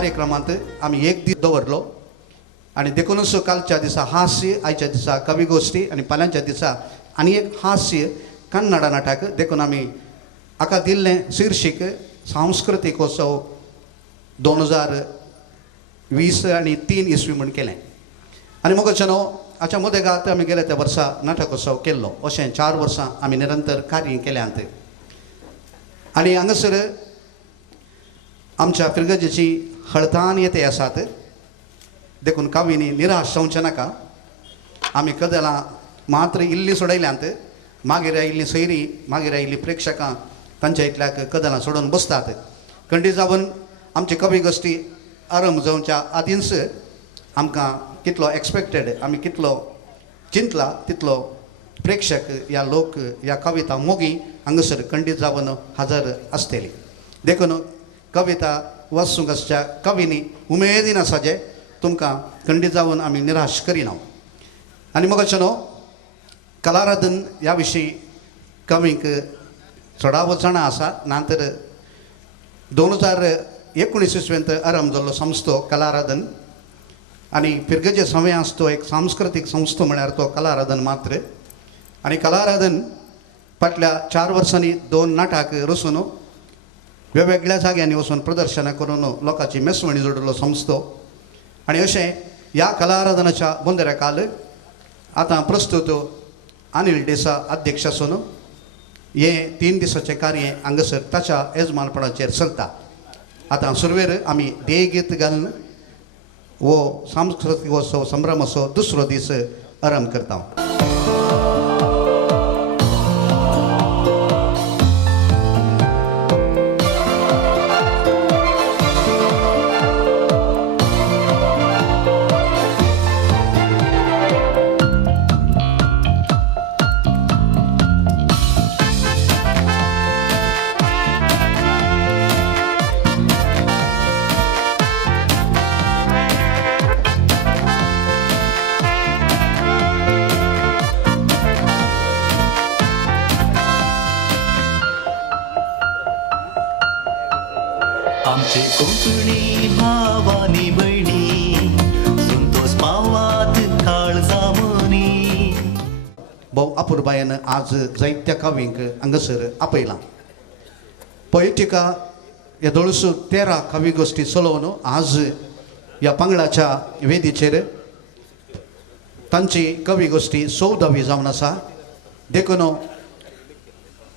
कार्यक्रमांत आम्ही एक दीस दवरलो आणि देखूनच कालच्या दिसा हास्य, आयच्या दिसा कवी गोष्टी आणि फाल्यांच्या दिसा आनी एक हास्य कन्नड नाटक देखून आम्ही हाका दिल्लें शीर्षिक सांस्कृतिक उत्सव 2020 आणि 3 इसवी म्हूण केलें आनी मुगोचनो हाच्या मदेगात आमी गेल्या त्या वर्सा नाटक उत्सव केल्लो अशें 4 वर्सां आमी निरंतर कार्य केल्यांत आनी हांगासर आमच्या फिरगजेची हळतान येते आसात देखून कवींनी निराश जावचें नाका आमी कदेलां मात्र इल्ली सोडयल्यांत मागीर आयिल्लीं सैरी मागीर आयिल्लीं प्रेक्षकां तांच्या इतल्याक कदेलां सोडून बसतात खंडी जावन आमची कवी गोश्टी आरंभ जावच्या आदींच आमकां कितलो एक्सपेक्टेड आमी कितलो चिंतला तितलो प्रेक्षक या लोक या कविता मोगी हांगासर खंडीत जावन हजर आसतली देखून कविता वाचूंकच्या कवींनी उमेदीन आसा जे तुमकां खंडीत जावन आमी निराश करिना आनी मुगोचनो कलाराधन ह्या विशीं कवींक चडावो जाणा आसा नंतर 2019 इसवेंत आरंभ जाल्लो संस्थो कलाराधन आनी फिरगजे सव्यास तो एक सांस्कृतीक संस्थो म्हळ्यार तो कलाराधन मात्र आनी कलाराधन फाटल्या 4 वर्सांनी 2 नाटक रचून वेगवेगळ्या जाग्यांनी वचून प्रदर्शनां करून लोकांची मेसवणी जोडलो संस्थो आनी अशें ह्या कलाराधनाच्या बोंदेऱ्याकाल आतां प्रस्तुत अनिल देसाय अध्यक्ष आसून हे 3 दिसाचें कार्य हांगासर ताच्या येजमानपणाचेर चलता आतां सुरवेर आमी देगीत घालून वो सांस्कृतीक उत्सव संभ्रमाचो दुसरो दीस आरंभ करता आमचे कोकणी भावानी बहिणी संतोष पावात काळजामणी भोव अपुर्बायेन आज जायत्या कवींक हांगासर आपयलां पोएटिका ह्या 13 कवी गोश्टी चलोवन आज ह्या पंगडाच्या वेदीचेर तांची कवी गोश्टी 14वी जावन आसा देखून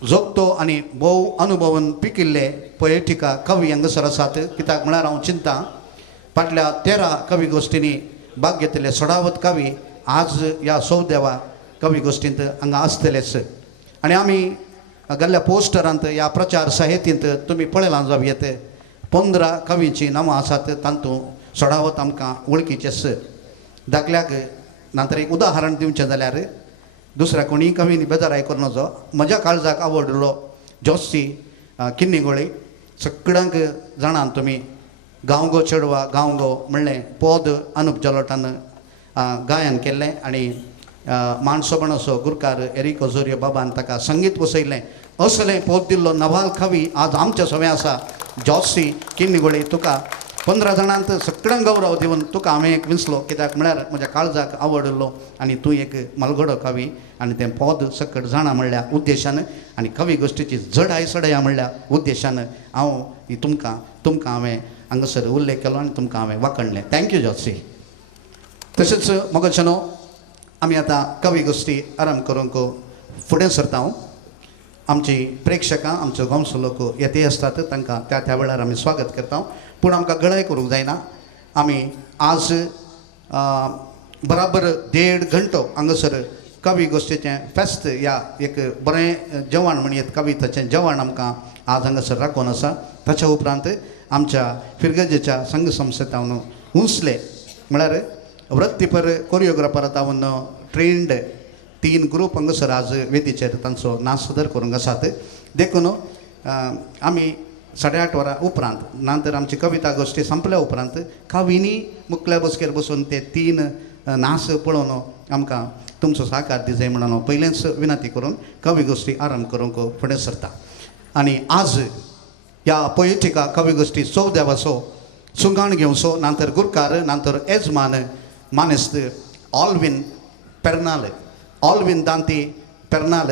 जोगतो आनी भोव अनुभवन पिकिल्ले पोएटिका कवी हांगासर आसात कित्याक म्हळ्यार हांव चिंता फाटल्या 13 कवी गोश्टींनी भाग घेतिल्ले 16वत कवी आज ह्या 14व्या कवी गोश्टींत हांगा आसतलेच आनी आमी गेल्ल्या पोस्टरांत ह्या प्रचार साहित्यांत तुमी पळयलां जाव येते 15 कवींची नांवां आसात तातूंत 16वत आमकां वळखीचेच दाखल्याक नंतर एक उदाहरण दिवचें जाल्यार दुसऱ्या कोणी कवींनी बेजाराय करूं नजो म्हज्या काळजाक आवडलो जोशी किन्नीगोळे सगळ्यांक जाणात तुमी गांवगो चेडवा गांवगो म्हणलें पद अनुप जलोटान गायन केल्लें आनी माणसो असो गुरकार एरिको जोरियो बाबान ताका संगीत बसयलें असलें पद दिल्लो नवाल कवी आज आमच्या सव्या आसा जोशी किन्नीगोळे तुका 15 जाणांत सगळ्यांक गौरव दिवन तुका हांवें एक विंचलो कित्याक म्हळ्यार म्हज्या काळजाक आवडलो आनी तूं एक मलगडो कवी आनी तें पद सकट जाणा म्हणल्या उद्देशान आनी कवी गोश्टीची जडाय सडया म्हणल्या उद्देशान हांव ही तुमकां हांवें हांगासर उल्लेख केलो आनी तुमकां हांवें वाखणलें थँक्यू जोशी तशेंच मोगोचनो आमी आतां कवी गोश्टी आरंभ करूंक फुडें सरता आमची प्रेक्षकां आमचो गोंयचो लोक येते आसतात तांकां त्या वेळार आमी स्वागत करता पूण आमकां गळय करूंक जायना आमी आज बराबर 1.5 घंटो हांगासर कवी गोश्टीचें फेस्त ह्या एक बरें जेवण म्हणयत कविताचें जेवण आमकां आज हांगासर राखून आसा ताच्या उपरांत आमच्या फिरगजेच्या संघ संस्थेंत उंचले म्हळ्यार वृत्तीपर कोरियोग्राफर तावन ट्रेंड 3 ग्रूप हांगासर आज वेदीचेर तांचो नाच सदर करूंक आसात देखून आमी 8:30 वरां उपरांत नंतर आमची कविता गोश्टी संपल्या उपरांत कवींनी मुखल्या बसकेर बसून ते 3 नाच पळोवन आमकां तुमचो सहकार दिजय म्हणून हांव पयलेंच विनंती करून कवी गोश्टी आरंभ करूंक फुडें सरता आनी आज ह्या पोएटिका कवी गोश्टी 14व्या सुंगाण घेवसो नंतर गुरकार नंतर एजमान मानेस्त ऑलविन पेर्नाल ऑलविन दांती पेर्नाल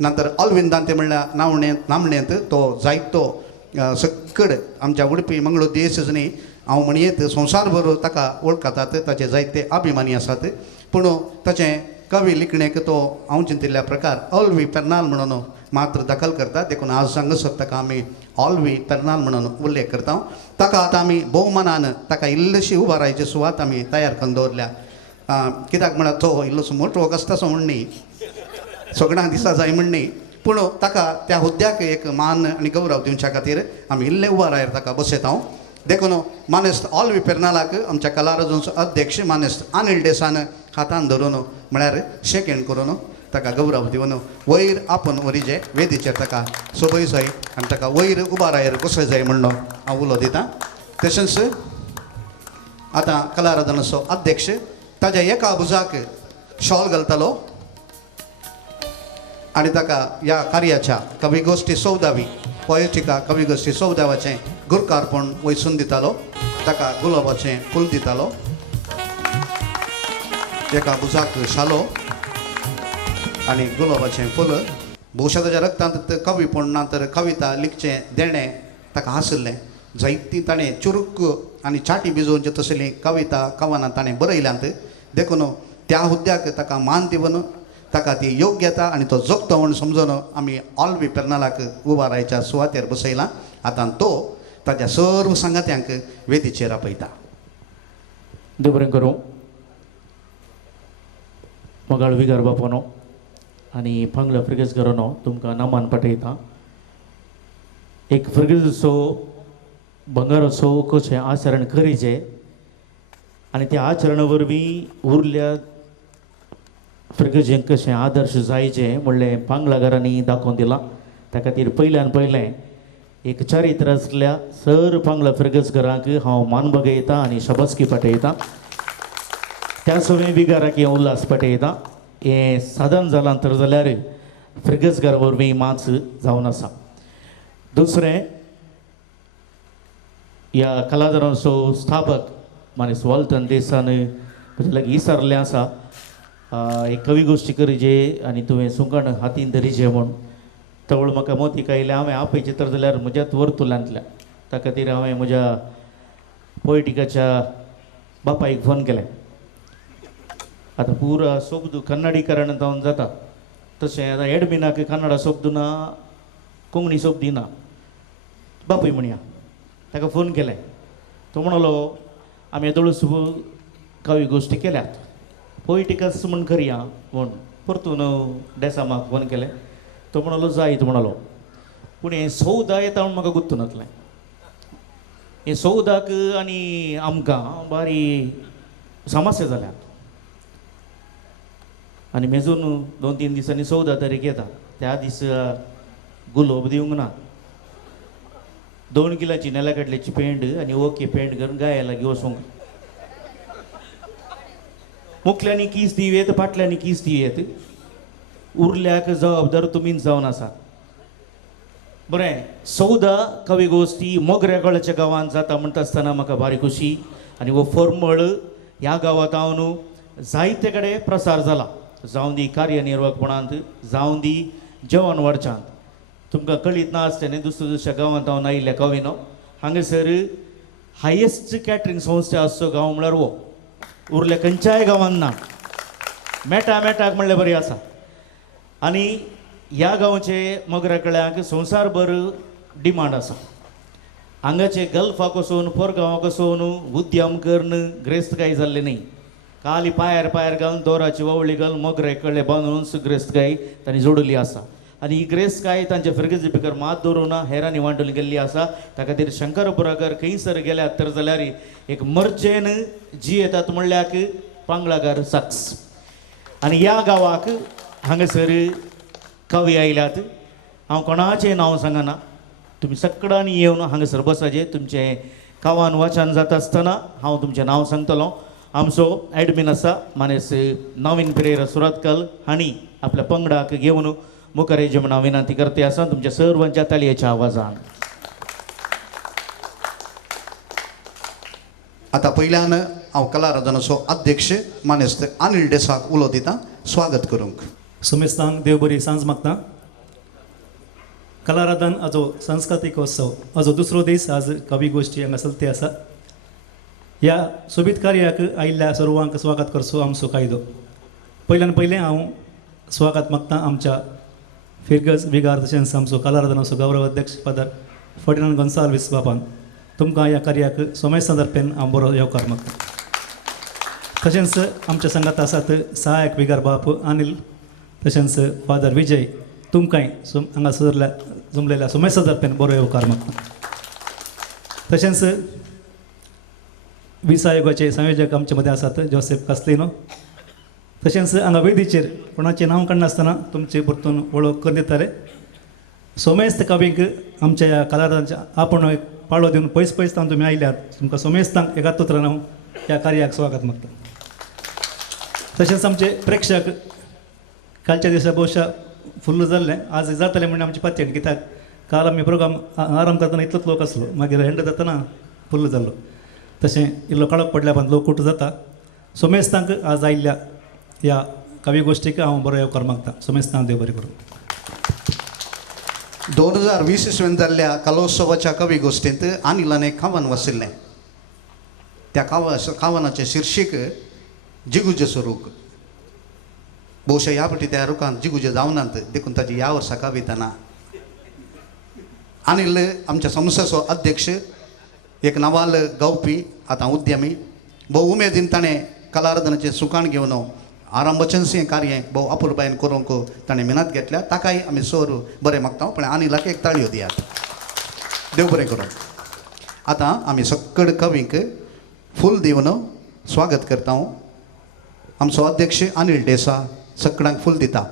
नंतर ऑलविन दांते म्हणल्यार नामणेंत तो जायतो सकड आमच्या उडपी मंगळूर देश न्ही हांव म्हणयेत संवसारभर ताका वळखतात ताचे जायते अभिमानी आसात पूण ताचें कवी लिखणेक तो हांव चिंतिल्ल्या प्रकार ऑलवी पेर्नाल म्हणून मात्र दखल करता देखून आज हांगासर ताका आमी ऑलवी पेर्नाल म्हणून उल्लेख करता ताका आतां आमी भोवमानान ताका इल्लीशी उबा रावची सुवात आमी तयार करून दवरल्या कित्याक म्हळ्यार तो इल्लोसो मोठो वगत असो म्हण न्ही सगळ्यांक दिसा जाय म्हण न्ही पूण ताका त्या हुद्द्याक एक मान आनी गौरव दिवच्या खातीर आमी इल्ले उबा रायर ताका बसयता देखून मानेस्त ऑलवी पेर्नालाक आमच्या कलारजूंचो अध्यक्ष मानेस्त अनिल देसान हातान धरून म्हळ्यार शेक हँड करून ताका गौरव दिवन वयर आपूण वरीचे वेदीचेर ताका सोबय जाय आनी ताका वयर उबा रायर कसो जाय म्हणून हांव उलो दितां तशेंच आतां कलारजनाचो अध्यक्ष ताच्या एका भुजाक शॉल घालतालो आनी ताका ह्या कार्याच्या कविगोश्टी 14वी पोएटिका कविगोश्टी 14वाचें गुरकारपण वयसून दितालो ताका गुलाबाचें फूल दितालो एका भुजाक शालो आनी गुलाबाचें फूल भोवशा ताच्या रक्तांत कवीपण नंतर कविता लिखचें देणें ताका आसलें जायतीं ताणें चुरूक आनी चाटी भिजोवचे तसलीं कविता कवनां ताणें बरयल्यांत देखून त्या हुद्द्याक ताका मान दिवन ताका ती योग्यता आनी तो जगतो म्हूण समजून आमी ऑलवी पेर्नालाक उबा रावच्या सुवातेर बसयला आतां तो ताच्या सर्व सांगात्यांक वेदीचेर आपयता देव बरें करूं मोगाळ विगार बापोनो आनी पंगला फ्रिगेस घरानो तुमकां नामान पाठयता एक फ्रिगेसो बंगाराचो कशें आचरण करीचें आनी त्या आचरणा वरवीं उरल्या फ्रिगेजेंक कशें आदर्श जायचें म्हणलें पांगला घरांनी दाखोवन दिलां त्या खातीर पयल्यान पयलें एक चारित्र आसल्या सर पांगला फ्रिगेस घराक हांव मान बगयतां आनी शबासकी पाठयतां त्या सगळें विगाराक हें उल्हास पाठयतां हें साधन जालां तर जाल्यार फ्रिगेस घरा वरवीं माच जावन आसा दुसरें ह्या कलादारांचो स्थापक मानेस वॉल्टन देसान म्हजे लागीं विचारलें आसा एक कवी गोश्टी करीचे आनी तुवें सुंगण हातीन धरीचें म्हूण तवळ म्हाका मोतीक आयलें हांवें आपयचें तर जाल्यार म्हज्याच वर्तुलांतल्या त्या खातीर हांवें म्हज्या पोएटिकाच्या बापायक फोन केलें आतां पुरा शब्द कन्नडीकरण जावन जाता तशें आतां एडमिनाक कन्नडा शब्द ना कोंकणी शब्द दिना बापूय म्हणया ताका फोन केलें तो म्हणलो आमी येदोळस कवी गोश्टी केल्यात पोएटिकस म्हण करया म्हूण परतून डेसामाक फोन केलें तो म्हणलो जायत म्हणलो पूण हें सौदा येता म्हूण म्हाका गुर्तू नासलें हे सौदाक आनी आमकां बारी समस्या जाल्यात आनी मेजून 2-3 दिसांनी 14 तारीख येता त्या दीस गुलोब दिवंक ना 2 किलाची नेल्या काडल्याची पेंड आनी ओके पेंड करून गाया लागीं वचूंक मुखल्यांनी कीस दिवेत फाटल्यांनी कीस दिवेत उरल्याक जबाबदार तुमीच जावन आसात बरें 14 कवी गोश्टी मोगऱ्या कळच्या गांवांत जाता म्हणटा आसतना म्हाका भारी खुशी आनी हो फॉर्मळ ह्या गांवांत हांव न्हू जायते कडेन प्रसार जाला जावं दी कार्यनिर्वाहकपणांत जावं दी जेवण वाडच्यान तुमकां कळीत ना आसतना दुसऱ्या गांवांत हांव आयिल्ल्या कविनो हांगासर हायेस्ट कॅटरिंग संस्था आसचो गांव म्हळ्यार हो उरल्या खंयच्याय गांवांत ना मेटाक म्हणल्यार बरी आसा आनी ह्या गांवचे मोगऱ्याकळ्यांक संवसारभर डिमांड आसा हांगाचे गल्फाक वचून पोरगांवाक वचून उद्यम करून ग्रेस्तकाय जाल्ले न्ही खाली पायार घालून दोराची ववळी घालून मोगरे कळ्ळे बांदून ग्रेस्तकाय तांणी जोडली आसा आनी ही ग्रेस्तकाय तांचे फ्रिगेजी भितर मात दवरून हेरांनी वांटून गेल्ली आसा त्या खातीर शंकरपुराकर खंयसर गेल्यात तर जाल्यार एक मर्चेन जी येतात म्हणल्याक पांगळाकार साक्स आनी ह्या गांवाक हांगासर कवी आयल्यात हांव कोणाचें नांव सांगना तुमी सगळ्यांनी येवन हांगासर बसाचे तुमचें गांवान वाचन जाता आसतना हांव तुमचें नांव सांगतलों आमचो एडमीन आसा मानेस नवीन पेरेरा सुरतकाल हांणी आपल्या पंगडाक घेवन मुखार येवचें म्हण हांव विनंती करते आसा तुमच्या सर्वांच्या तालयेच्या आवाजान आता पहिल्यान हांव कलाराधनाचो अध्यक्ष मानेस्त अनिल डेसाक उलो दिता स्वागत करूंक. सुमेस्तांक देव बरी सांज मागता. कलाराधन हाजो सांस्कृतिक उत्सव हाजो दुसरो दीस आज कवी गोश्टी हांगा चलते आसा. ह्या सोबीत कार्याक आयिल्ल्या सर्वांक स्वागत करचो आमचो कायदो. पयल्यान पयलें हांव स्वागत मागता आमच्या फिरगज विगार तशेंच आमचो कलाराधनाचो गौरव अध्यक्ष फादर फर्डिनांड गोन्साल्वीस बापान तुमकां ह्या कार्याक सोमेस्तां तर्फेन हांव बरो येवकार मागता. तशेंच आमच्या संघात आसात सहायक विगार बाप अनिल तशेंच फादर विजय तुमकांय हांगासरल्या जमलेल्या सोमेस्तां तर्फेन बरो येवकार मागता. तशेंच वीस आयोगाचे संयोजक आमचे मदें आसात जोसेफ कास्लिनो. तशेंच हांगा वेदीचेर कोणाचें नांव काडनासतना तुमचे परतून वळख करून दिताले सोमेस्त कवींक आमच्या ह्या कलाकारांच्या आपण एक पाळो दिवन पयस पयस तावन तुमी आयल्यात तुमकां सोमेस्तांक एका तोत्रान हांव ह्या कार्याक स्वागत मागता. तशेंच आमचे प्रेक्षक कालच्या दिसा भोवशा फुल्ल जाल्ले आज जातले म्हणजे आमची पातयेन कित्याक काल आमी प्रोग्राम आराम करतना इतलोच लोक आसलो मागीर एंड जातना फुल्ल जाल्लो तशें इल्लो काळोख पडल्या पण लोक कुट जाता. सोमेस्तांक आज आयिल्ल्या ह्या कवी गोश्टीक हांव बरो येवकार मागता. सोमेस्तांक देव बरें करूं. 2020 इसवेन जाल्ल्या कलोत्सवाच्या कवी गोश्टींत अनिलान एक कावन वाचिल्लें. त्या कावनाचें शीर्षीक जिगुजेचो रूख. भोवशा ह्या फावटी त्या रुखांत जिगुजे जावनात देखून ताची ह्या वर्सा कविता ना. अनिल आमच्या संस्थेचो अध्यक्ष एक नवाल गावपी आतां उद्यमी भोव उमेदीन ताणें कलाराधनाचें सुकाण घेवन आरंभचें कार्य भोव अपुरबायेन करूंक ताणें मेहनत घेतल्या ताकाय आमी सर बरें मागता. पण अनिलाक एक ताळयो दियात. देव बरें करूं. आतां आमी सक्कड कवींक फूल दिवन स्वागत करता. आमचो अध्यक्ष अनिल डेसा सक्कडांक फूल दिता.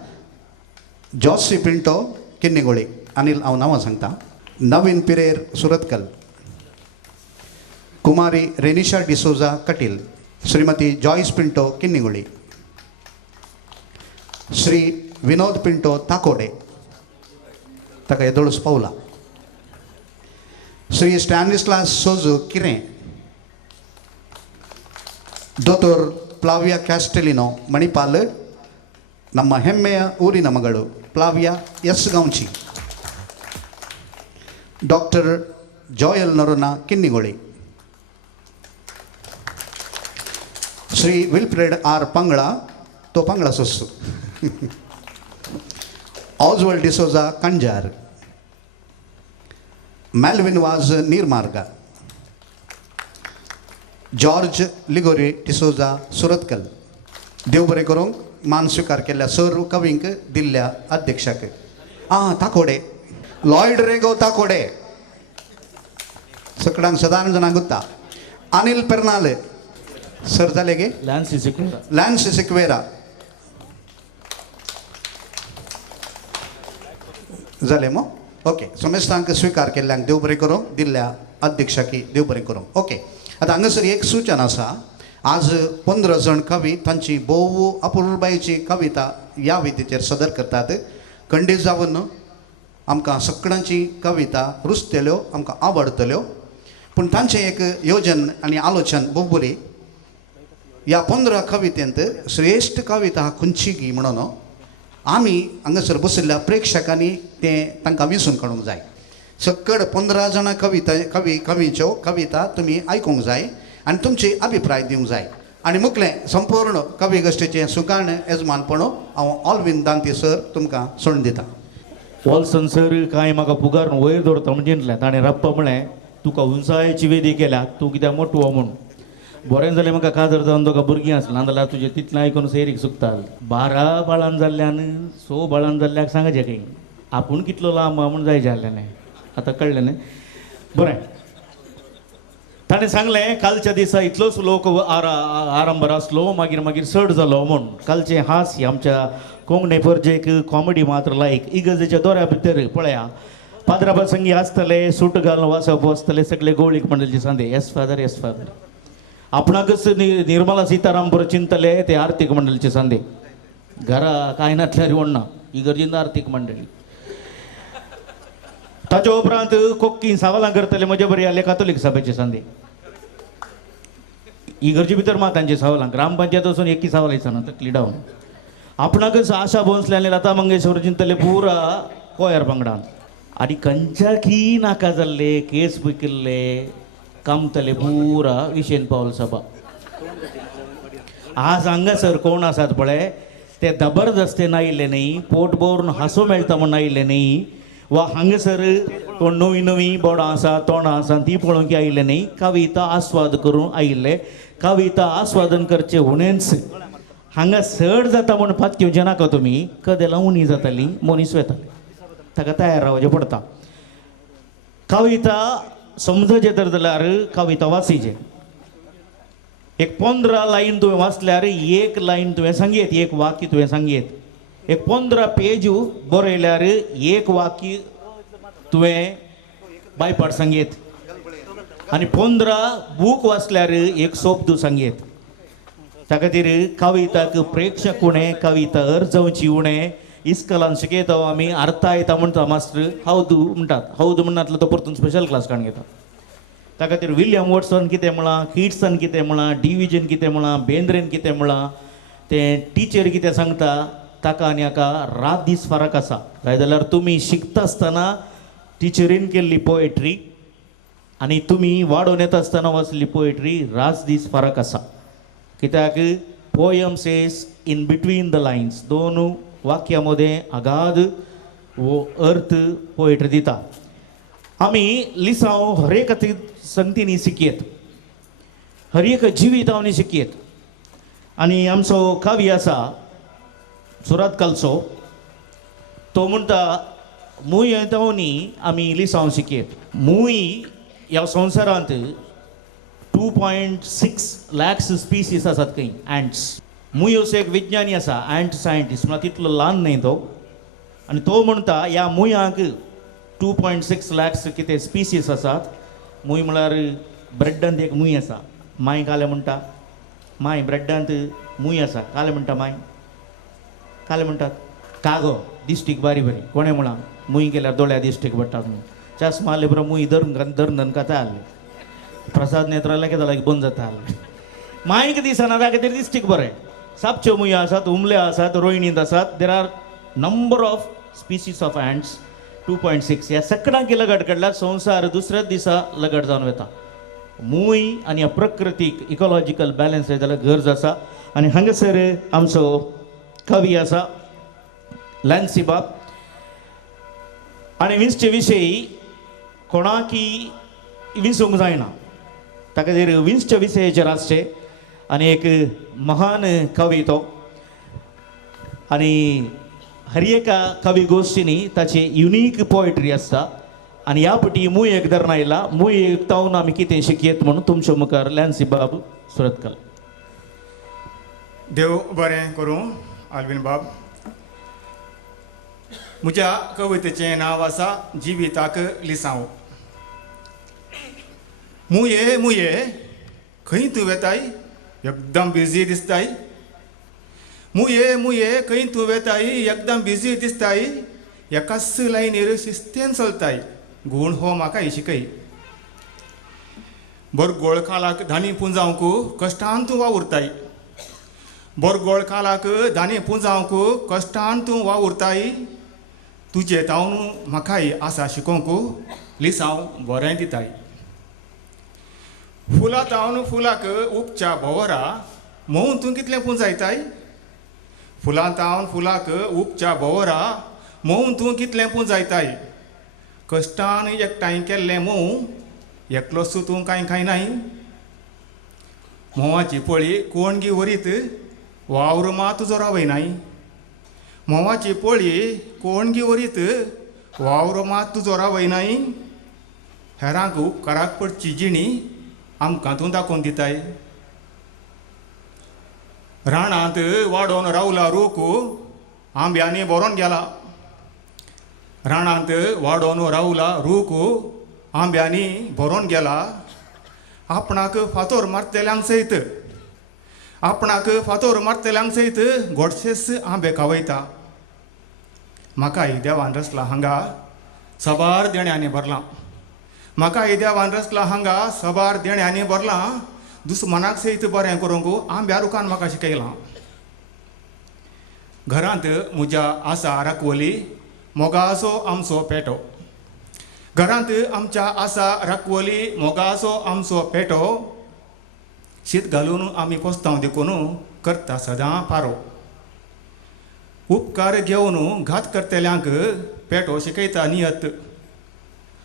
जॉसी पिंटो किन्निगोळी. अनिल हांव नांवां सांगता. नवीन पिरेर सुरतकल. कुमारी Renisha D'Souza Kateel. Shrimati Joyce Pinto Kinnigoli. Shri Vinod Pinto ताकोडे ताका येदोळूस पावला. श्री स्टॅनिस्लास सोजू किरें. दोतोर ಪ್ಲಾವಿಯಾ ಕ್ಯಾಸ್ಟೆಲಿನೋ ಮಣಿಪಾಲ್ ನಮ್ಮ ಹೆಮ್ಮೆಯ ಊರಿನ ಮಗಳು ಪ್ಲಾವಿಯಾ ಎಸ್ ಗೌಂಚಿ. Doctor Joel Noronha Kinnigoli. Shri Wilfred R Pangala तो पंगळा सोस्सू. ऑजवल्ड डिसोजा कंजार. Melvin Vaz Neermarga. George Ligory D'Souza Surathkal. देव बरें करूंक मान स्वीकार केल्ल्या सर कवींक दिल्ल्या अध्यक्षाक. ताकोडे लॉयड रेगो ताकोडे सकडांक सादारण जाणांक गुत्ता. अनिल पेर्नाल सर जाले गे. लॅन्स सिक्वेरा जाले मो. ओके. सोमेस्तांक स्वीकार केल्ल्यांक देव बरें करूं. दिल्ल्या अध्यक्षाकी देव बरें करूं. ओके. आतां हांगासर एक सूचना आसा. आज 15 जण कवी तांची भोव अपुर्बायेची कविता ह्या वेदिचेर सदर करतात. खंडीत जावन आमकां सगळ्यांची कविता रुचतल्यो आमकां आवडटल्यो. पूण तांचें एक योजन आनी आलोचन भोव बरी. ह्या 15 कवितेंत श्रेश्ठ कविता खंयची गी म्हणून आमी हांगासर बशिल्ल्या प्रेक्षकांनी तें तांकां विंसून काडूंक जाय. सकड 15 जाणां कवीच्यो कविता तुमी आयकूंक जाय आनी तुमचे अभिप्राय दिवंक जाय. आनी मुखलें संपूर्ण कवी गोश्टीचें सुकाण येजमानपण हांव ऑलविन दांती सर तुमकां सोडून दिता. वॉल्सन सर कांय म्हाका पुगार वयर दवरता म्हणजे चिंतलें. ताणें रप्पा म्हळें तुका उंचायेची वेदी केल्या तूं कित्याक मोठो म्हूण. बरें जालें म्हाका काजर जावन दोगा भुरगीं आसलीं नाजाल्यार तुजें तितलें आयकून सैरीक सुकता. 12 बाळान जाल्ल्यान 6 बाळान जाल्ल्याक सांगचें खंय आपूण कितलो लांब म्हूण जायचें आसलें. आतां कळ्ळें न्ही. बरें. ताणें सांगलें कालच्या दिसा इतलोच लोक आरंभार आसलो मागीर मागीर चड जालो म्हूण. कालचें हास्य आमच्या कोंकणी परजेक कॉमेडी मात्र लायक इगर्जेच्या दोऱ्या भितर पळया पाद्रा प्रसंगी आसतले सूट घालून वाचप आसतले सगळे गोळीक मंडळचे सांदे येस फादर येस फादर. आपणाकच निर्मला सीताराम बरो चिंतले ते आर्थीक मंडळचे सांदे. घरा कांय नासल्यार वण्णा इगर्जेन आर्थीक मंडळी. ताच्या उपरांत कोक्की सवालां करतले म्हजे बरी आले कातोलीक सभेचे सांदे. इगर्जे भितर मातांचे सवालां ग्रामपंचायत वचून एकी सवाल ना तकली डावन आपणाकच आशा भोंसले आनी लता मंगेशकर जिंतले पुरा कोयर पंगडान आनी खंयच्याकी नाका जाल्ले केस पिकिल्ले कामतले पुरा विशेन पावल सभा आज हांगासर कोण आसात पळय ते जबरदस्तेन आयिल्ले न्ही पोट भरून हांसो मेळटा म्हूण आयिल्ले न्ही वा हांगासर कोण नवी नवी बोर्डां आसा तोंडां आसा ती पळोवंक आयिल्ले न्ही कविता आस्वाद करूं आयिल्ले कविता आस्वादन करचे हुणेंच हांगा सड जाता म्हूण पात घेवचे नाका तुमी कदें लावणी जाताली मनीस वेताले ताका तयार रावचें पडटा कविता समजचे तर जाल्यार कविता वाचीचे एक 15 लायन तुवें वाचल्यार एक लायन तुवें सांगेत एक वाक्य तुवें सांगेत एक 15 पेज बरयल्यार एक वाक्य तुवें बायपाट सांगेत आनी 15 बूक वाचल्यार एक सोप तूं सांगेत त्या खातीर कविताक प्रेक्षक उणें कविता अर्जवची उणें इस्कलान शिकयता आमी अर्थ येता म्हणटा मास्टर हौदू म्हणटात हौदू म्हणनातलो तो परतून स्पेशल क्लास काण घेता त्या खातीर विलियम वॉटसन कितें म्हळां किट्सन कितें म्हळां डिविजन कितें म्हळां बेंद्रेन कितें म्हळां तें टिचर कितें सांगता ताका आनी हाका रात दीस फरक आसा काय जाल्यार तुमी शिकता आसतना टिचरीन केल्ली पोएट्री आनी तुमी वाडोवन येता आसतना वाचली पोएट्री रात दीस फरक आसा कित्याक poem says in between the lines दोन वाक्यामध्ये अगाध वो अर्थ पोएट्री दिता आमी लिसांव हर एक संगतींनी शिकयेत हर एक जिवितांनी शिकयेत आनी आमचो कवी आसा सुरत कालचो तो म्हणटा मूय येतावनी आमी लिसांव शिकयेत मूय ह्या संवसारांत 2.6 lakhs स्पीसीस आसात खंय ॲण्ट्स मूय असो एक विज्ञानी आसा ॲण्ट सायंटिस्ट म्हणल्यार तितलो ल्हान न्हय तो आनी तो म्हणटा ह्या मुयांक 2.6 lakhs कितें स्पीसीस आसात मूय म्हळ्यार ब्रेडांत एक मूय आसा माय काले म्हणटा माय ब्रेडांत मूय आसा काले म्हणटा माय काले म्हणटात कागो दिश्टीक बारी बरी कोणें म्हणा मूय केल्यार दोळ्या दिश्टीक पडटात म्हणून चस्मा आले बरो मूय धरून काता आसले प्रसाद नेत्राला कितें जालें बंद जाता मायक दिसना त्या खातीर दिश्टीक बरें सापच्यो मुयो आसात उमले आसात रोहिणींत आसात there are number of species of ants 2.6 ह्या सगळ्यांक लगट काडल्यार संवसार दुसऱ्याच दिसा लगट जावन वता मूय आनी ह्या प्रकृतीक इकॉलॉजिकल बॅलन्स जाल्यार गरज आसा आनी हांगासर आमचो कवी आसा लॅन्सी बाब आनी विंसचे विशयी कोणाकी विंसूंक जायना ताका खातीर विंसच्या विशयाचेर आसचे आनी एक महान कवी तो आनी हर एका कवी गोश्टींनी ताची युनीक पोएट्री आसता आनी ह्या पटी मूय एक धरून आयला मूय तावन आमी कितें शिकयेत म्हणून तुमच्या मुखार लॅन्सी बाब सुरतकाल देव बरें करूं आल्विन बाब म्हज्या कवितेचें नांव आसा जिविताक लिसांव मुये मुये खंय तूं वेताय एकदम बिजी दिसताय मुये मुये खंय तूं वेताय एकदम बिजी दिसताय एकाच लायनीर शिस्तेन चलताय गूण हो म्हाका शिकय बरगोळ कालाक धानी पुंजावंक कश्टान तूं वावुरताय बरगोळ कालाक धानी पुंजावंक कश्टान तूं वावुरताय तुजे तावन म्हाकाय आसा शिकोवंक लिसांव बरें दिताय फुलां तावन फुलाक उपच्या भोवरा मोहून तूं कितलें पुंजायताय फुलां तावन फुलाक उपच्या भोवरा मोहून तूं कितलें पुंजायताय कश्टान एकठांय केल्लें मोव एकलोच तूं कांय खायनाय मोवाची पळी कोणगी वरीत वावर मा तुजो रावयनाय मोवाची पळी कोणगी वरीत वावर मा तुजो रावयनाय हेरांक उपकाराक पडची जिणी आमकां तूं दाखोवन दिताय रानांत वाडोवन रावला रूख आंब्यांनी बरोवन गेला रानांत वाडोवन रावला रूख आंब्यांनी भरोवन गेला आपणाक फातोर मारतल्यांक सयत आपणाक फातोर मारतल्यांक सयत गोडशेच आंबे खावयता म्हाकाय देवान रचला हांगा सबार देण्यांनी भरलां म्हाकाय देवान रचला हांगा सबार देण्यांनी भरलां दुस्मनाक सयत बरें करूंक आंब्या रुखान म्हाका शिकयलां. घरांत म्हज्या आसा राखवली मोगाचो आमचो पेटो. घरांत आमच्या आसा राखवली मोगाचो आमचो पेटो. शीत घालून आमी पोस्तांव देखून करता सदां पारो. उपकार घेवन घात करतल्यांक पेटो शिकयता नियत.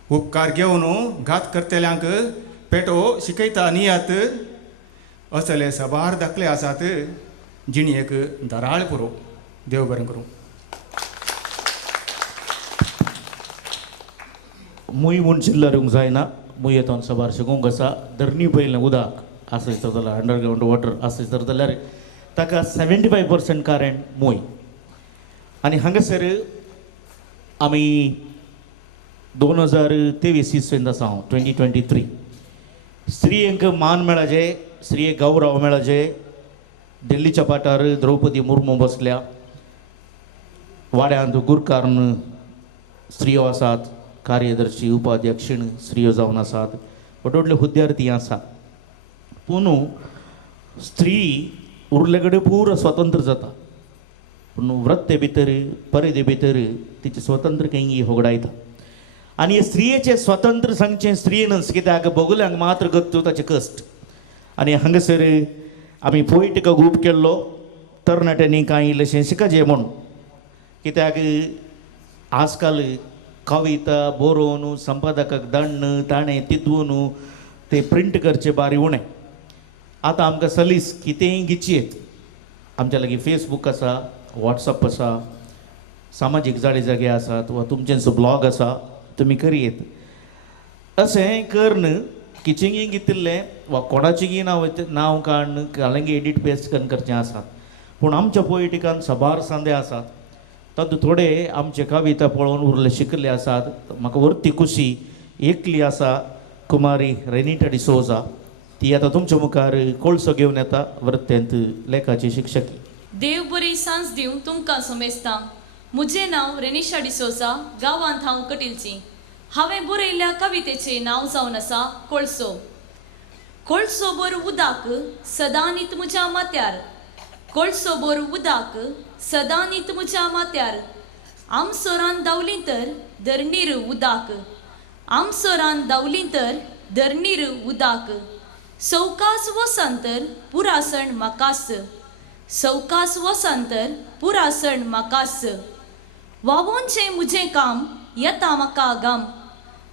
उपकार घेवन घात करतल्यांक पेटो शिकयता नियत. असले सबार दाखले आसात जिणयेक दराळ पुरो. देव बरें करूं. मुय म्हूण चिल्लरूंक जायना. मुय येतोन सबार शिकूंक आसा. धरणी पयलें उदक आसयत जाल्यार अंडरग्रावंड वॉटर आसयत जाल्यार ताका 75% कारण मुय. आनी हांगासर आमी 2023 इसवेंत आसा हांव 2023 स्त्रियेंक मान मेळाचे, स्त्रियेक गौरव मेळाचे. दिल्लीच्या पाठार द्रौपदी मुर्मू बसल्या. वाड्यांत गुरकारण स्त्रियो आसात. कार्यदर्शी उपाध्यक्षीण स्त्रियो जावन आसात. व्हड व्हडले हुद्द्यार ती आसा. पूण स्त्री उरले कडेन पुरो स्वतंत्र जाता. पूण वृत्ते भितर परिधे भितर तिचे स्वतंत्र काही होगडायता. आनी हे स्त्रियेचें स्वतंत्र सांगचें स्त्रियेनच, कित्याक बगुल्यांक मात्र गत्यो ताचे कश्ट. आनी हांगासर आमी पोयटिका ग्रूप केल्लो तरणाट्यांनी कांय इल्लेशें शिकचें म्हूण. कित्याक आजकाल कविता बरोवन संपादकाक धाडन ताणें तितून ते प्रिंट करचें बारी उणें. आतां आमकां सलीस कितेंय गिचयेत. आमच्या लागीं फेसबूक आसा, वॉट्सअप आसा, सामाजीक जाळे जागे आसात, वा तुमचेंच ब्लॉग आसा, तुमी करियेत. अशें करन किचेंगी घेतिल्लें वा कोणाचेंय नांव काडन कालंगी एडिट पेस्ट करून करचें आसात. पूण आमच्या पोयटिकान सबार सांदे आसात. तातूंत थोडे आमचे कविता पळोवन उरले शिकले आसात. म्हाका व्हरती खुशी एकली आसा कुमारी रेनिटा डिसोजा. ती आतां तुमच्या मुखार कोळसो घेवन येता वृत्तेंत लेखाची शिक्षकी. देव बरी सांज दिवं तुमकां समेस्तां. म्हजें नांव रेनिशा डिसोजा. गांवांत हांव कटिलची. हांवें बरयल्ल्या कवितेचें नांव जावन आसा कोळसो. कोळसो बोर उदाक सदां न्हीत म्हज्या माथ्यार. कोळसो बोर उदाक सदां न्हीत म्हज्या माथ्यार. आमसोरान दावली तर धरणीर उदाक. आमसोरान दावली तर धरणीर उदाक. सवकास वसंतर पुरासण म्हाकास. सवकास वसंतर पुरासण म्हाकास. वावोनचें म्हजें काम येता म्हाका गाम.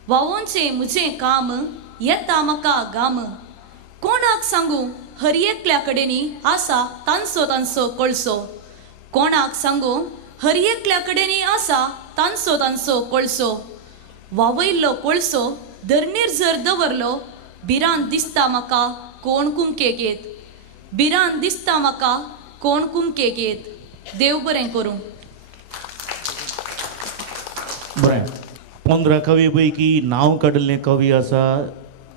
वावोनचें म्हजें काम येता म्हाका गाम. कोणाक सांगू हर एकल्या कडेनी आसा तांचो तांचो कोळसो. कोणाक सांगू हर एकल्या कडेनी आसा तांचो तांचो कोळसो. वावयल्लो कोळसो धरणीर जर दवरलो भिरांत दिसता म्हाका कोण कुमकेक येत. भिरांत दिसता म्हाका कोण कुमकेक येत. देव बरें करूं. बरें. 15 कवी पैकी नांव काडिल्ले कवी आसा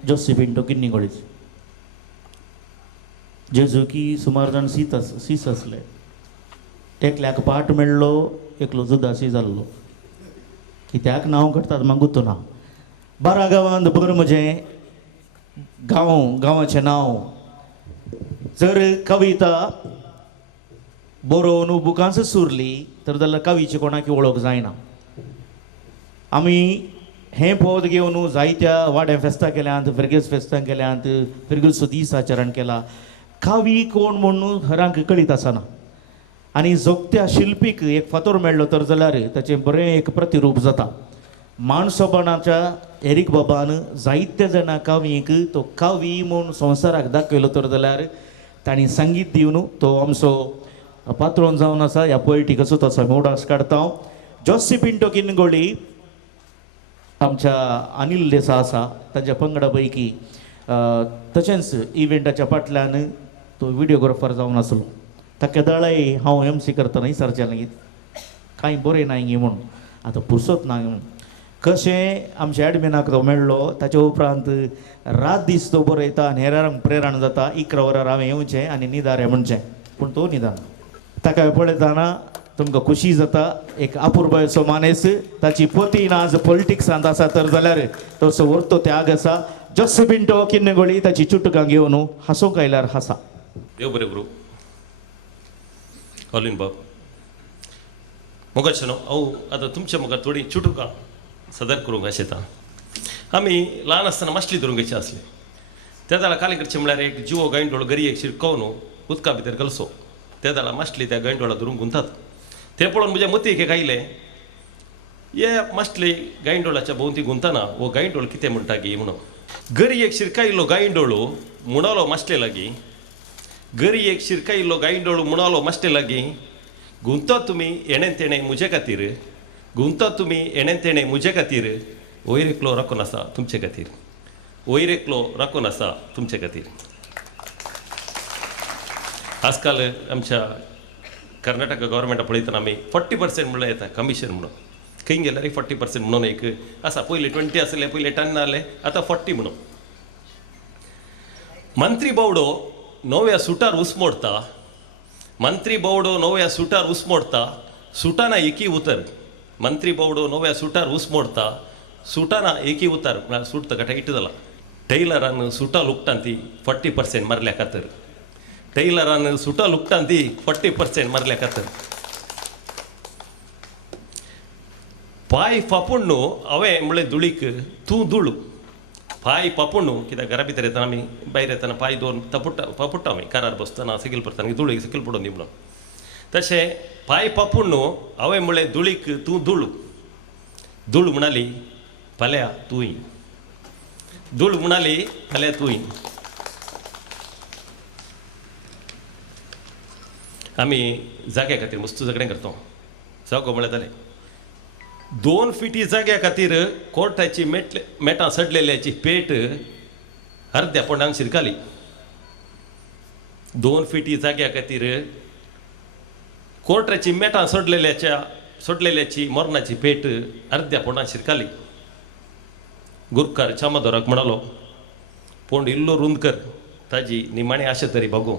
जोसेफिंटो किन्निगोळीच. जेजूकी सुमार जाण सीस आसले. एकल्याक पाट मेळ्ळो, एकलो जुदासी जाल्लो. कित्याक नांव काडटात म्हाका गुर्तू ना. 12 गांवांत बर म्हजें गांवाचें नांव. जर कविता बरोवन बुकांच सुरली तर जाल्यार कवीची कोणाकी वळख जायना. आमी हें पद घेवन जायत्या वाड्या फेस्तां केल्यांत, फिरगेज फेस्तां केल्यांत, फिरगेजचो दीस आचरण केला. कवी कोण म्हणून हरांक कळीत आसना. आनी जोगत्या शिल्पीक एक फातर मेळ्ळो तर जाल्यार ताचें बरें एक प्रतिरूप जाता. माणसोपणाच्या एरिक बाबान जायत्या जाणां कवींक तो कवी म्हूण संवसाराक दाखयलो तर जाल्यार तांणी संगीत दिवन तो आमचो पात्रोन जावन आसा. ह्या पोयटिकाचो तसो मोडास काडटा हांव. जोसेफिंटो किन्निगोळी आमच्या अनिल देसा आसा ताच्या पंगडा पैकी. तशेंच इव्हेंटाच्या फाटल्यान तो व्हिडियोग्राफर जावन आसलो. ताका दळाय हांव MC करतना विचारचें लागीं कांय बरें नाय गी म्हणून. आतां पुरसत ना म्हणून कशें आमच्या एडमिनाक तो मेळ्ळो. ताचे उपरांत रात दीस तो बरयता आनी हेरांक प्रेरण जाता. 11 वरां हांवें येवचें आनी निदारें म्हणचें. पूण तो निदाना. ताका पळयतना तुमकां खुशी जाता. एक अपुर्बायचो मानेस. ताची पतीन आज पॉलिटिक्सांत आसा तर जाल्यार तसो व्हरतो त्याग आसा. जोसेफ पिंटो किन्नगोळी ताची चुटकां घेवन हांसूंक आयल्यार हांसा. देव बरें करूं. हॉलीन बाब मोगाचें न्हू हांव आतां तुमच्या म्हाका थोडीं चुटुकां सदर करूंक आशेता. आमी ल्हान आसतना माशली धरूंक आसले. त्या दाळा कालें करचें म्हळ्यार एक जिवो गांयडोळ गरी एक शिरकोवन उदका भितर घालसो. त्या दाळा माशली त्या गांयडोळा धरून गुंतात. तें पळोवन म्हज्या मतीक एक आयलें, हे माशली गांयडोळाच्या भोंवती गुंतना हो गांयडोळ कितें म्हणटा गी म्हणून. गरी एक शिरकायिल्लो गांयडोळू म्हणलो माशले लागीं, गरी एक शिरकायिल्लो गांयडोळू म्हणलो माशले लागीं, गुंतो तुमी एणें तेणें मुजे खातीर, गुंतो तुमी एणें तेणें मुजे खातीर, वयर एकलो राखून आसा तुमचे खातीर, वयर एकलो राखून आसा तुमचे खातीर. आजकाल आमच्या कर्नाटका गव्हर्मेंटा पळयतना आमी 40% म्हणून येता कमिशन म्हणून. खंय गेल्यार 40% म्हणून एक आसा. पयलीं 20 आसले, पयलीं 10 आसले, आतां 40 म्हणून. मंत्री बावडो नव्या सुटार उसमोडता, मंत्री बावडो नव्या सुटार उसमोडता, सुटाना एकी उतर. मंत्री बावडो नव्या सुटार उसमोडता, सुटाना एकी उतर. म्हळ्यार सूट ताका इट जाला. टेलरान सुटां लुकटां ती 40% मारल्या खातर, टेलरान सुटां लुकटां ती 40% मारल्या खातर. पाय फापूण न्हू हांवें म्हणलें धुळीक तूं धूळ. पाय पापूण न्हू, कित्याक घरा भितर येतना आमी भायर येतना पाय दोन फापुट्टा आमी कारार बसतना सकयल पडटाना धुळीक सकयल पडोवन दी म्हणून. तशें पाय पापूण न्हू हांवें म्हणलें धुळीक तूं धूळ. धूळ म्हणाली फाल्यां तूंय, धूळ म्हणाली फाल्यां तूंय. आमी जाग्या खातीर मस्त झगडें करता. जागो म्हळ्यार जालें 2 फिटी जाग्या खातीर कोर्टाची मेटां सडलेल्याची पेट अर्द्या पोंडांक शिरकाली. 2 फिटी जाग्या खातीर कोर्टाची मेटां सोडलेल्याची मोरणाची पेट अर्द्या पोंडांक शिरकाली. गुरकार चामोदोराक म्हणालो, पोंड इल्लो रुंद कर, ताजी निमाणी आशा तरी भागो.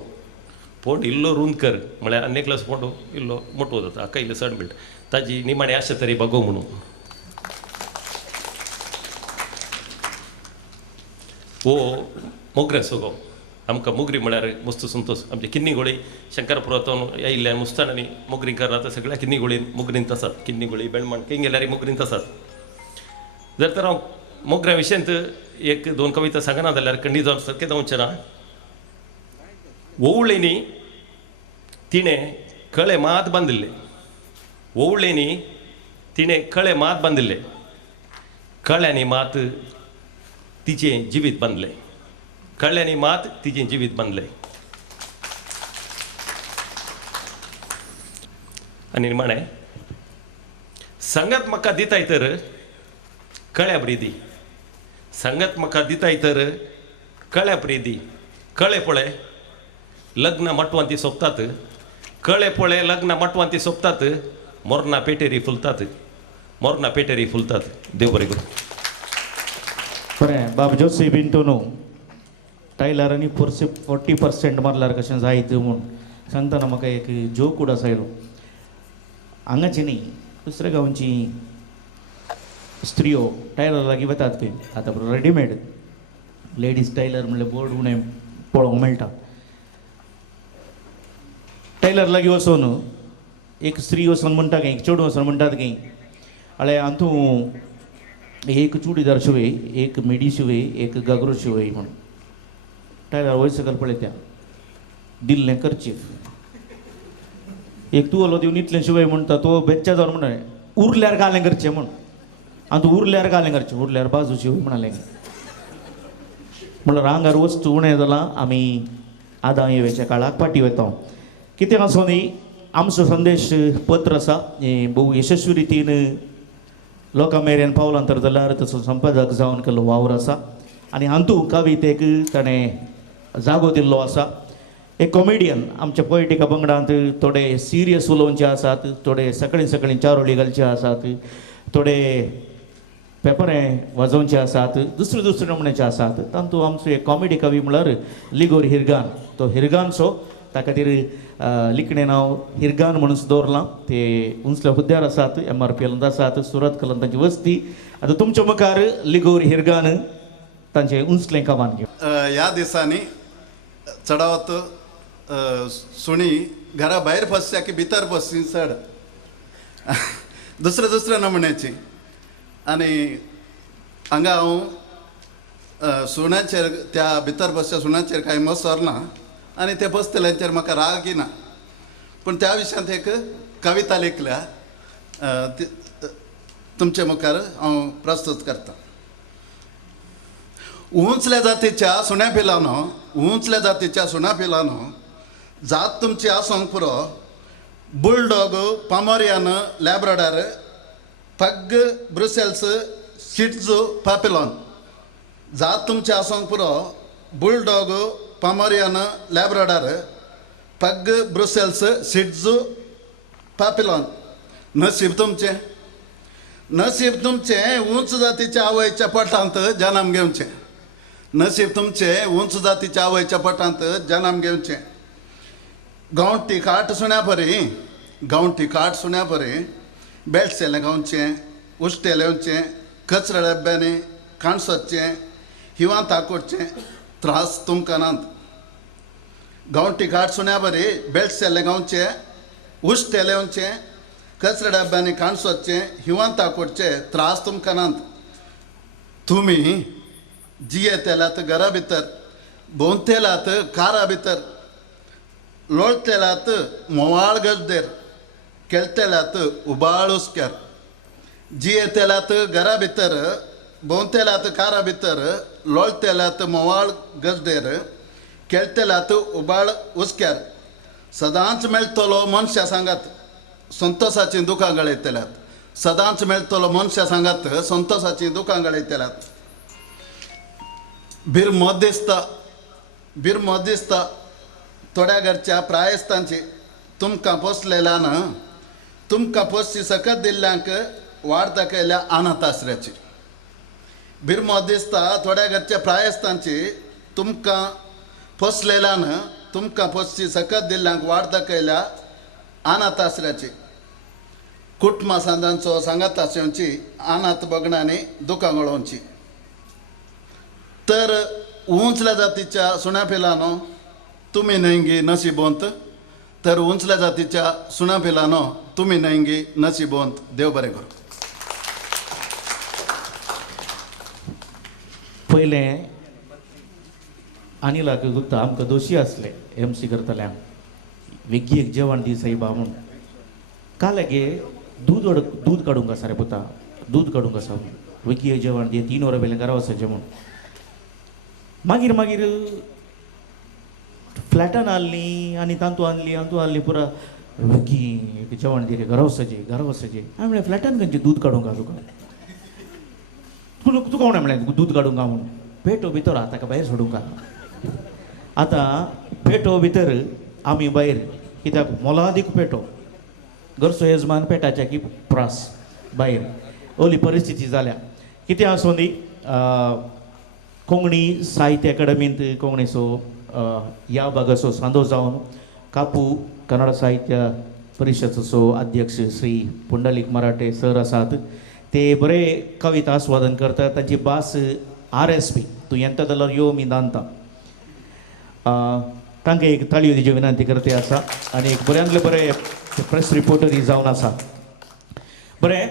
पोंड इल्लो रुंद कर म्हळ्यार आनी एकलो पोंड इल्लो मोठो जाता, हाका इल्लो चड मेळटा, ताजी निमाणी आशा तरी भागो म्हणून. हो मोगरे सोगो आमकां मोगरी म्हळ्यार मस्त संतोश. आमचे किन्नी गोळी शंकरपुरांतून येयल्ल्यान मुस्तानांनी मोगरी करतात. सगळ्या किन्नी गोळीन मोगरींत आसात. किन्नी गोळी बेळमण खंय गेल्यार मोगरींत आसात. जर तर हांव मोगऱ्या विशयांत 1-2 कविता सांगना जाल्यार खंडी जावन सारकें जावचें ना. ओवळेनी तिणें कळे मात बांदिल्ले, ओवळेनी तिणें कळे मात बांदिल्ले, कळ्यांनी मात तिचें जिवीत बांदलें, कळ्यांनी मात तिचें जिवीत बांदलें. आनी निमाणें सांगत म्हाका दिताय तर कळ्या बरी दी, सांगत म्हाका दिताय तर कळ्या बरी दी. कळे पळय लग्न मटवांती सोंपतात, कळे पळय लग्न मटवांती सोंपतात, मोरना पेटेरी फुलतात, मोरना पेटेरी फुलतात. देव बरें करूं. बरें बाब जोसेफ पिंटो न्हू टायलरांनी 40% मारल्यार कशें जायत म्हूण सांगतना म्हाका एक जोक उडस आयलो. हांगाची न्ही दुसऱ्या गांवची स्त्रियो टायलर लागीं वतात खंय. आतां रेडीमेड लेडीज टायलर म्हणल्यार बोर्ड उणें पळोवंक मेळटा. टायलर लागीं वचून एक स्त्री वचून म्हणटा खंय, एक चेडूं वचून म्हणटात खंय, आळे हातूं एक चुडीदार शिवय, एक मिडी शिवय, एक गागरो शिवय म्हणून. टायलर वयर सकयल पळयत्या दिल्लें करचीफ. एक तुवलो दिवन इतलें शिवय म्हणटा तो बेच्च्या जावन म्हणटा उरल्यार घालें करचें म्हूण. आनी तूं उरल्यार घालें करचें, उरल्यार बाजू शिवय म्हणालें. म्हणल्यार आंगार वस्तू उणें जालां. आमी आदां येवेच्या काळाक फाटी वता. कितें आसूं न्ही आमचो संदेश पत्र आसा हें भोव यशस्वी रितीन लोकां मेरेन पावलां तर जाल्यार ताचो संपादक जावन केल्लो वावर आसा. आनी हातूं कवितेक ताणें जागो दिल्लो आसा. एक कॉमेडियन आमच्या पोयटिका पंगडांत थोडे सिरियस उलोवचे आसात, थोडे सकाळीं सकाळीं चारोळी घालचे आसात, थोडे पेपरें वाजोवचे आसात, दुसरे दुसरे नमुन्याचे आसात. तातूंत आमचो एक कॉमेडी कवी म्हळ्यार लिगोर हिरगान. तो हिरगानचो त्या खातीर लिखणें नांव हिरगान म्हणून दवरलां. ते उंचल्या हुद्द्यार आसात, MRPL आसात, सुरत कलंताची वस्ती. आतां तुमच्या मुखार लिगोर हिरगान तांचे उंचलें कवान घेवन ह्या दिसांनी चडावत सुणी घरा भायर बसच्या की भितर बसची चड दुसऱ्या नमुन्याची आनी हांगा हांव सुण्याचेर त्या भितर बसच्या सुण्याचेर कांय मसर ना आनी ते बसतल्यांचेर म्हाका राग येना पूण त्या विशयांत एक कविता लेखल्या तुमचे मुखार हांव प्रस्तुत करता. उंचल्या जातीच्या सुण्या पिलानो जात तुमची आसोंक पुरो बुलडॉग पामोरियन लॅब्राडॉर पग ब्रुसेल्स शिट्झू पापिलॉन. जात तुमचे आसोंक पुरो बुलडॉग पामोरियन लॅब्राडॉर पग ब्रुसेल्स शिट्झू पापिलॉन. नसीब तुमचे उंच जातीच्या आवयच्या पोटांत जन्म घेवचे. नसीब तुमचे उंच जातीच्या आवयच्या पोटांत जन्म घेवचे. गांवठी काट सुण्या परी बेल्टसेले गावचें उश्टे लेवचें कचरे डब्यांनी काणसोचें हिवां ताकोडचें त्रास तुमकां नात. गांवठी काट सुण्या परी बेल्टसेले गावचें उश्टे लेवचें कचरे डब्यांनी काणसोचें हिवां ताकोडचें त्रास तुमकां नात. तुमी जियेतेलात घरा भितर भोंवतेलात कारा भितर लोळतेलात मोवाळ गजदेर केळतेलात उबाळ उस्क्यार. जियेतेलात घरा भितर भोंवतेलात कारा भितर लोळतेलात मोवाळ गजदेर केळतेलात उबाळ उस्क्यार. सदांच मेळटलो मनशा सांगात संतोषाची दुखां गळयतल्यात. सदांच मेळटलो मनशा सांगात संतोषाची दुखां गळयतल्यात. बीर मोद दिसता थोड्या घरच्या प्रायस्तांची तुमकां पोसलेल्यान तुमकां पोसची सकत दिल्ल्यांक वाड दाखयल्या अनाथ आश्रयाची. बीर मोद दिसता थोड्या घरच्या प्रायस्तांची तुमकां पोसलेल्यान तुमकां पोसची सकत दिल्ल्यांक वाड दाखयल्या अनाथ आश्रयाची. कुटुंबा सांजांचो सांगात आसोवची अनाथ बगणांनी दुखां गळोवची. तर उंचल्या जातीच्या सुण्या पिलांनो तुम्ही न्हयंगी नशिबोंत. तर उंचल्या जातीच्या सुण्या पिलांनो तुम्ही न्हयंगी नशिबोंत. देव बरें करूं. पयलें अनिलाक गुप्ता आमकां दोशी आसले MC करतल्यांक वेगी एक जेवण दी साईबा म्हूण. कालगे दूद काडूंक आसा रे पुता दूद काडूंक आसा वेगी एक जेवण दी 3 वरां पयलें घरा वचचें म्हूण. मागीर फ्लॅटान आहली आनी तांतू आहली पुरा वेगी जेवण दी रे घरा वचचें. हांवें म्हणलें फ्लॅटान खंयचें दूद काडूंक हा तुका कोण म्हणलें दूद काडूंक हा म्हूण. पेटो भितर हा ताका भायर सोडूंक हा. आतां पेटो भितर आमी भायर कित्याक मोलादीक पेटो घरचो येजमान पेटाच्या की प्रास भायर ओली परिस्थिती जाल्या. कितें आसूं दी कोंकणी साहित्य अकादमींत कोंकणीचो ह्या भागाचो सांदो जावन कापू कन्नड साहित्य परिशदचो अध्यक्ष श्री पुंडलीक मराठे सर आसात. ते बरे कविता आस्वादन करतात. तांची भास RSP तूं येता जाल्यार यो मी दांता. तांकां एक ताळयो दिवची विनंती करते आसा आनी एक बऱ्यांतले बरे प्रेस रिपोर्टरी जावन आसा. बरें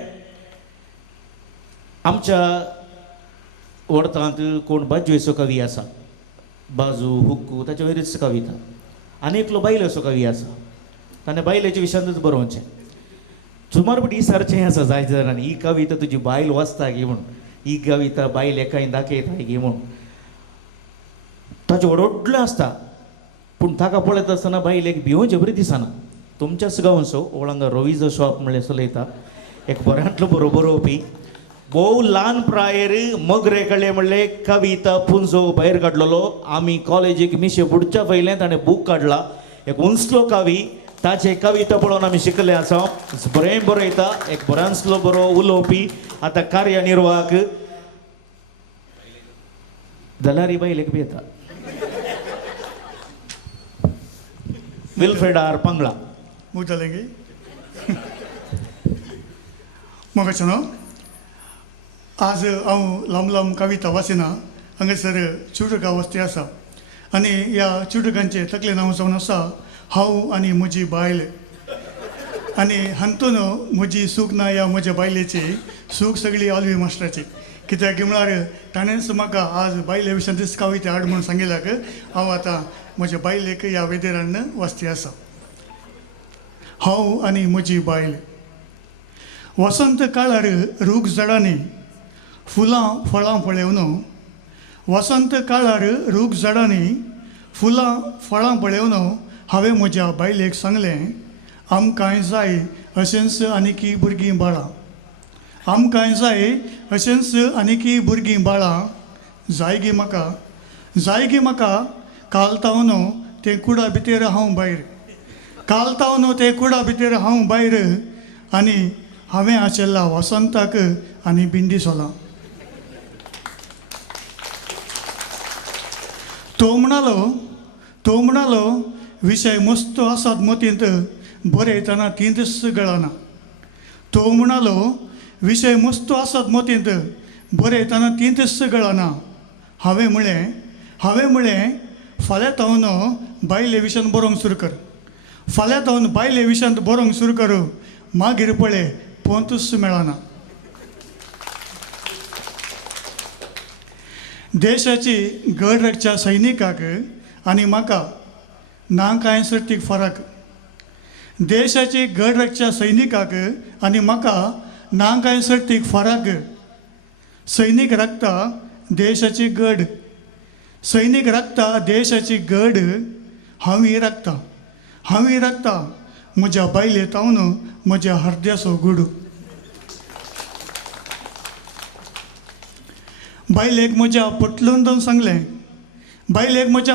आमच्या वर्तांत कोण बाजूचो कवी आसा बाजू हुक्कू ताचे वयरच कविता. आनी एकलो बायलेचो कवी आसा ताणें बायलेच्या विशयांतच बरोवचें. सुमारपटी विचारचें आसा जाय जाल्यार ही कविता तुजी बायल वाचता गे म्हूण ही कविता बायल एकाय दाखयता गे म्हूण. ताचें व्हडलें आसता पूण ताका पळयत आसतना बायलेक भिवचें बरें दिसना. तुमच्याच गांवचो ओळंगा रवीजो शॉप म्हणलें चलयता एक बऱ्यांतलो बरो बरोवपी. भोव ल्हान प्रायेर मोगरे कळे म्हणले कविता पुंजो भायर काडलेलो. आमी कॉलेजीक मिशे बुडच्या पयलें ताणें बूक काडला एक उंचलो कवी. ताचे कविता पळोवन आमी शिकले आसा. बरें बरयता एक बऱ्यांतलो बरो उलोवपी. आतां कार्यनिर्वाहक जाल्यार ही बायलेक बी येता. विल्फ्रेड आर पंगळा मुद्दलेंगे मगचनो आज हांव लांब कविता वाचिना हांगासर चुडुकां वस्ती आसा आनी ह्या चुडुकांचें तकलें नांव जावन आसा हांव आनी म्हजी बायल आनी हातून म्हजी सूख ना ह्या म्हज्या बायलेची सूख सगळी आलवी मास्टराची कित्याक म्हळ्यार ताणेंच म्हाका आज बायले विशयान दिस कविते हाड म्हणून सांगिल्ल्याक हांव आतां म्हज्या बायलेक ह्या वेदेर हाडून वाचती आसा. हांव आनी म्हजी बायल. वसंत काळार रूख झाडांनी फुलां फळां पळयवन वसंत काळार रूख झाडांनी फुलां फळां पळयवन हांवें म्हज्या बायलेक सांगलें आमकांय जाय अशेंच आनिकी भुरगीं बाळां आमकांय जाय अशेंच आनिकी भुरगीं बाळां जाय गी म्हाका काल तावन ते कुडा भितर हांव भायर काल तावन ते कुडा भितर हांव भायर आनी हांवें आशिल्ला वसंताक आनी बिंडी सोलां. तो म्हणलो विशय मस्त आसात मतींत बरयतना तींच गळना. तो म्हणलो विशय मस्त आसात मतींत बरयतना तींच गळना. हांवें म्हळें फाल्यां तावन बायले विशयान बरोवंक सुरू कर फाल्यां तावन बायले विशयान बरोवंक सुरू कर मागीर पळय पोंतूच मेळना. देशाची गड रक्षा सैनिकाक आनी म्हाका ना कांय सर्तीक फरक देशाची गड रक्षा सैनिकाक आनी म्हाका ना कांय सर्तीक फरक. सैनीक राखता देशाची गड सैनीक राखता देशाची गड हांवूय राखता म्हज्या बायले तावन म्हज्या हृदयाचो गूड. बायलेक म्हज्या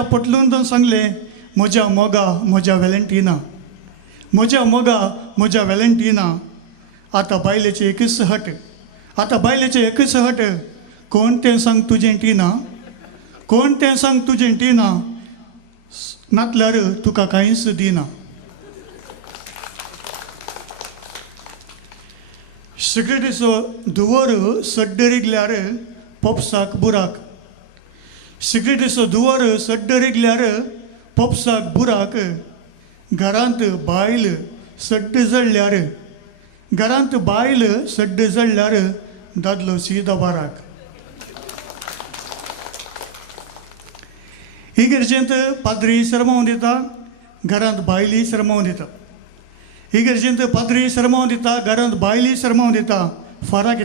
पटलून सांगलें म्हज्या मोगा म्हज्या व्हॅलेंटिना आतां बायलेचें एकच हट कोण तें सांग तुजें टिना नातल्यार तुका कांयच दिना. सिगरेटीचो दुवर सड्ड रिगल्यार पोपसाक बुराक सिगरेटीचो दुवर सड्ड रिगल्यार पोपसाक बुराक. घरांत बायल सड्ड जळल्यार दादलो सीदा बाराक. इगर्जेंत पाद्री सरमाव दिता घरांत बायली सरमाव दिता इगर्जेंत पाद्री सरमाव दिता घरांत बायली सरमाव दिता. फराक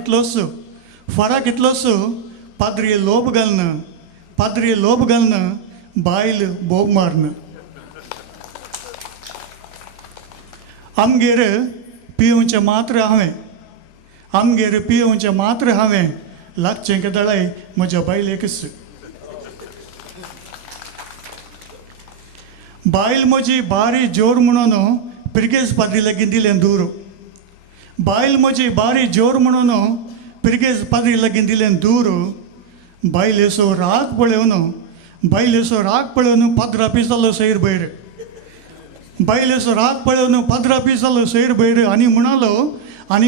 इतलोच पाद्री लोभ घालना बायल बोब मारना. आमगेर पियोवचें मात्र हांवें लागचें केदळाय म्हज्या बायलेकच. बायल म्हजी बारी जोर म्हणून पिरगेज पाद्री लागीं दिलें दूर बायलेचो राग पळोवन पाद्रा पिसालो सैर भयर आनी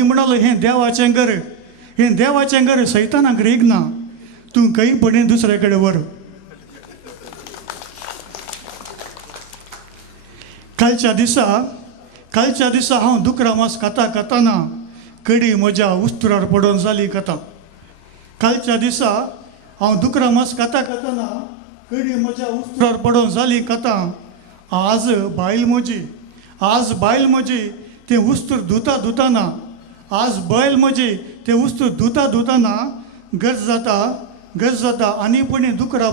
म्हणालो हें देवाचें घर सैतानाक रेगना तूं खंयपणी दुसरे कडेन व्हर. कालच्या दिसा हांव दुकरा मास खाताना कडी म्हज्या उस्तुरार पडोवन जाली कथा. कालच्या दिसा हांव दुकरा मास खाताना कडी म्हज्या उस्तुरार पडोवन जाली कथा. आज बायल म्हजी तें उस्तूर धुताना गरज जाता आनीपणी दुकरा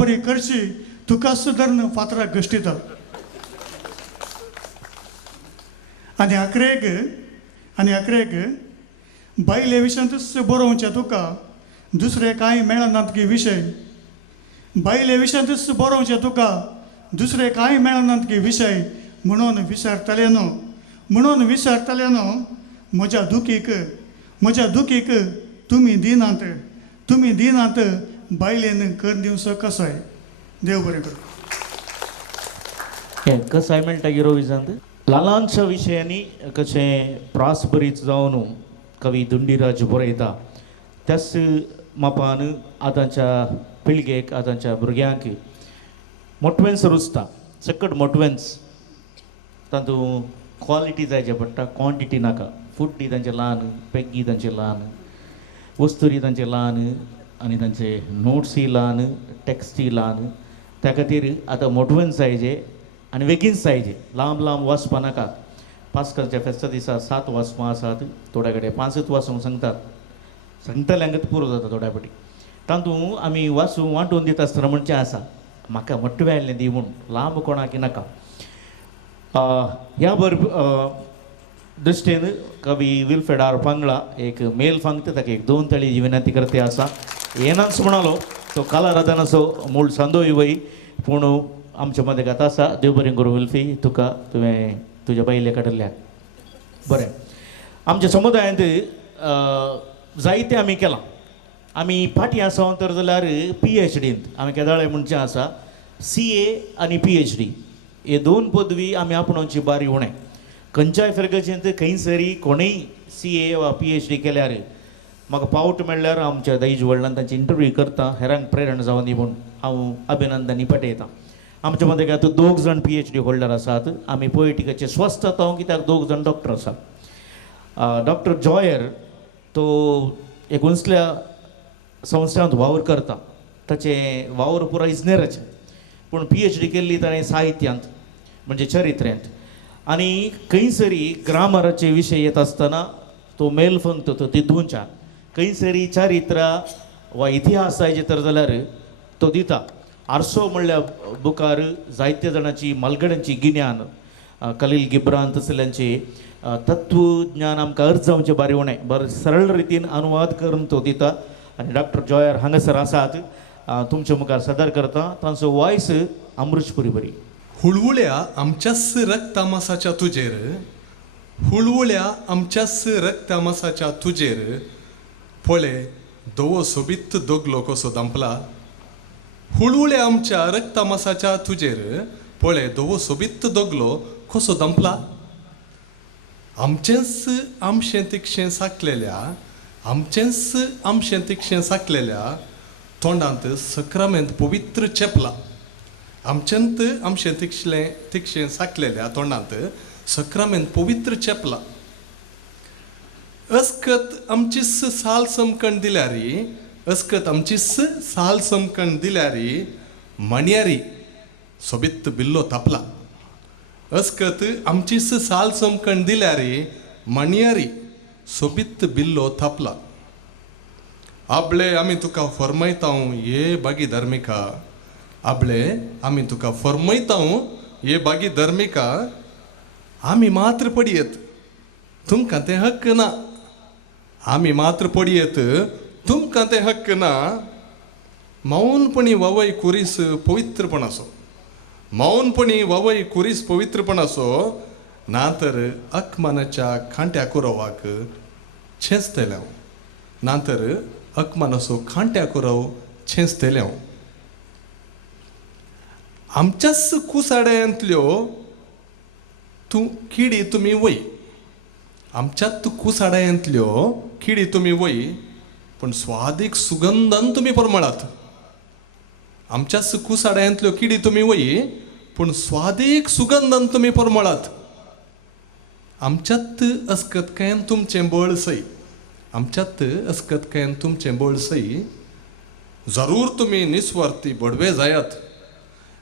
बरी करशी तुका सुधरण फातराक गश्टिता. आनी अकरेक बायले विशयांतच बरोवचें तुका दुसरे कांय मेळनात की विशय म्हणून विचारतले म्हज्या दुखीक तुमी दिनात बायलेन कर दिवचो कसाय. देव बरें करूं. कसाय मेळटा युरोविजनांत ल्हानशा विशयांनी कशें प्रास बरीच जावन कवी दुंडीराज बरयता त्याच मापान आतांच्या पिळगेक आतांच्या भुरग्यांक मोटवेन्स रुचता चकट मोटवेन्स तातूंत क्वॉलिटी जायचे पडटा क्वॉन्टिटी नाका फुड्डी तांचे ल्हान पेगी तांचे ल्हान वस्तुरी तांचे ल्हान आनी तांचे नोट्सय ल्हान टॅक्स्टय ल्हान त्या खातीर आतां मोटवेन्स जायचे आनी बेगीनच जायचे लांब लांब वचपा नाका पास्कलच्या फेस्ता दिसा 7 वाचपां आसात थोड्या कडेन 5च वाचूंक सांगतात सांगतल्यांकच पुरो जाता थोड्या फाटी तातूंत आमी वाचूंक वांटून दिता आसतना म्हणचें आसा म्हाका मोट्टे आयलें दी म्हूण लांब कोणाक नाका ह्या दृश्टेन कवी विल्फ्रेड आर पांगळा एक मेल सांगता ताका एक 2 तळी विनंती करते आसा येनाच म्हणालो तो काला राधानाचो मूळ सांदोय वय पूण आमच्या मदें गाता आसा देव बरें करूं विल्फी तुका तुवें तुज्या बायले कडल्याक बरें आमच्या समुदायांत जायते आमी केलां आमी फाटीं आसा तर जाल्यार PhDंत आमी केदाळे म्हणचें आसा CA आनी PhD हे 2 पदवी आमी आपणावची बारी उणें खंयच्याय फेरगेचेंत खंयसरी कोणूय CA वा PhD केल्यार म्हाका पावट मेळ्ळ्यार आमच्या दाईज वडिलांन तांची इंटरव्यू करता हेरांक प्रेरणा जावं दी म्हूण हांव अभिनंदनी पटयतां आमच्या मदें आतां 2 जाण PhD होल्डर आसात आमी पोएटिकाचे स्वस्थ जाता कित्याक 2 जाण डॉक्टर आसात डॉक्टर जॉयर तो एक उंचल्या संस्थांत वावर करता ताचें वावर पुराय इजनेराचें पूण PhD केल्ली ताणें साहित्यांत म्हणजे चरित्र्यांत आनी खंयसरी ग्रामराचे विशय येत आसतना तो मेल फंक्तो तो तितूंच्या खंयसरी चारित्रा वा इतिहास जायचे तर जाल्यार तो दिता आरसो म्हणल्या बुकार जायत्या जाणांची मालगड्यांची गिन्यान कलील गिब्रान तसल्यांचे तत्वज्ञान आमकां अर्थ जावचें बारी उणें बरें सरळ रितीन अनुवाद करून तो दिता आनी डॉक्टर जॉयर हांगासर आसात तुमच्या मुखार सादर करता तांचो वॉयस अमृश पुरी बरी हुळहुळ्या आमच्याच रक्तामासाच्या तुजेर हुळहुळ्या आमच्याच रक्तामासाच्या तुजेर पळे दवो सोबीत दोगलो कसो दांपला हुळहुळ्या आमच्या रक्तामासाच्या तुजेर पळे दवो सोबीत दोगलो कसो दांपला आमचेंच आमशें तिक्षें साकलेल्या आमचेंच आमशें तिक्षें साकलेल्या तोंडांत सक्रामेंत पवित्र चेपला आमचेंत आमशें तिक्षें साकलेल्या तोंडांत सक्रामेंत पवित्र चेपला अस्कत आमचीच साल समकण दिल्यारी अस्कत आमचीच साल समकण दिल्यारी मणयारी सोबीत बिल्लो तापला अस्कत आमचीच साल समकण दिल्यारी मणयारी सोबीत बिल्लो थापला आबळे आमी तुका फरमायतां ये बागी धर्मिका आबळे आमी तुका फरमायतां ये बागी धर्मिका आमी मात्र पडयेत तुमकां तें हक्क ना आमी मात्र पडयेत तुमकां तें हक्क ना मौनपणी ववय कुरीस पवित्रपणाचो मौनपणी ववय कुरीस पवित्रपणाचो ना तर अकमानाच्या खांट्या कुरवाक छेंचतल्या ना तर अकमानाचो खांट्या कुरव छेंचतल्या आमच्याच कुसाड्यांतल्यो तूं किडी तुमी वय आमच्यात कुसाड्यांतल्यो किडी तुमी वय पण स्वादीक सुगंधान तुमी परमळात आमच्याच कुसाड्यांतल्यो किडी तुमी वय पूण स्वादीक सुगंधान तुमी परमळात आमच्यात अस्कतकायेन तुमचें बळ सई आमच्यात अस्कतकायेन तुमचें बळ सई जरूर तुमी निस्वार्थी बडवे जायात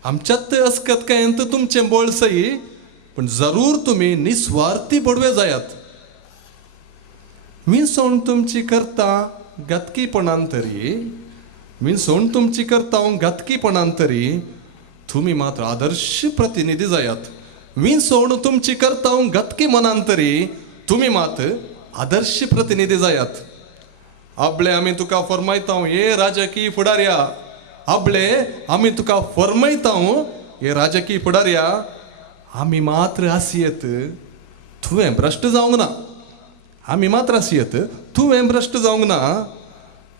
आमच्यात अस्कतकायेंत तुमचें बळ सई पण जरूर तुमी निस्वार्थी बडवे जायात विंसवण तुमची करता गतकीपणान तरी विंसवण तुमची करता गतकीपणान तरी तुमी मात्र आदर्श प्रतिनिधी जायात विंसवण तुमची करता गतकी मनान तरी तुमी मात्र आदर्श प्रतिनिधी जायात आबळे आमी तुका फरमायता ये राजकीय फुडाऱ्या आबळे आमी तुका फरमायता ये राजकीय फुडाऱ्या आमी मात्र आसियेत तुवें भ्रश्ट जावंक ना आमी मात्र आसियेत तुवें भ्रश्ट जावंक ना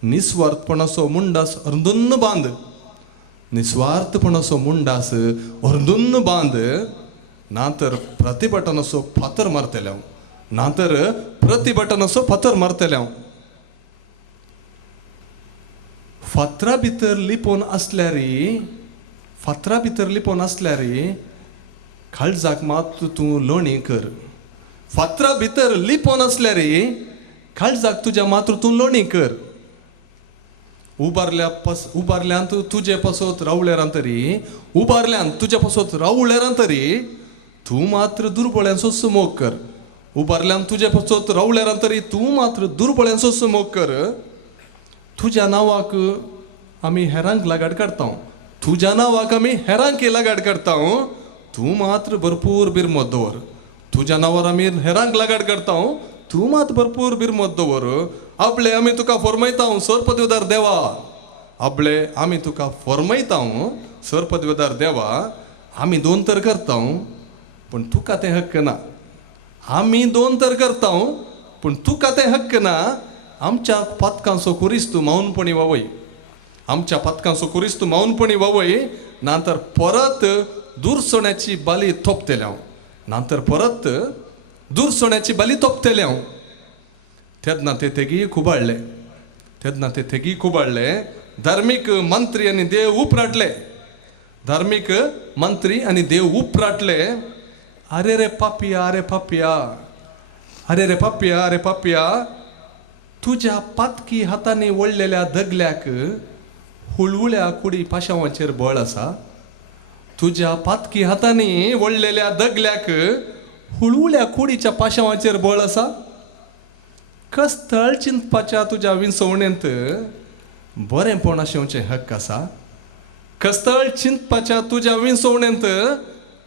निस्वार्थपणाचो मुंडास अर्दुन्न बांद निस्वार्थपणाचो मुंडास अर्दुन्न बांद ना तर प्रतिभटनाचो फातर मारतल्या ना तर प्रतिभटनाचो फातर मारतल्या फातरा भितर लिपोवन असल्यारी काळजाक मात तूं लोणी कर. फातरा भितर लिपोवन असल्यारी काळजाक तुज्या मात्र तूं लोणी कर. उबारल्यान तुजे पसोत रावल्यारांतरी तूं मात्र दुर्बळ्यांचो मोग कर. उबारल्यान तुजे पसोत रावल्यारांतरी तूं मात्र दुर्बळ्यांचो मोग कर. तुज्या नांवाक आमी हेरांक लागाड काडटा. लागाड काडटा. तूं मात्र भरपूर बिरमत दवर. तुज्या नांवार आमी हेरांक लागाड काडटा. तूं मात भरपूर बिरमत दवर. आपले आमी तुका फरमायता सरपदवेदार देवा. आमी तुका फरमायता सरपदवेदार देवा. आमी 2 तर करता पण तुका तें हक्क ना. आमी 2 तर करता पण तुका तें हक्क ना. आमच्या पातकांचो कुरिस्तू मावनपणी वावय. नंतर परत दूरसोण्याची बाली तोपतेल्या. तेन्ना ते तेगी खुबाडले. धार्मीक मंत्री आनी देव उपराटले. अरे रे पापिया तुज्या पातकी हातांनी वळलेल्या दगल्याक हुळहुळ्या कुडी पाशांवाचेर बळ आसा. तुज्या पातकी हातांनी वळलेल्या दगल्याक हुळहुळ्या कुडीच्या पाशांवाचेर बळ आसा. कस्तळ चिंतपाच्या तुज्या विंसवणेंत बरेंपण आशेवचें हक्क आसा. कस्तळ चिंतपाच्या तुज्या विंसवणेंत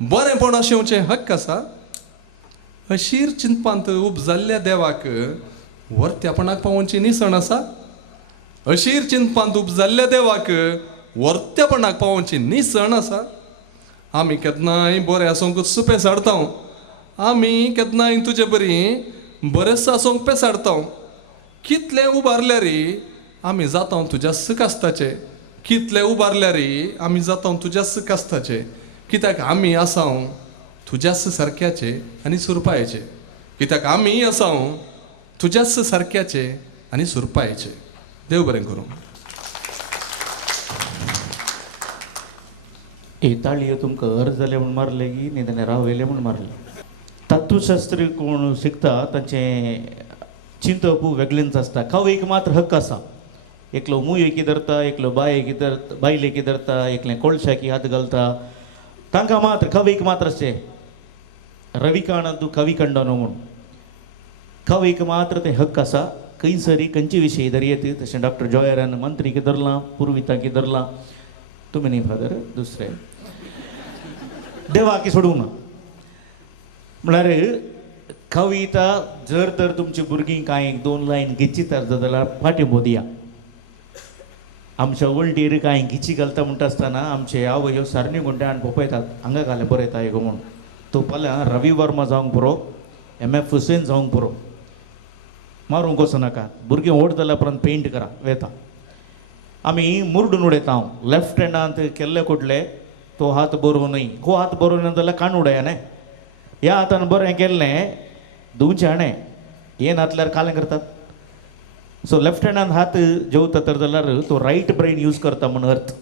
बरेंपण आशेवचें हक्क आसा. अशीर चिंतपांत उपजाल्ल्या देवाक वर्त्यापणाक पावोवची निसण आसा. अशीर चिंतपांत उपजाल्ल्या देवाक वर्त्यापणाक पावोवची निसण आसा. आमी केन्नाय बरें आसूंक सुपें साडटा. आमी केन्नाय तुजे बरी बरेंच आसूंक पेसाडटा. कितलें उबारल्यार आमी जाता तुज्या कास्ताचे. कित्याक आमी आसा तुज्याच सारक्याचे आनी सुरपायेचे. तुज्याच सारक्याचे आनी सुरपायेचे. देव बरें करूं. ताळयो तुमकां अर्ज जाले म्हूण मारले की निदान रावयले म्हूण मारले. तत्वशास्त्र कोण शिकता तांचें चिंतप वेगळेंच आसता. कवेक मात्र हक्क आसा. एकलो मूय एकी धरता, एकलो बायल एकी धरता, एकलें कोळशाकी हात घालता. तांकां मात्र कवेक मात्र अशें रविकाणतू कवी कंडनो म्हूण कवेक मात्र तें हक्क आसा. खंयसरी खंयचे विशयी धरयेत. तशें डॉक्टर जॉयरान मंत्रीक धरलां, पुर्वितांकी धरलां. तुमी न्ही फादर दुसरे देवाकी सोडूंक ना. म्हळ्यार कविता जर तर तुमची भुरगीं कांय 2 लायन गिचितात जाल्यार फाटीं दिया. आमच्या वळटीर कांय गिची घालता म्हणटा आसतना आमचे आवय सारणी गुंड्यान पळयतात हांगा घाले बरयता गो म्हूण. तो फाल्यां रवी वर्मा जावंक पुरो, MF हुसेन जावंक पुरो, मारूंक वचूं नाका. भुरगीं व्हड जाल्या उपरांत पेंट करा वेता. आमी मुरडून उडयता. लेफ्ट हँडांत केल्ले कुडले तो हात बरोवनय. को हात बरोवन जाल्यार काण उडया न्हय. ह्या हातान बरें केल्लें 2 हाणे हे नातल्यार कालें करतात. सो लेफ्ट हँडान हात जेवता तर जाल्यार तो रायट ब्रेन यूज करता म्हूण अर्थ.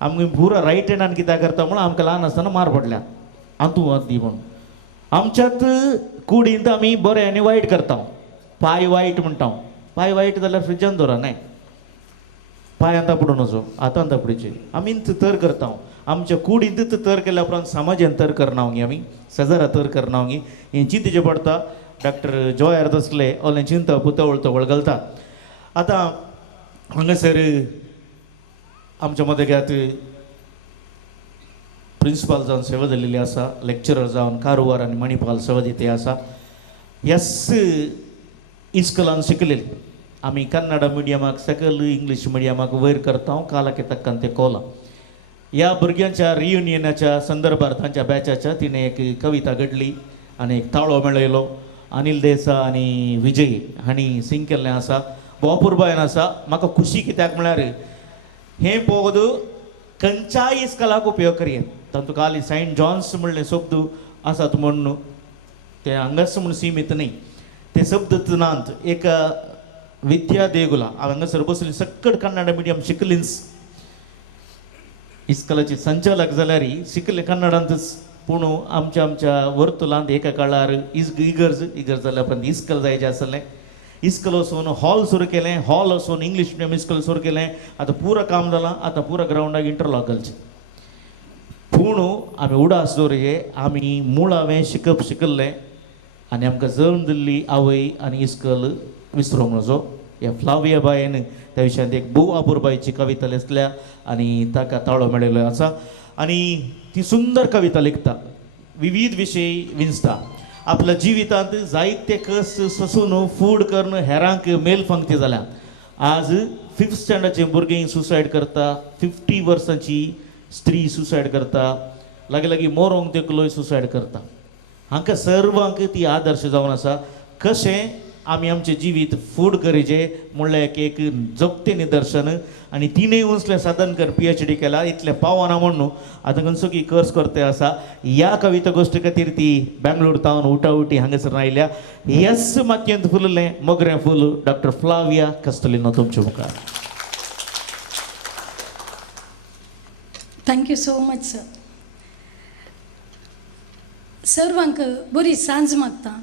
आमी पुरो रायट हँडान कित्याक करता म्हूण आमकां ल्हान आसतना मार पडल्या हातू हात दी म्हूण. आमच्यात कुडींत आमी बरें आनी वायट करता. पांय वायट म्हणटा. पांय वायट जाल्यार फ्रिजान दवरा न्हय. पांयांत आपडून वचो हातांत आपडीचे. आमी तर करता. आमच्या कुडींत तर केल्या उपरांत समाजान तर करना आमी शेजारा तर करना हें चिंतचें पडटा. डॉक्टर जॉयर तसले ओलें चिंतप तवळ घालता. आतां हांगासर आमच्या मदेगांत प्रिंसिपाल जावन सेवा दिल्ली आसा. लेक्चरर जावन कारवार आनी मणिपाल सेवा दिते आसा. ह्याच इस्कलान शिकलेली. आमी कन्नड मिडियमाक सकयल इंग्लीश मिडियमाक वयर करता. कालाके तक्कन ते कोला. ह्या भुरग्यांच्या रियुनियनाच्या संदर्भात तांच्या बॅचाच्या तिणें एक कविता घडली आनी एक ताळो मेळयलो. अनिल देसाय आनी विजय हांणी सिंग केल्लें आसा. वापुरबायन आसा. म्हाका खुशी कित्याक म्हळ्यार हें पद खंयच्याय इस्कलाक उपयोग करयेत. तातूंत खाली सेंट जॉन्स म्हणलें शब्द आसात म्हूण ते हांगाच म्हूण सीमीत न्ही. ते शब्द नात. एक विद्या देगुला हांगासर बसली सक्कड कन्नड मिडियम शिकलींस इस्कलाचे संचालक जाल्यार शिकले कन्नडांतच पूण आमच्या वर्तुलांत एका काळार इगर्ज जाल्या उपरांत इस्कल जायचें आसलें इस्कल वचून हॉल सुरू केलें हॉल वचून इंग्लीश मिडियम इस्कल सुरू केलें आतां पुरो काम जालां आतां पुरो ग्रावंडाक इंटरलॉक घालचें पूण आमी उडास दवरचे आमी मूळ हांवें शिकल्लें आनी आमकां जळम दिल्ली आवय आनी इस्कल विसरूंक नजो ह्या फ्लाविया बायन त्या विशयात एक भोव आपुरबायची कविता लेखल्या आनी ताका ताळो मेळिल्लो आसा आनी ती सुंदर कविता लेखता विविध विशय विंचता आपल्या जिवितांत जायते कश्ट सोसून फूड करून हेरांक मेल पंक्ती जाल्या आज 5th स्टँडर्डचे भुरगीं सुसायड करता 50 वर्सांची स्त्री सुसायड करता लागीं मोरोंक तेकलोय सुसायड करता हांकां सर्वांक ती आदर्श जावन आसा कशें आमी आमचें जिवीत फूड करीचें म्हणल्यार एक जगतें निदर्शन आनी तिनूय उंचलें साधन कर PhD केला इतलें पावना म्हण न्हू आतां खंयचो की कर्स करते आसा ह्या कविता गोश्टी खातीर ती बेंगळूर तावन उठाउटी हांगासर आयल्या ह्याच मातयेंत फुललें मोगरें फूल डॉक्टर फ्लाविया कस्तलिनो तुमच्या मुखार. Thank you so much sir. सर्वांक बरी सांज मागता.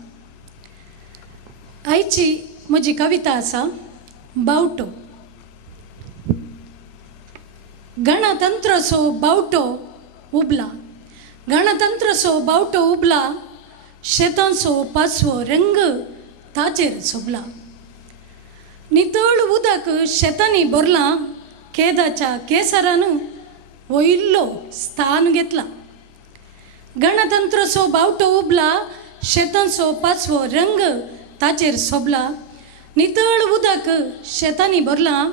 आयची म्हजी कविता आसा बावटो. गणतंत्रसो बावटो उबला गणतंत्रसो बावटो उबला शेतांचो पाचवो रंग ताचेर सोबला. नितळ उदक शेतांनी भरलां केदाच्या केसरान वयल्लो स्थान घेतला. गणतंत्रसो बावटो उबला शेतांचो पाचवो रंग ताचेर सोबला. नितळ उदक शेतांनी भरलां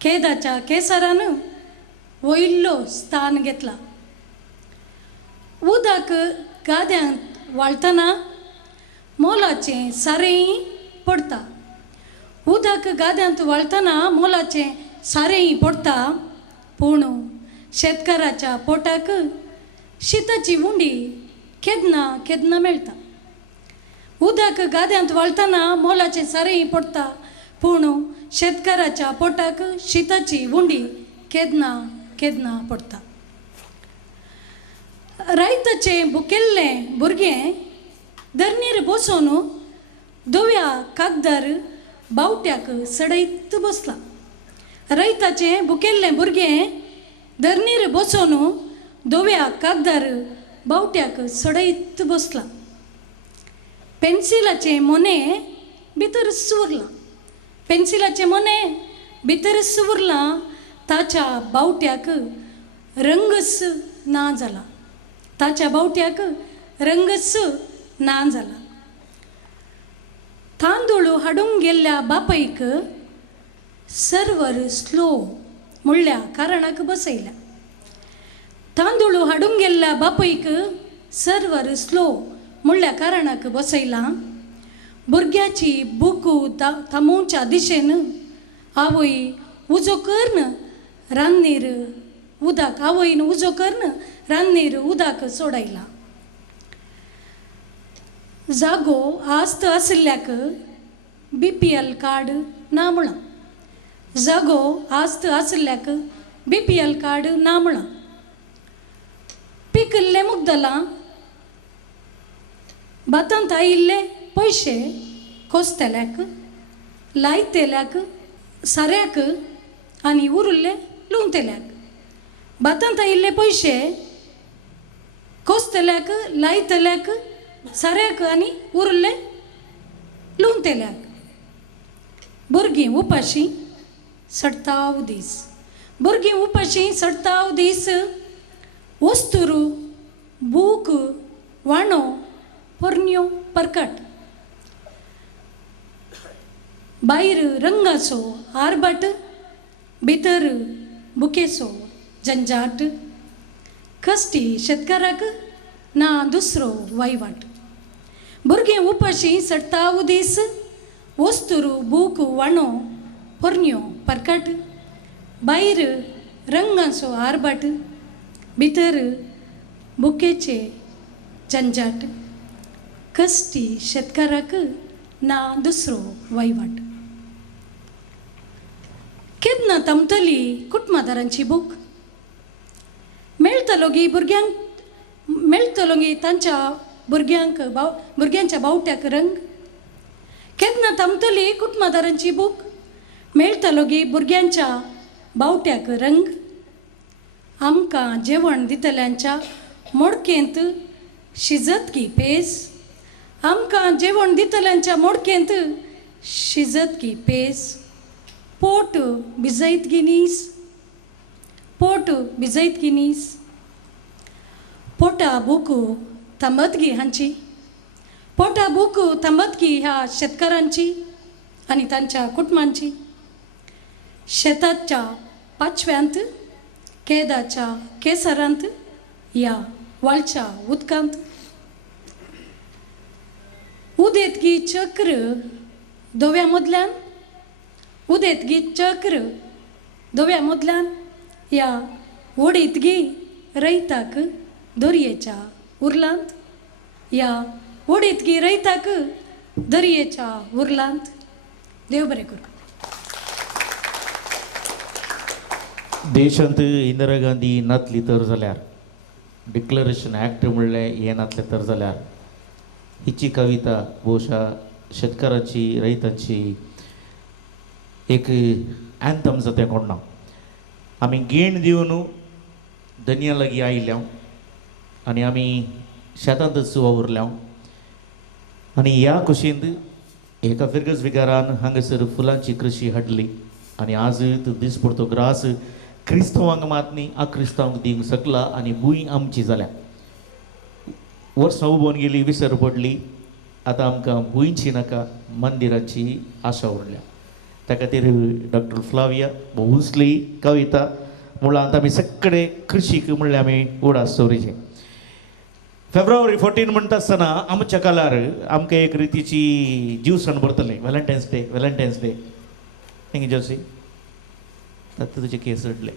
केदाच्या केसरान वयल्लो स्थान घेतला. उदक गाद्यांत वाळतना मोलाचें सारें पडटा. उदक गाद्यांत वाळतना मोलाचें सारें पडटा पूण शेतकाराच्या पोटाक शिताची उंडी केदना केदना मेळटा. उदक गाद्यांत वाळतना मोलाचें सारें पडटा पूण शेतकाराच्या पोटाक शिताची उंडी केदना केदना पडटा. रायताचें भुकेल्लें भुरगें धरणीर बसून धव्या कागदार बावट्याक सडयत बसलां. रायताचें भुकेल्लें भुरगें धरणीर बसून धव्या कागदार बावट्याक सडयत बसलां. पेन्सिलाचें मोनें भितर सुरलां. पेन्सिलाचें मोनें भितर सुरलां ताच्या बावट्याक रंगच ना जाला. ताच्या बावट्याक रंगच ना जाला. तांदूळ हाडूंक गेल्ल्या बापायक सर्वर स्लो म्हणल्या कारणाक बसयल्या. तांदूळ हाडूंक गेल्ल्या बापायक सर्वर स्लो म्हणल्या कारणाक बसयला. भुरग्याची भूक थांबोवच्या दिशेन आवय उजो करन रान्नीर उदक आवयन उजो करन रान्नीर उदक सोडयला. जागो आस्त आसल्याक BPL कार्ड ना म्हणा. जागो आस्त आसल्याक BPL कार्ड ना म्हणा. पिकल्ले मुगदलां भातांत आयिल्ले पयशे कोस्तेल्याक लायतेल्याक साऱ्याक आनी उरले लुंवतेल्याक. भातांत आयिल्ले पयशे कोस्तेल्याक लायतेल्याक साऱ्याक आनी उरले लुंवतेल्याक. भुरगीं उपाशी सडताव दीस. भुरगीं उपाशी सडताव दीस. वस्तुरू बूक वाणो पोरन्यो परकट. भायर रंगाचो आरबाट भितर बुकेचो झंझाट. कश्टी शेतकाराक ना दुसरो वयवाट. भुरगीं उपाशी सडताव दीस. वस्तुरू बूक वाणो पोरन्यो परकट. भायर रंगाचो आरबाट भितर बुकेचे झंझाट. कश्टी शेतकाराक ना दुसरो वयवाट. केन्ना तमतली कुटुंबादारांची बूक मेळटलो गी तांच्या भुरग्यांच्या बावट्याक रंग. केन्ना तमतली कुटुंबादारांची बूक मेळटलो गी भुरग्यांच्या बावट्याक रंग. आमकां जेवण दितल्यांच्या मोडकेंत शिजत की पेस. आमकां जेवण दितल्यांच्या मोडकेंत शिजत की पेस. पोट भिजयत गिनीस. पोट भिजयत गिनीस. पोटा बूक थांबतगी हांची. पोटा बूक थांबतगी ह्या शेतकारांची आनी तांच्या कुटुंबांची. शेताच्या पाचव्यांत केदाच्या केसरांत या वाळच्या उदकांत. उदेतगी चक्र दोव्या मदल्यान. उदेतगी चक्र दोव्या मदल्यान या ओडीतगी रयताक दर्येच्या उरलांत. या ओडीतगी रयताक दर्येच्या उरलांत. देव बरें करूं. देशांत इंदिरा गांधी नातली तर जाल्यार डिक्लरेशन ॲक्ट म्हणलें हें नातलें तर जाल्यार हिची कविता भोवशा शेतकाराची रयतांची एक एंथम जाता कोणना. आमी गेण दिवन दनया लागीं आयल्या आनी आमी शेतांतच वावुरल्या आनी ह्या कुशींत एका फिरगस विकारान हांगासर फुलांची कृशी हाडली आनी आज दीस पडतो ग्रास क्रिस्तवांक मात न्ही अक्रिस्तांवांक दिवंक शकला आनी भूंय आमची जाल्या. वर्सां उबोवन गेली विसर पडली. आतां आमकां भुंयची नाका मंदिराची आशा उरल्या. त्या खातीर डॉक्टर फ्लाविया भोवसली कविता मुळांत आमी सगळे कृशीक म्हणलें आमी उडास दवरिचें. फेब्रुवारी 14 म्हणटा आसतना आमच्या काळार आमकां एक रितीची जीवसण भरतले. वेलंटायन्स डे थिंग जर्सी तातूंत तुजे केस सडले.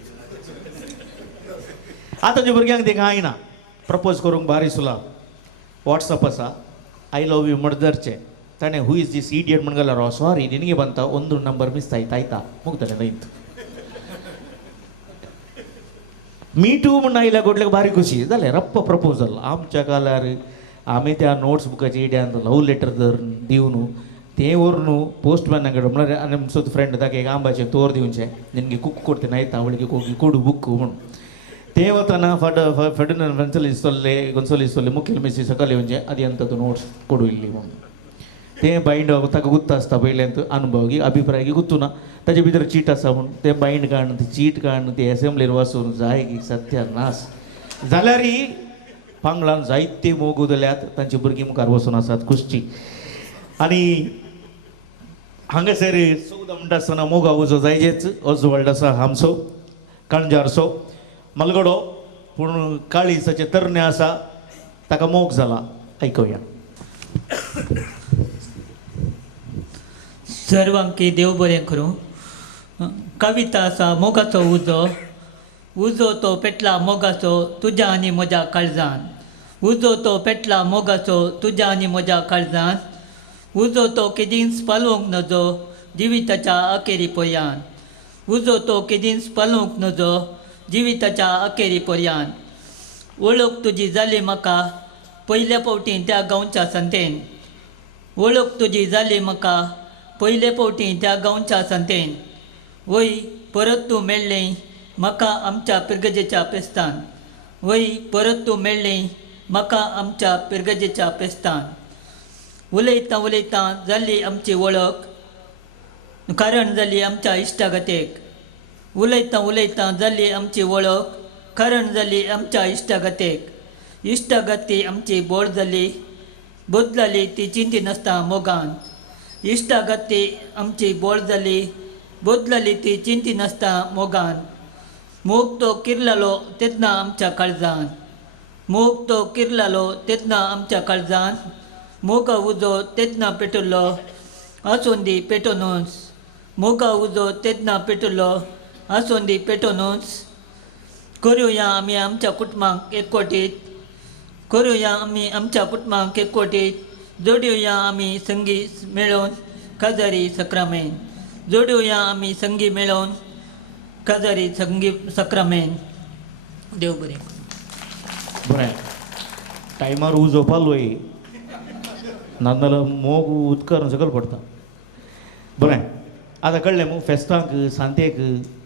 आतांच्या भुरग्यांक तें कांय ना. प्रपोज करूंक भारी सुला. वॉट्सअप आसा. ಐ ಲವ್ ಯು ಮಡ್ದರ್ಚೆ ತಾನೆ ಹೂ ಇಸ್ ದಿಸ್ ಇಡಿಯಟ್ ಮಣ್ಗಲ್ಲಾರೋ ಸಾರಿ ನಿನಗೆ ಬಂತ ಒಂದು ನಂಬರ್ ಮಿಸ್ ಆಯ್ತಾ ಮುಗ್ತಾನೆ ನೈನ್ತ್ मी टू म्हणून आयल्या गोडल्याक बारी खुशी जालें रप्प प्रपोजल. आमच्या काळार आमी त्या नोट्स बुकाच्या इड्यान लव लेटर धर दिवन तें व्हरून पोस्टमॅना कडेन म्हळ्यार आनी आमचो फ्रेंड ताका एक आंबाचें तोर दिवचें निनगे कुक कोಡ್ತೇನೆ ಆಯ್ತಾ ಅವಳಿಗೆ ಹೋಗಿ ಕೊಡು ಬುಕ್ म्हणून तें वताना ಫೆಡರಲ್ ಗೊಂಸೋಲಿಸೊಲ್ಲೆ ಮುಖ್ಯ ಮಿಸ್ಸಿ ಸಕಾಲಿ ಒಂಜೆ ಅದು ಎಂಥದ್ದು ನೋಟ್ಸ್ ಕೊಡು ಇಲ್ಲಿ म्हणून तें बायंड ताका गुत्ता आसता पयलेंत अनुभव अभिप्राय गुत्तुना ताचे भितर चीट आसा म्हणून तें बायंड काडून ती चीट काडून ती एसेंब्लीर वाचून जाय की सत्यानाश जाल्यार ही पांगळान जायते मोग उदल्यात तांची भुरगीं मुखार वचून आसात कुश्ती आनी हांगासर चवदा म्हणटा आसतना मोगा उजो जायचेच ओजवल्ड आसा आमचो कणजारचो मलगडो पूण काळीसाचे तरणे आसा ताका मोग जाला आयकुया. सर्वांकी देव बरें करूं. कविता आसा मोगाचो उजो. उजो तो पेटला मोगाचो तुज्या आनी म्हज्या काळजान. उजो तो पेटला मोगाचो तुज्या आनी म्हज्या काळजान. उजो तो केदींच पालोवंक नजो जिविताच्या अखेरी पर्यान. उजो तो केदींच पालोवंक नजो जिविताच्या अखेरी पर्यान. वळख तुजी जाली म्हाका पयल्या फावटी त्या गांवच्या संतेन. वळख तुजी जाली म्हाका पयले फावटी त्या गांवच्या संतेन. वय परत तूं मेळ्ळें म्हाका आमच्या पिरगजेच्या पेस्तान. वय परत तूं मेळ्ळें म्हाका आमच्या पिरगजेच्या पेस्तान. उलयतां उलयतां जाली आमची वळख कारण जाली आमच्या इश्टागतेक. उलयतां उलयतां जाली आमची वळख कारण जाली आमच्या इश्टागतेक. इश्टागती आमची बोड जाली बदलली ती चिंती नासता मोगान. इश्टागती आमची बोड जाली बदलली ती चिंती नासता मोगान. मोग तो किरलालो तेतना आमच्या काळजान. मोग तो किरलालो तेतना आमच्या काळजान. मोगा उजो तेतना पेटलो आसोंदी पेटोनूच. मोगा उजो तेतना पेटलो आसोंदी पेटोनूच. करुया आमी आमच्या कुटुंबांक एकवटीत. करुया आमी आमच्या कुटुंबांक एकवटीत. जोडुया आमी संगी मेळोवन काजारी सक्रामेन. जोडुया आमी संगी मेळोवन काजारी संगीत सक्रामेंट देव बरें बरें टायमार उजो पालोय नाजाल्यार मोग उदकारून सकयल पडटा बरें आतां कळ्ळें मग फेस्तांक सांतेक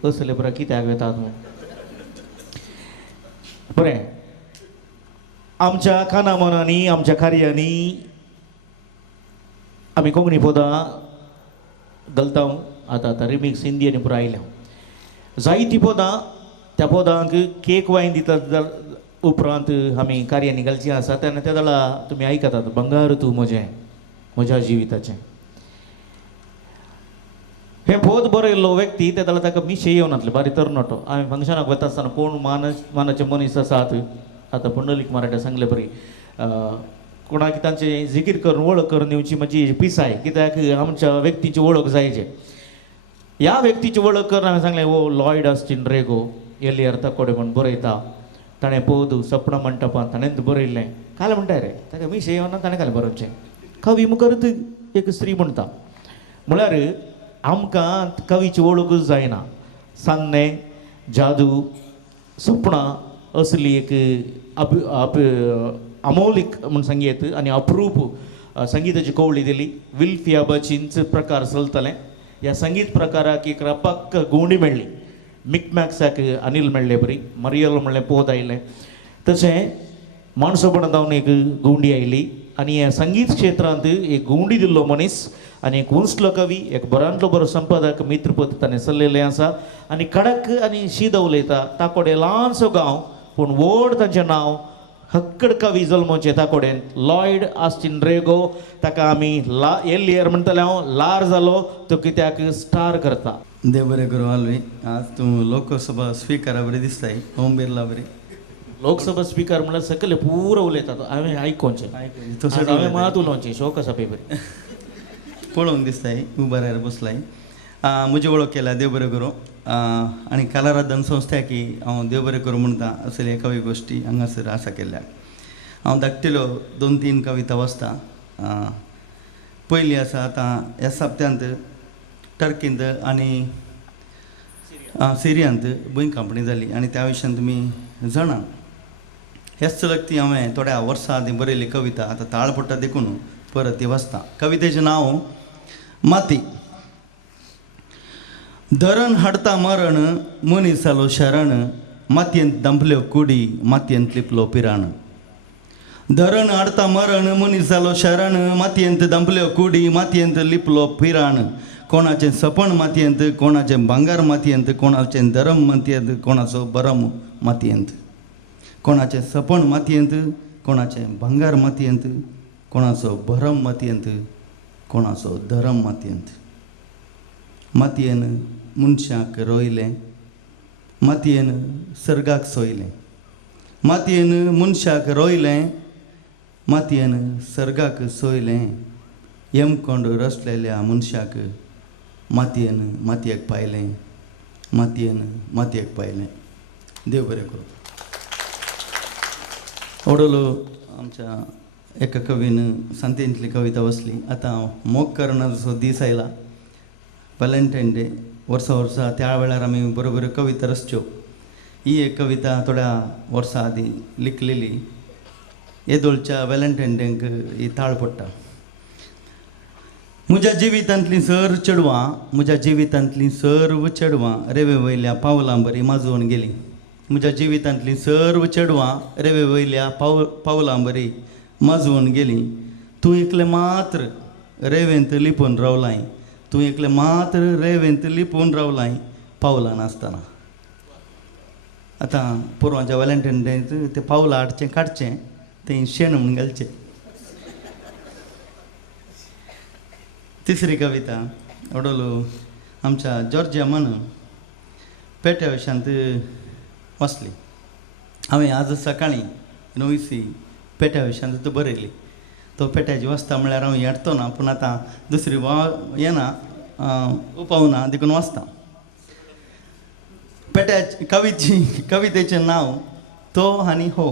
असले बरें कित्याक येतात मग बरें आमच्या कानामनांनी आमच्या कार्यांनी आमी कोंकणी पदां घालता आतां रिमिक्स हिंदी आनी पुरो आयल्या जायतीं पदां त्या पदांक केक वायन दितात उपरांत आमी कार्यांनी घालचीं आसा तेन्ना त्या वेळा तुमी आयकतात बंगार तूं म्हजें म्हज्या जिविताचें हे पद बरयल्लो व्यक्ती त्या वेळा ताका मिशे येवन नासले बारी तरणाटो हांवें फंक्शनाक वता आसतना कोण मानाचे मनीस आसात आतां पुंडलीक मराठे सांगले बरी कोणाक तांचे जिकीर करून वळख करून दिवची म्हजी पिसाय कित्याक आमच्या व्यक्तीची वळख जायचे ह्या व्यक्तीची वळख करून हांवें सांगलें ओ लॉयड ऑस्टिन रेगो एलियर तकोडे म्हण बरयता ताणें पद सपना मंटपांत ताणेंच बरयल्लें काल म्हणटा रे ताका मिशे येवना ताणें काल बरोवचें कवी मुखारच एक स्त्री म्हणटा म्हळ्यार आमकां कवीची वळखूच जायना सान्नें जादू सपनां असली एक अमौलिक म्हूण संगीत आनी अप्रूप संगीताची कवळी दिली विल्फ ह्या भशेनच प्रकार चलतले ह्या संगीत प्रकाराक एक रपाक गोंडी मेळ्ळी मिकमॅक्साक अनिल मेळ्ळे बरी मरियल म्हणलें पोद आयलें तशें माणसोपण जावन एक गोंडी आयली आनी ह्या संगीत क्षेत्रांत एक गोंडी दिल्लो मनीस आनी एक उंचलो कवी एक बऱ्यांतलो बरो संपादक मित्रपद ताणें चल्लेलें आसा आनी कडक आनी शीद उलयता ताकोडे ल्हानसो गांव पूण व्हड ताचें नांव हक्कड कवी जल्मोचे ताकोडेन लॉयड ऑस्टिन रेगो ताका आमी एलियर म्हणटले हांव लार जालो तो कित्याक स्टार करता देव बरें करूं हालवी आज तूं लोकसभा स्पिकरा बरी दिसताय ओम बिर्ला बरी लोकसभा स्पीकर म्हणल्यार सकयल पुरो उलयता हांवें आयकोनचें हांवें मात उलोवचें शोक आसा पेपर पळोवन दिसताय उबाऱ्यार बसलाय म्हजी वळख केल्या देव बरें करूं आनी कलाराधन संस्थाकी हांव देव बरें करूं म्हणटा असले कवी गोश्टी हांगासर आसा केल्या हांव धाकटेल्यो 2-3 कविता वाचता पयली आसा आतां ह्या सप्त्यांत टर्कींत आनी सिरियांत भूंयकांपणी जाली आनी त्या विशयान तुमी जाणा हेच चलती हांवें थोड्या वर्सां आदीं बरयल्ली कविता आतां ताळ पडटा देखून परत ती वाचता कवितेचें नांव माती धरण हाडता मरण मनीस जालो शरण मातयेंत दंपल्यो कुडी मातयेंत लिपलो पिराण धरण हाडता मरण मनीस जालो शरण मातयेंत दंपल्यो कुडी मातयेंत लिपलो पिराण कोणाचें सपन मातयेंत कोणाचें भांगार मातयेंत कोणाचें धरम मातयेंत कोणाचो भरम मातयेंत कोणाचें सपन मातयेंत कोणाचें भांगार मातयेंत कोणाचो भरम मातयेंत कोणाचो धरम मातयेंत मातयेन मनशाक रोयलें मातयेन सर्गाक सोयलें मातयेन मनशाक रोयलें मातयेन सर्गाक सोयलें येमकोंड रचलेल्या मनशाक मातयेन मातयेक पायलें मातयेन मातयेक पायलें देव बरें करूं ओडलो आमच्या एका कवीन सांतेंतली कविता वचली आतां हांव मोग करणाचो दीस आयला व्हॅलेंटायन डे वर्सा त्या वेळार आमी बऱ्यो बऱ्यो कविता रचच्यो ही एक कविता थोड्या वर्सां आदीं लिखलेली येदोळच्या व्हॅलेंटायन डेक ही ताळ पडटा म्हज्या जिवितांतलीं सर चेडवां म्हज्या जिवितांतलीं सर्व चेडवां रेवे वयल्या पावलां बरी माजोवन गेलीं म्हज्या जिवितांतलीं सर्व चेडवां रेवे वयल्या पावलां बरी माजोवन गेलीं तूं एकलें मात्र रेवेंत लिपोवन रावलाय तूं एकलें मात्र रेवेंत लिपोवन रावलाय पावलां नासतना आतां पुरवांच्या व्हॅलेंटायन डेंत तें पावलां हाडचें काडचें तें शेण म्हूण घालचें तिसरी कविता ओडोलो आमच्या जॉर्जिया मन पेट्या विशयांत वाचली हांवें आज सकाळीं 9 पेट्या विशयांत बरयली तो पेट्याची वाचता म्हळ्यार हांव येडतो ना पूण आतां दुसरी येना उपावना देखून वाचता पेट्या कवितेचें नांव तो आनी हो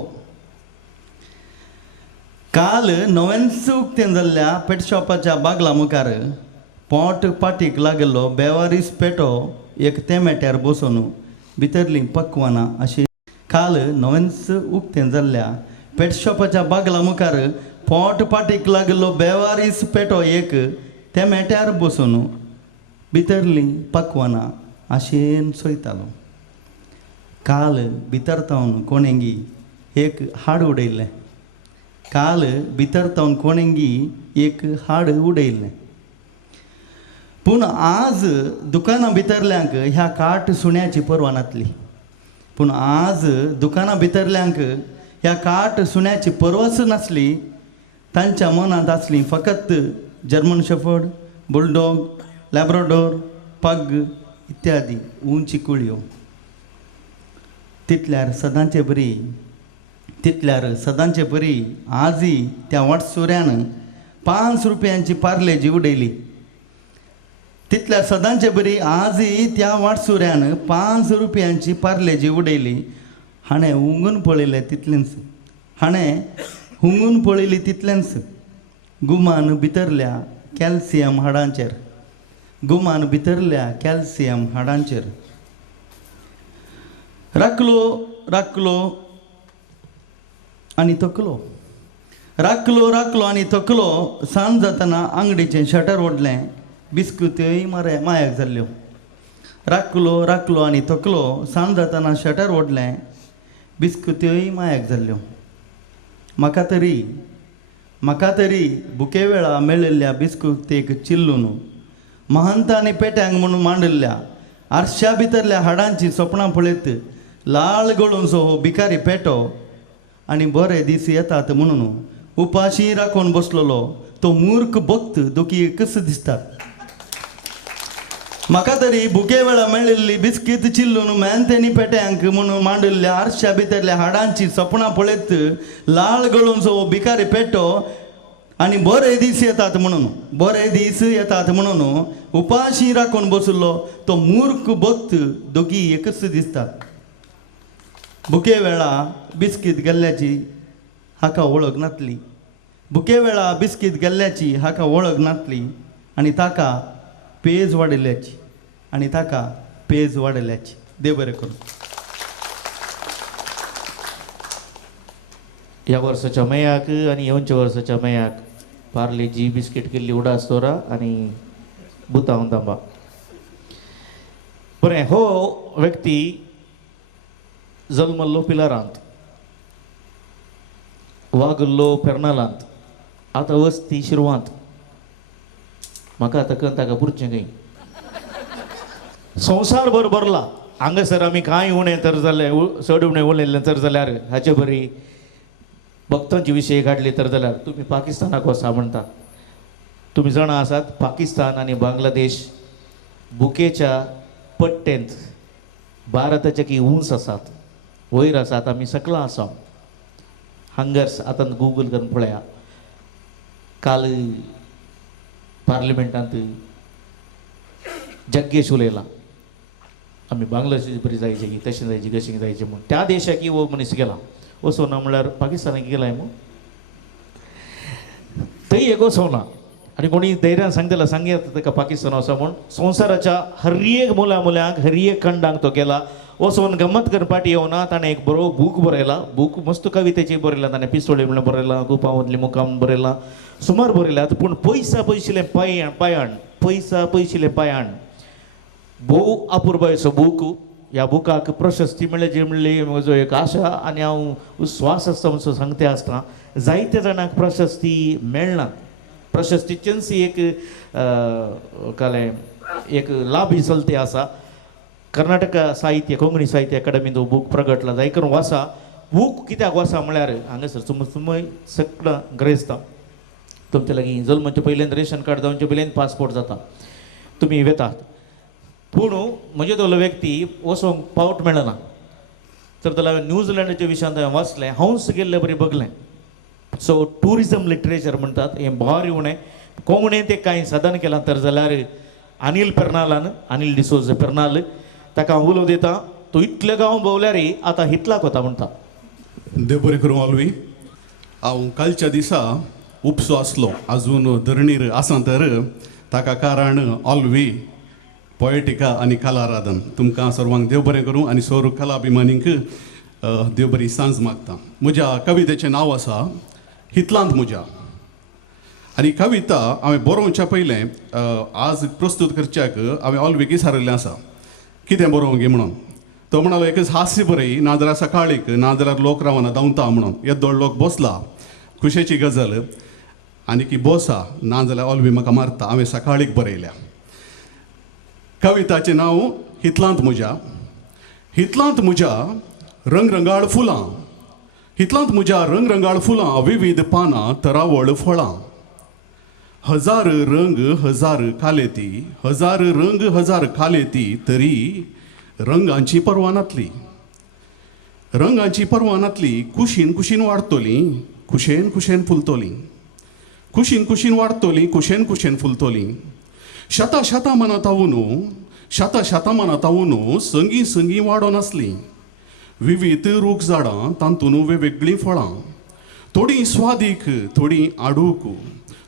काल नव्यानच उक्तें जाल्ल्या पेट शॉपाच्या बागला मुखार पोट पाटीक लागलो बेवारीस पेटो एक ते मेट्यार बसून भितरलीं पक्वानां अशी काल नवेंच उक्तें जाल्ल्या पेट शॉपाच्या बागला मुखार पोट पाटीक लागलो बेवारीस पेटो एक ते मेट्यार बसून भितरलीं पक्वानां आशेन सोयतालो. काल भितर तावन कोणेंगी एक हाड उडयल्लें. काल भितर तावन कोणेंगी एक हाड उडयल्लें. पूण आज दुकानां भितरल्यांक ह्या काट सुण्याची पर्वा नासली. पूण आज दुकानां भितरल्यांक ह्या काट सुण्याची पर्वाच नासली. तांच्या मनांत आसली फकत जर्मन शेफर्ड, बुलडॉग, लॅब्राडोर, पग इत्यादी उंची कुळयो. तितल्यार सदांचे बरी आजी त्या वाटसुऱ्यान 5 रुपयांची पार्लेजी उडयली. तितल्यार सदांचे बरी आजी त्या वाटसुऱ्यान 5 रुपयांची पार्लेजी उडयली. हाणें हुंगून पळयली तितलेंच गुमान भितरल्या कॅल्सियम हाडांचेर राखलो आनी तकलो सांज जातना आंगडीचें शटर ओडलें. बिस्कुत्योय मायाक जाल्ल्यो. राखलो आनी तकलो सांज जातना शटर ओडलें. बिस्कुत्योय मायाक जाल्ल्यो. म्हाका तरी बुके वेळा मेळिल्ल्या बिस्कुतेक चिल्लून महंतांनी पेट्यांक म्हणून मांडिल्ल्या आरश्या भितरल्या हाडांची सपनां पळयत लाळ गळून सो हो भिकारी पेटो आनी बरे दीस येतात म्हणून उपाशी राखून बसलेलो तो मूर्ख भक्त दोगी कस दिसता. म्हाका तरी बुके वेळा मेळिल्ली बिस्कीट चिल्लून मेहनतेनी पेट्यांक म्हणून मांडिल्ल्या आरश्या भितरल्या हाडांची सपनां पळयत लाळ गळून सो भिकारी पेटो आनी बरे दीस येतात म्हणून उपाशी राखून बसलो तो मूर्ख भक्त दोगी एकच दिसतात. बुके वेळा बिस्कीट गेल्ल्याची हाका वळख नासली. आनी ताका पेज वाडयल्याची. देव बरें करूं. ह्या वर्साच्या मेयाक आनी येवच्या वर्साच्या मेयाक पार्लेजी बिस्कीट केल्ली उडास तोरा आनी बुतांव तांबा. बरें, हो व्यक्ती जल्मल्लो पिलारांत, वागल्लो पेर्नालांत, आतां वस्ती शिरवांत. म्हाका आतां ताका पुरचें खंय. संवसार भरला हांगासर आमी कांय उणें तर जालें चड उणें उलयलें तर जाल्यार हाचे बरी भक्तांचे विशय काडले तर जाल्यार तुमी पाकिस्तानाक वचा म्हणटा. तुमी जाणा आसात पाकिस्तान आनी बांगलादेश बुकेच्या पट्टेंत भारताचे की उंच आसात, वयर आसात, आमी सकलां आसा. हांगर्स आतां गुगल करून पळया. काल पार्लिमेंटांत जग्गेश उलयला आमी बांगलादेश बरी जायची तशें जायची कशें जायचें म्हूण. त्या देशाकी वो मनीस गेला वचोना म्हणल्यार पाकिस्तानाक गेलाय मग थंय एक वचोना. आनी कोणी धैर्यान सांगयात ताका पाकिस्तान वचा म्हूण. संवसाराच्या हर एक मुल्यांक हर एक खंडांक तो गेला. वचोन गंमत करपाटी येवना. ताणें एक बरो बूक बरयला. बूक मस्त कवितेची बरयला. ताणें पिस्तोळे म्हणून बरयला, गुपावंतली मुकाम बरयला, सुमार बरयल्यात. पूण पैसा पयशिल्लें पायाण भोव अपुर्बायचो बूक. ह्या बुकाक प्रशस्ती मेळ्ळी म्हणली म्हजो एक आशा आनी हांव स्वास आसता म्हणसो सांगते आसता. जायत्या जाणांक प्रशस्ती मेळना. प्रशस्तीचेंच एक लाभ ही चलते आसा. कर्नाटक साहित्य कोंकणी साहित्य अकादमीन बूक प्रगटला. जाय करून वाचा. बूक कित्याक वाचा म्हळ्यार हांगासर तुमी सगळां ग्रेस्तां. तुमचे लागीं जल्माचे पयलें रेशन कार्ड जावचे पयलें पासपोर्ट जाता. तुमी वेतात. पूण म्हजे दोलो व्यक्ती वचोंक पावट मेळना. तर जाल्यार न्यूझिलंडाच्या विशयांत हांवें वाचलें. हंस गेल्ले बरें बगलें. सो टुरिजम लिटरेचर म्हणटात हें भारी उणें. कोंकणींत एक कांय साधन केलां तर जाल्यार अनिल डिसोज पेर्नाल ताका हांव उलो दिता. तो इतले गांव भोंवल्यारय आतां हितलाक वता म्हणटा. देव बरें करूं ऑलवी. हांव कालच्या दिसा उपसो आसलो. आजून धरणीर आसा तर ताका कारण ऑलवी पोएटिका आनी कलाराधन तुमकां सर्वांक देव बरें करूं आनी सर कला अभिमानींक देव बरी सांज मागता. म्हज्या कवितेचें नांव आसा हितलांत म्हज्या. आनी कविता हांवें बरोवच्या पयलें आज प्रस्तूत करच्याक हांवें ऑलवेज विचारिल्लें आसा कितें बरोवंक गे म्हणून. तो म्हणालो एकच हास्य बरय नाजाल्यार सकाळीक नाजाल्यार लोक रावना धांवता म्हणून. येदोळ लोक बसला खुशेची गजाल आनी की बसा नाजाल्यार ऑलवेज म्हाका मारता. हांवें सकाळीक बरयल्या. कविताचें नांव हितलांत म्हज्या. हितलांत म्हज्या रंगरंगाळ फुलां. हितलांत म्हज्या रंगरंगाळ फुलां विविध पानां तरावळ फळां. हजार रंग हजार कालेती हजार रंग हजार कालेती तरी रंगांची पर्वा नातली. रंगांची पर्वा नातली कुशीन कुशीन वाडटली कुशेन कुशेन फुलतली. कुशीन कुशीन वाडटली कुशेन कुशेन फुलतली. शता शता मनात आवून शता शता मनात आवून संगी संगी वाडोन आसली. विविध रूख झाडां तांतून वेगवेगळीं फळां. थोडीं स्वादीक थोडीं आडूक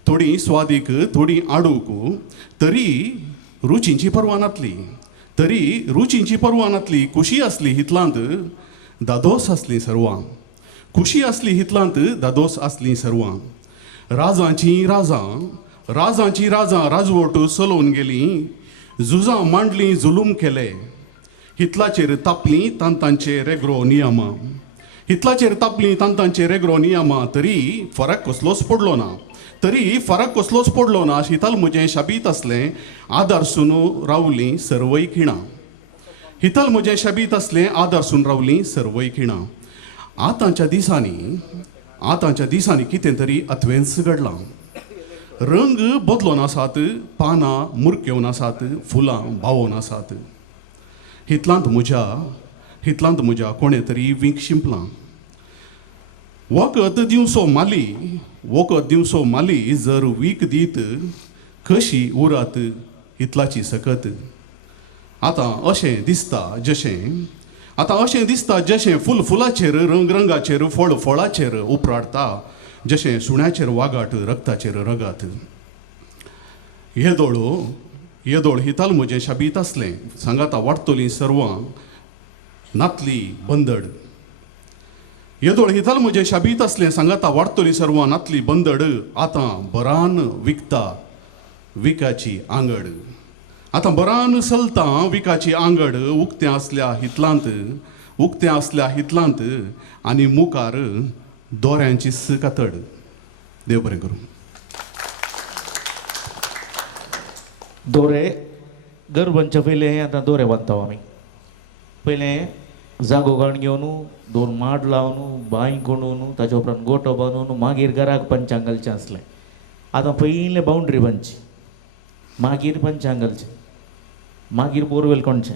थोडीं स्वादीक थोडीं आडूक तरी रुचींची पर्वा नातली. तरी रुचींची पर्वा नातली. खुशी आसली हितलांत दादोस आसली सर्वां. खुशी आसली हितलांत दादोस आसली सर्वां. राजांची राजां राजांची राजां राजवट चलोवन गेलीं. झुजां मांडलीं जुलूम केले. हितलाचेर तापलीं तांतांचे रेगरो नियमां. हितलाचेर तापलीं तांतांचे रेगरो नियमां तरी फरक कसलोच पडलो ना. तरी फरक कसलोच पडलो ना. हितल म्हजें शाबीत असलें आदारसून रावलीं सर्वय खिणां. हितल म्हजें शाबीत असलें आदारसून रावलीं सर्वय खिणां. आतांच्या दिसांनी कितें तरी अत्वेंस घडलां. रंग बदलोन आसात पानां मुरक्योवन आसात फुलां भावोन आसात. हितलांत म्हज्या कोणें तरी वीख शिंपलां. वखद दिवसो माली जर वीख दीत कशी उरत हितलाची सकत. आतां अशें दिसता जशें फुलाचेर रंगाचेर फळाचेर उपराडटा जशें सुण्याचेर वागाट रक्ताचेर रगात. येदोळ हिताल म्हजें शाबीत आसलें सांगाता वाडटलीं सर्वां नातली बंदड. येदोळ हिताल म्हजें शाबीत असलें सांगाता वाडटलीं सर्वां नातली बंदड. आतां बरान विकता विकाची आंगड. आतां बरान चलता विकाची आंगड. उक्तें आसल्या हितलांत आनी मुखार दोऱ्यांची कातड. देव बरें करूं. दोरे गरबांच्या पयलें आतां दोरे बांदता आमी. पयलें जागो घाण घेवन 2 माड लावन बांय कोंडून ताचे उपरांत गोठो बांदून मागीर घराक पंचांग घालचें आसलें. आतां पयलें बाउंड्री बांदची मागीर पंचांग घालचें मागीर बोरवेल कोणचें.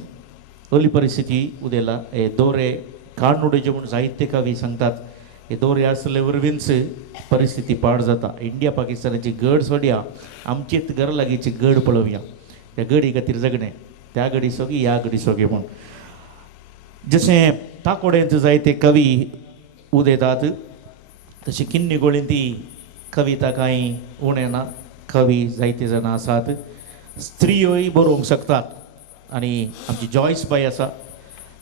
असली परिस्थिती उदेला. हे दोरे काडून उडोवचे म्हूण साहित्य कवी सांगतात. हे दोरे आसले वरवींच परिस्थिती पाड जाता. इंडिया पाकिस्तानाची गड सोडया आमचीच घरा लागींची गड पळोवया. त्या गडी खातीर जगणें त्या गडी सोगी ह्या गडी सोगे म्हूण. जशें ताकोड्यांत जायते कवी उदेतात तशी किन्नी गोळिंती कविता कांय उणें ना. कवी जायते जाणां आसात. स्त्रियोय बरोवंक शकतात. आनी आमची जॉयस बाय आसा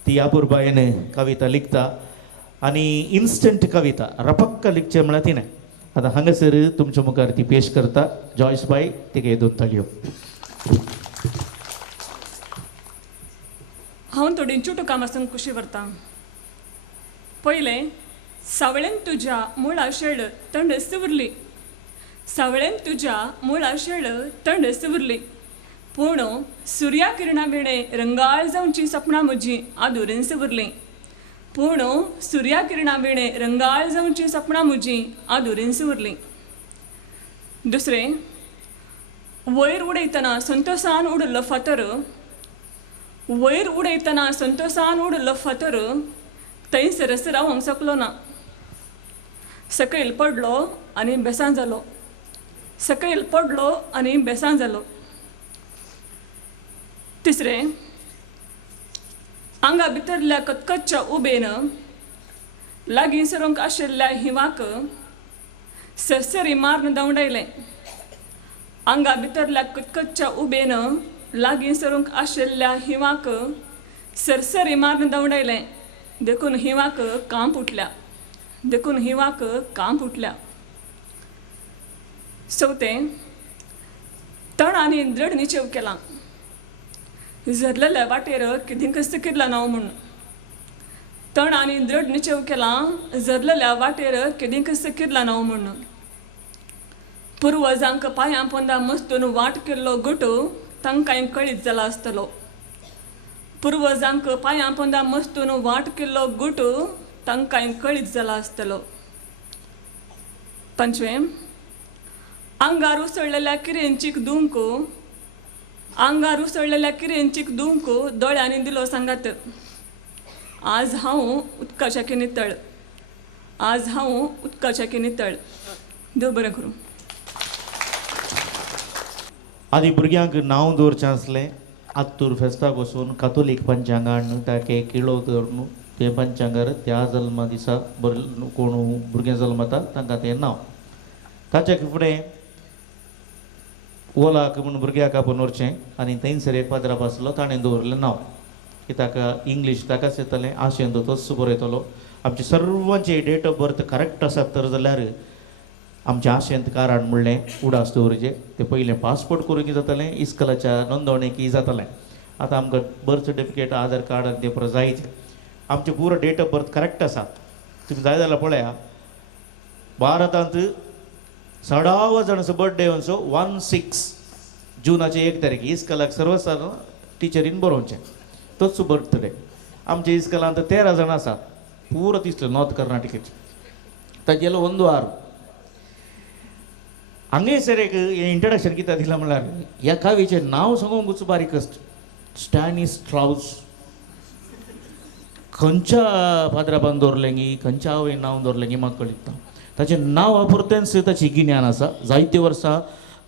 ती आपुरबायेन कविता लिखता आनी इन्स्टंट कविता रपक्क लिखचें म्हळ्यार तिणें. आतां हांगासर तुमच्या मुखार ती पेश करता. जॉयस बाय तिका 2 ताळयो. हांव थोडीं चुटुकां मासून कुशी व्हरतां. पयलें सावळेन तुज्या मुळा शेळ थंड सुवरली. सावळेन तुज्या मुळा शेळ थंड सुवरली. पूण सुर्या किरणा वेळे रंगाळ जावची सपनां म्हजीं आदुरेन सुवरलीं. पूण सुर्या किरणा वेळे रंगाळ जावची सपनां म्हजीं आदुरेन सुवरलीं. दुसरें वयर उडयतना संतोशान उडलो फातर. वयर उडयतना संतोशान उडलो फातर थंयसरच रावंक शकलो ना. सकयल पडलो आनी बेसान जालो. सकयल पडलो आनी बेसान जालो. तिसरें आंगा भितरल्या कतकतच्या उबेन लागीं सरोंक आशिल्ल्या हिवाक सरसरी मारून दवडायलें. आंगा भितरल्या कतकतच्या उबेन लागीं सरूंक आशिल्ल्या हिवाक सरसरी मारून दवडायलें देखून हिवाक कांप उठल्या देखून हिवाक कांप उठल्या. चवथें, तण आनी दृढ निचेव केला झरलेल्या वाटेर किदेंकच किरला नाव म्हूण. तण आनी दृढ निचेव केला झरलेल्या वाटेर किदेंकच किरला नाव म्हूण. पुर्वजांक पांयां पोंदा मस्तून वाट केल्लो गुटू तांकांय कळीत जाला आसतलो. पुर्वजांक पांयां पोंदा मस्तून वाट केल्लो गुटू तांकांय कळीत जाला आसतलो. पंचवें, आंगार उसळलेल्या किरेंचीक दुंकू आंगार उसळलेल्या किरेंचीक दुंकू दोळ्यांनी दिलो सांगात. आज हांव उदकाच्या नितळ आज हांव उदकाच्या नितळ. देव बरें करूं. आदी भुरग्यांक नांव दवरचें आसलें आत्तूर फेस्ताक वचून कातोलीक पंचांगान ताके किळो धरून ते पंचांगार त्या जल्मा दिसा कोण भुरगें जल्मता तांकां तें नांव. ताच्या फुडें ओलाक म्हूण भुरग्याक आपूण व्हरचें आनी थंयसर एक पाद्राप आसलो ताणें दवरलें नांव की ताका इंग्लीश ताकाच येतलें आशेन तो तोच बरयतलो. आमचे सर्वांचे डेट ऑफ बर्थ करेक्ट आसात तर जाल्यार आमच्या आशेंत कारण म्हणलें उडास दवरचें. तें पयलें पासपोर्ट करूंक जातालें इस्कलाच्या नोंदवणेक जातालें. आतां आमकां बर्थ सर्टिफिकेट आधार कार्ड आनी तें परत जायत. आमचे पुरो डेट ऑफ बर्थ करेक्ट आसा. तुमी जाय जाल्यार पळया भारतांत 16 जाणांचो बर्थडे असो 16 जूनाचे 1 तारीख इस्कलाक सर्वसाधारण टिचरीन बरोवचें तोच बर्थडे. आमच्या इस्कलांत 13 जाणां आसात पुरो दिसले नॉर्थ कर्नाटकेचे. तागेलो 1 वार हांगेसर एक इंट्रोडक्शन कित्याक दिलां म्हणल्यार ह्या कवीचें नांव सांगूंकूच बारीक स्टॅनिस्लावस. खंयच्या पाद्राबान दवरलें गी खंयच्या आवयन नांव दवरलें गी म्हाका कळीत ना. ताचें नांवा पुरतेंच ताची गिन्यान आसा. जायते वर्सां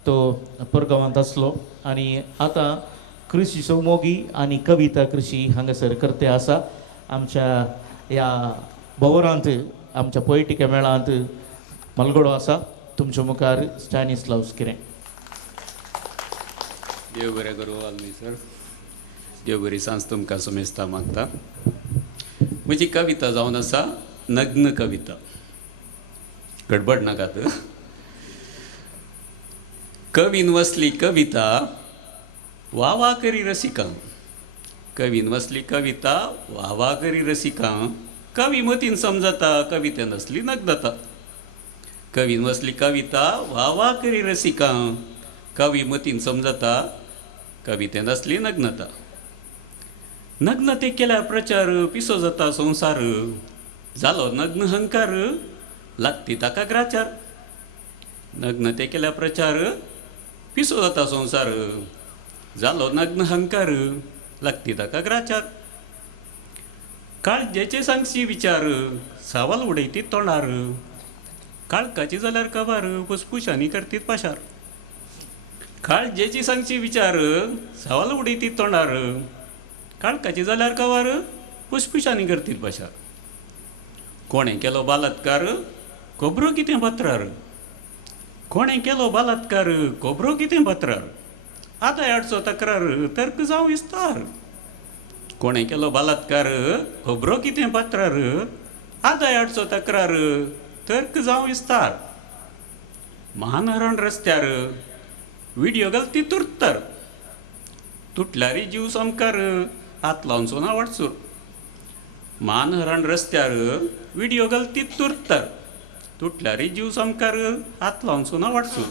तो परगांवांत आसलो आनी आतां कृषी मोगी आनी कविता कृषी हांगासर करते आसा. आमच्या ह्या भवरांत आमच्या पोयटिका मेळांत मलगडो आसा. तुमच्या मुखार स्टॅनिस्लावस कितें. देव बरें करूं आल्मी सर. देव बरी सांज तुमकां समेस्ता मागता. म्हजी कविता जावन आसा नग्न कविता. गडबड नाकात. कवीन वसली कविता वा वा करी रसिकां. कवीन वसली कविता वा वा करी रसिकां. कवी मतीन समजता कवितेन असली नग्नता. कवीन वसली कविता वा वा करी रसिकां. कवी मतीन समजता कवितेन असली नग्नता. नग्नते केल्यार प्रचार पिसो जाता संवसार. जालो नग्न हंकार लागती ताका ग्राचार. नग्नते केल्यार प्रचार पिसो जाता संवसार. जालो नग्न हंकार लागती ताका ग्राचार. काळजेचे सांगशी विचार सावल उडयतीत तोंडार. काळकाची जाल्यार कवार फुसफुशांनी करतीत पाशार. काळजेची सांगशी विचार सावल उडयतीत तोंडार. काळकाची जाल्यार कवार फुसफुशांनी करतीत पाशार. कोणें केलो बलात्कार खबरो कितें पत्रार. कोणें केलो बलात्कार खबरो कितें पत्रार. आतां हाडचो तक्रार तर्क जावं विस्तार. कोणें केलो बलात्कार खबरो कितें पत्रार. आतां हाडचो तक्रार तर्क जावं विस्तार. महानहरण रस्त्यार व्हिडिओ घालती तुरतर. तुटल्यारी जीव समकार हात लावचो ना वाटसूर. महानहरण रस्त्यार व्हिडिओ घालती तुरतर. तुटल्यारी जीव समकार हात लावचो ना वाटसूर.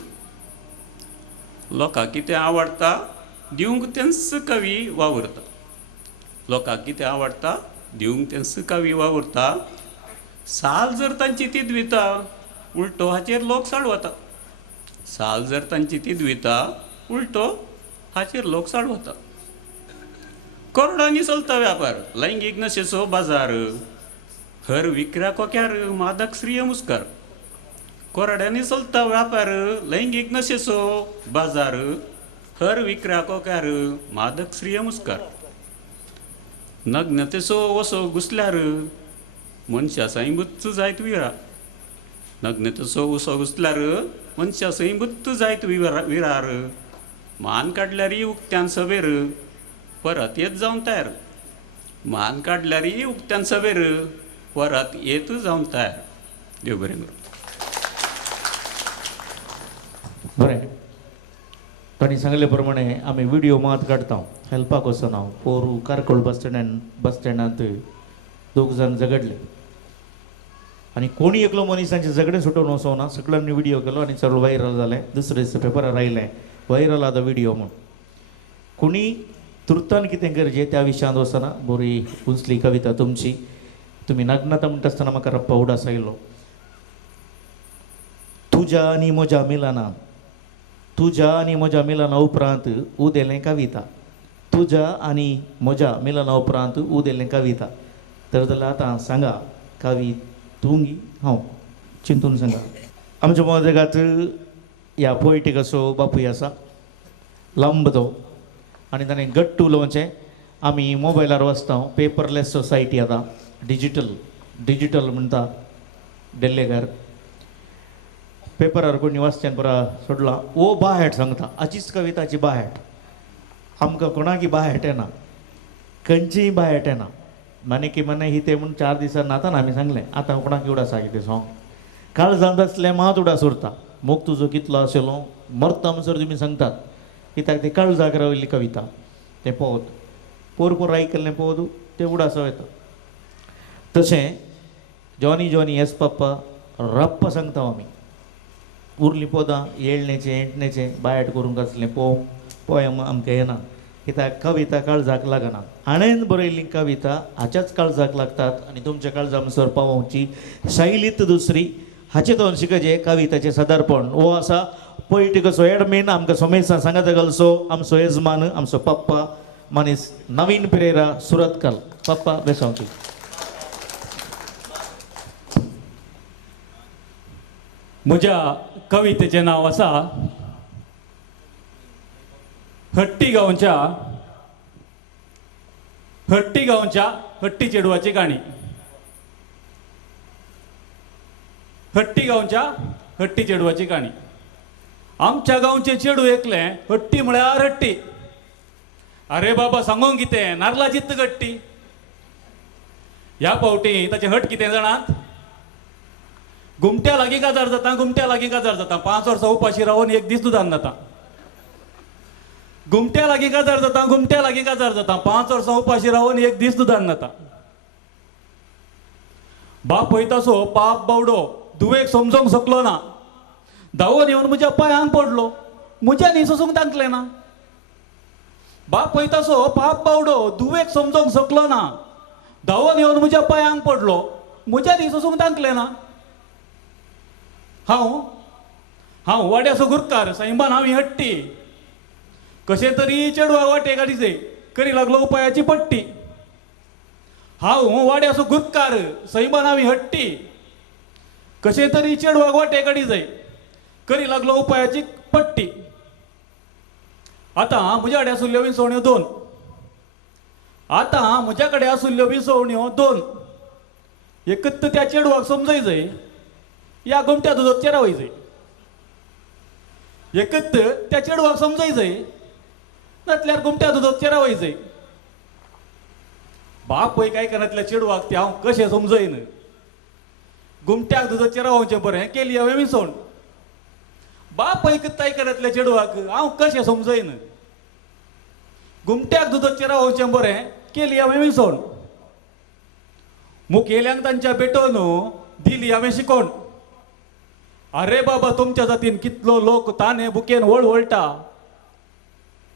लोकांक कितें आवडटा दिवंक तेंच कवी वावुरता. लोकांक कितें आवडटा दिवंक तेंच कवी वावुरता. साल जर तांची ती द्विता उलटो हाचेर लोक साडवता. साल जर तांची ती द्विता उलटो हाचेर लोक साडवता. करोडांनी चलता व्यापार लैंगीक नशेचो बाजार. हर विकऱ्या कोक्यार मादक श्रीय मुस्कार. कोरड्यांनी चलता व्यापार लैंगीक नशेचो बाजार. हर विकऱ्या कोक्यार मादक श्रीय मुस्कार. नग्नतेचो वसो घुसल्यार मनशा सई बुच्च जायत विरा. नग्नतेचो उसो घुसल्यार मनशा सई बुच्च जायत विरार. मान काडल्यारी उक्त्यान सवेर परत येत जावन तयार. मान काडल्यारी उक्त्यान सवेर परत येत जावन तयार. देव बरें करूं. बरें, तांणी सांगले प्रमाणे आमी व्हिडिओ मात काडटा हेल्पाक वचून हांव पोरू कारकोळ बस स्टँडांत दोग जाण झगडले आनी कोणी एकलो मनीसांचे झगडे सुटोवन वचों ना. सगळ्यांनी व्हिडिओ केलो आनी चड व्हायरल जालें. दुसरे दिसा पेपरार आयलें व्हायरल आतां व्हिडिओ म्हूण. कोणी तुर्तान कितें गरजे त्या विशयांत वचना. बरी उंचली कविता तुमची. तुमी नग्नता म्हणटा आसतना म्हाका रप्पा उडास आयलो. तुज्या आनी म्हज्या मिलनान, तुज्या आनी म्हज्या मिलना उपरांत उदेलें कविता. तुज्या आनी म्हज्या मिलना उपरांत उदेलें कविता. तर जाल्यार आतां सांगा कवी तुंगी हांव चिंतून सांगा. आमच्या मोदगात ह्या पोयटीक असो बापूय आसा लांब तो आनी ताणें गट्टू उलोवचें. आमी मोबायलार वाचता पेपरलेस सोसायटी आतां डिजिटल म्हणटा डेल्लेकार. पेपरार कोणी वाचचें बरा सोडलां. ओ बाहेट सांगता अचीच कविताची बाहेट. आमकां कोणाकी बाहेट येना, खंयचीय बाहेट येना. माने की मने ही ते म्हूण 4 दिसान नाताना आमी सांगलें आतां कोणाक उडास कितें सॉंग. काळजांत आसलें मात उडास उरता. मोग तुजो कितलो आसलो मरता म्हणसर तुमी सांगतात. कित्याक ते काळजाक राविल्ली कविता तें पोवत पोर आयकल्लें पोवत तें उडास वयता. तशें जॉनी येस पप्पा रप्पा सांगता आमी. उरलीं पदां येळणेचें एंटणेचें बायट करूंक आसलें पोयम आमकां येना. कित्याक कविता काळजाक लागना. हाणेन बरयल्ली कविता हाच्याच काळजाक लागतात आनी तुमच्या काळजा म्हणसर पावोवची शैलीत दुसरी. हाचे दोन शिकजे कविताचें सादरपण हो आसा पोयटिकसो एडमीन आमकां सोमेश सांगात घालसो आमचो येजमान आमचो पप्पा मनीस नवीन पेरेरा सुरतकाल. पप्पा बेसांवची. म्हज्या कवितेचें नांव आसा हट्टी गांवच्या हट्टी चेडवाची काणी. हट्टी गांवच्या हट्टी चेडवाची काणी. आमच्या गांवचें चेडू एकलें हट्टी म्हळ्यार हट्टी. अरे बाबा सांगूंक कितें नारला चित्त गट्टी. ह्या पावटी ताचें हट कितें जाणात. घुमट्या लागीं काजार जाता 5 वर्सां उपाशी रावन एक दीस दुदान जाता. घुमट्या लागीं काजार जाता 5 वर्सां उपाशी रावन एक दीस दुदान जाता. बाप पळयतासो पाप बावडो दुवेक समजोंक शकलो ना. धांवून येवन म्हज्या पांयांक पडलो. म्हज्या न्ही सोसूंक तांकलें ना. बाप पळयतासो पाप बावडो दुवेक समजोंक शकलो ना. धांवून येवन म्हज्या पांयांक पडलो. म्हज्या न्ही सोसूंक तांकलें ना. हांव वाड्याचो गुरकार सैमान हांव हट्टी. कशें तरी चेडवा वाटे काडीचे करी लागलो उपायाची पट्टी. हांव वाड्याचो गुरकार सैमान हांव हट्टी. कशें तरी चेडवाक वाटे काडीचे करी लागलो उपायाची पट्टी. आतां म्हज्या कडेन आसुल्ल्यो विसवण्यो 2. आतां म्हज्या कडेन आसुल्ल्यो विसवण्यो 2. एकत त्या चेडवाक समजय या घुमट्या दुदाचेर रावयचें. एकत त्या चेडवाक समजय नातल्यार घुमट्या दुदाचेर रावयचें. बाप पळय काय करनातल्या चेडवाक ते हांव कशें समजयन. घुमट्याक दुदाचेर रावचें बरें केली हांवें विसवण. बाप पळय काय करनातल्या चेडवाक हांव कशें समजयन. घुमट्याक दुदाचेर रावचें बरें केली हांवें विसवण. मुखेल्यांक तांच्या भेटोवन दिली हांवें शिकोण. अरे बाबा तुमच्या जातीन कितलो लोक ताने बुकेन वळवळटा.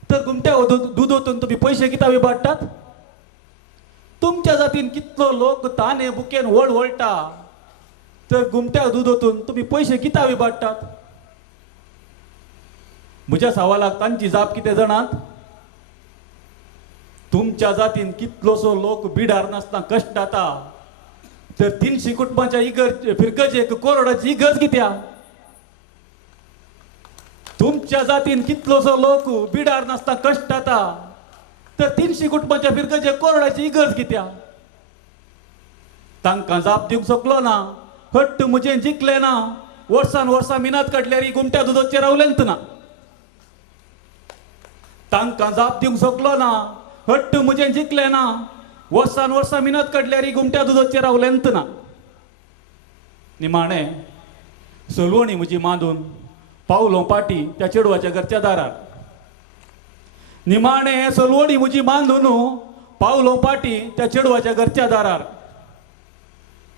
तर घुमट्या दूद ओतून तुम्ही पैसे कित्याक विबाडटात. तुमच्या जातीन कितलो लोक ताने बुकेन वळवळटा. तर घुमट्या दूद ओतून तुम्ही पैसे कित्याक विबाडटात. म्हज्या सवालाक तांची जाप कितें जाणात. तुमच्या जातीन कितलोसो लोक बिडार नासतना कश्ट जाता. तर 300 कुटुंबाच्या फिरगजेक कोरडाची इगर्ज कित्या. तुमच्या जातीन कितलोसो लोक बिडार नासता कश्ट जाता. तर 300 कुटुंबाच्या फिरगजेक कोरडाची इगर्ज कित्या. तांकां जाप दिवंक शकलो ना. हट्ट म्हजें जिखलें ना. वर्सान मिनात काडल्यार घुमट्या दुदाचेर रावलेंच ना. तांकां जाप दिवंक शकलो ना, हट्ट म्हजें जिखलें ना, वर्सान वर्सां मिनत काडल्यार घुमट्या दुदाचेर रावलेंत ना. निमाणें सलवणी म्हजी मांडून पावलो पाटी त्या चेडवाच्या घरच्या दारार. निमाणें सलवणी म्हजी बांदून पावलो पाटी त्या चेडवाच्या घरच्या दारार.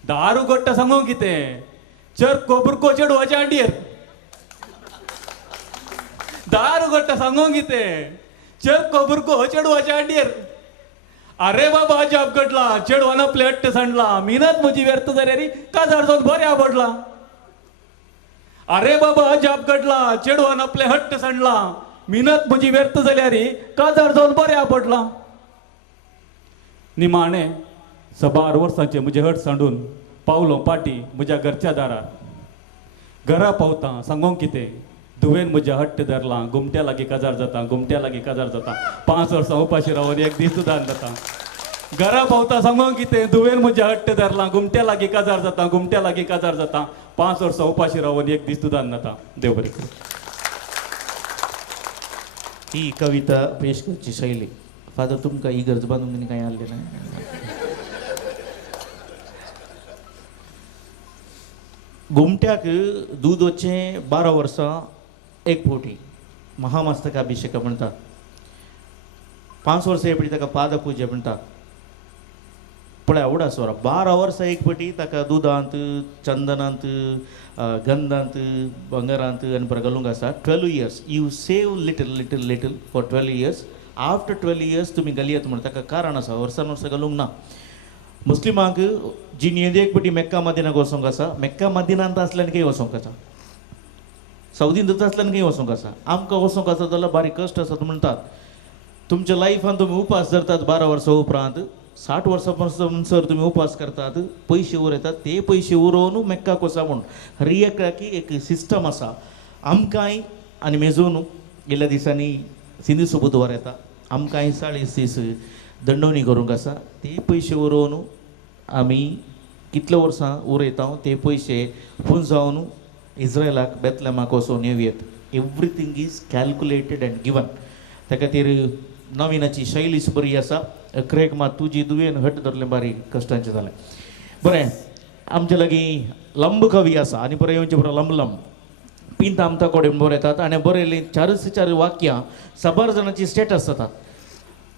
दारू घट्ट सांगू कितें, चरको बुरको चेडवाच्या आडयेर. दारू घट्ट सांगू कितें, चरको बुरको चेडवाच्या आडयेर. अरे बाबा जाप घडला, चेडवान आपले हट्ट सांडला, मिनत म्हजी व्यर्थ जाल्यारी काजार जावन बरें आवडला. अरे बाबा जाप घडला, चेडवान आपले हट्ट सांडला, मिनत म्हजी व्यर्थ जाल्यारी काजार जावन बरें आवडला. निमाणें 12 वर्सांचे म्हजे हट सांडून पावलो पाटी म्हज्या घरच्या दारार. घरा पावता सांगूंक कितें, धुवेन म्हज्या हट्ट धरला, घुमट्या लागीं काजार जाता, घुमट्या लागीं काजार जाता. 5 वर्सां उपाशी रावन एक दीस सुद्दां जाता. घरा पावता सांगूंक कितें, धुवेन म्हज्या हट्ट धरला, घुमट्या लागीं काजार जाता, घुमट्या लागीं काजार जाता. 5 वर्सां उपाशी रावन एक दीस सुद्दां जाता. देव बरें करूं. ही कविता पेश करची शैली. फादर तुमकां ही गरज बांदून कांय आसलें ना. घुमट्याक दूद वचचें 12 वर्सां एक फावटी महामस्तकाभिषेक म्हणटा. 5 वर्सां एक फावटी ताका पादपूजा म्हणटा. पळय आवडा सोरा 12 वर्सां एक फावटी ताका दुदांत, चंदनांत, गंधांत, बंगारांत आनी परत घालूंक आसा. 12 years you save little for 12 years. After 12 years तुमी घालयात म्हण ताका कारण आसा. वर्सान वर्सां घालूंक ना. मुस्लिमांक जिनियेंत एक फावटी मेक्का मदिनाक वचोंक आसा. मेक्का मदिनांत आसल्यान खंय वचोंक आसा. सावदींत आसल्यान खंय वचोंक आसा. आमकां वचोंक आसा जाल्यार बारीक कश्ट आसात म्हणटात. तुमच्या लायफान तुमी उपास धरतात 12 वर्सां उपरांत. 60 वर्सां तुमी उपास करतात, पयशे उरयतात. ते पयशे उरोवन मेक्काक वचा म्हूण रियेकाकी एक सिस्टम आसा. आमकांय आनी मेजून गेल्या दिसांनी सिंधी बुधवार येता. आमकांय 40 दीस दंडोवणी करूंक आसा. ते पयशे उरोवन आमी कितले वर्सां उरयता ते पयशे फूल जावन इस्रायलाक बेतलेमाक वचून येवयेत. Everything is calculated and given. त्या खातीर नवीनाची शैलीच बरी आसा. क्रेक मात तुजी दुवेन हट धरलें बारीक कश्टांचें जालें. बरें आमचे लागीं लंब कवी आसा आनी बरें येवचें बरो लंब पिंत आमता कोडेन बरयतात आनी बरयलें 4 वाक्यां 12 जाणांची स्टेटस जातात.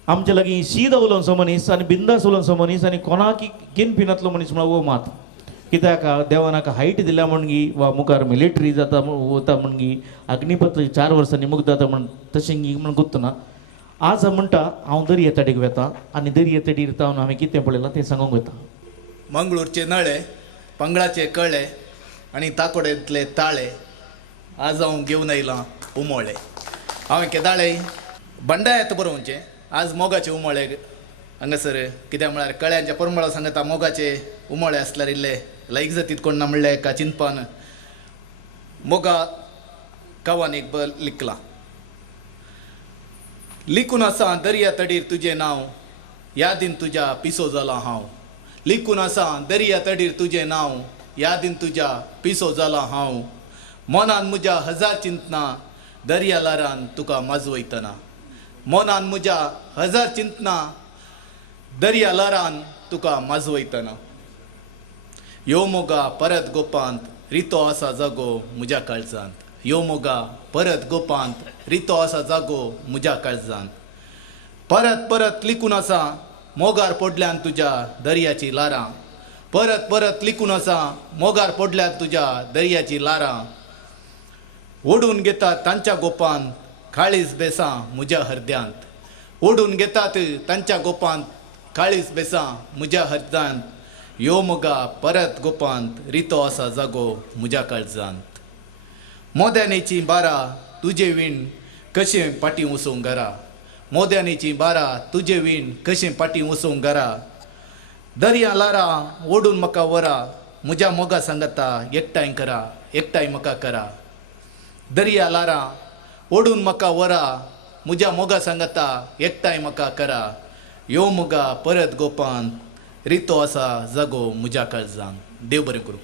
आमचे लागीं शीद उलोवचो मनीस आनी बिंदास उलोवचो मनीस आनी कोणाक किन पिनातलो मनीस म्हणून वो मात. कित्याक देवानाक हायट दिल्या म्हणगी वा मुखार मिलिटरी जाता वता म्हणगी अग्निपथ 4 वर्सांनी मुक्त जाता म्हण तशें म्हण गुत्तना. आज म्हणटा हांव दर्या तडीक वेता आनी दर्या तडीर जावन हांवें कितें पळयलां तें सांगूंक वता. मंगळूरचे नळे, पंगळाचे कळे आनी ताकोडेंतले ताळे आज हांव घेवन आयलां उमोळे. हांवें केदाळे बंडा येता बरोवचें. आज मोगाचे उमोळे हांगासर कित्याक म्हळ्यार कळ्यांच्या परमळो सांगता मोगाचे उमोळे आसल्यार इल्ले लायक जातीत कोण ना म्हणलें एका चिंतपान मोगा गांवान एक लिखलां. लिखून आसा दर्या तडीर तुजें नांव, यादीन तुज्या पिसो जाला हांव. लिखून आसा दर्या तडीर तुजें नांव, यादीन तुज्या पिसो जाला हांव. मोनान म्हज्या 1000 चिंतना, दर्या लारान तुका माजवयतना. मोनान म्हज्या 1000 चिंतना, दर्या लारान तुका माजवयतना. यो मोगा परत गोपांत, रितो आसा जागो म्हज्या काळजांत. यो मोगा परत गोपांत, रितो आसा जागो म्हज्या काळजांत. परत परत लिखून आसा मोगार पडल्यान तुज्या दर्याची लारां. परत परत लिखून आसा मोगार पडल्यान तुज्या दर्याची लारां. ओडून घेतात तांच्या गोपांत, काळीज बेसां म्हज्या हृदयांत. ओडून घेतात तांच्या गोपांत, काळीज बेसां म्हज्या हृदयांत. यो मोगा परत गोपांत, रितो आसा जागो म्हज्या काळजांत. मोद्यानेची बारा तुजे वीण कशें पाटी वचूंक घरा. मोद्यानेची बारा तुजे वीण कशें पाटी वचूंक घरा. दर्या लारा ओडून म्हाका वरा, म्हज्या मोगा सांगता एकठांय करा, एकठांय म्हाका करा. दर्या लारा ओडून म्हाका वरा, म्हज्या मोगा सांगता एकठांय म्हाका करा. यो मोगा परत गोपांत, रितो आसा जागो म्हज्या काळजांत. देव बरें करूं.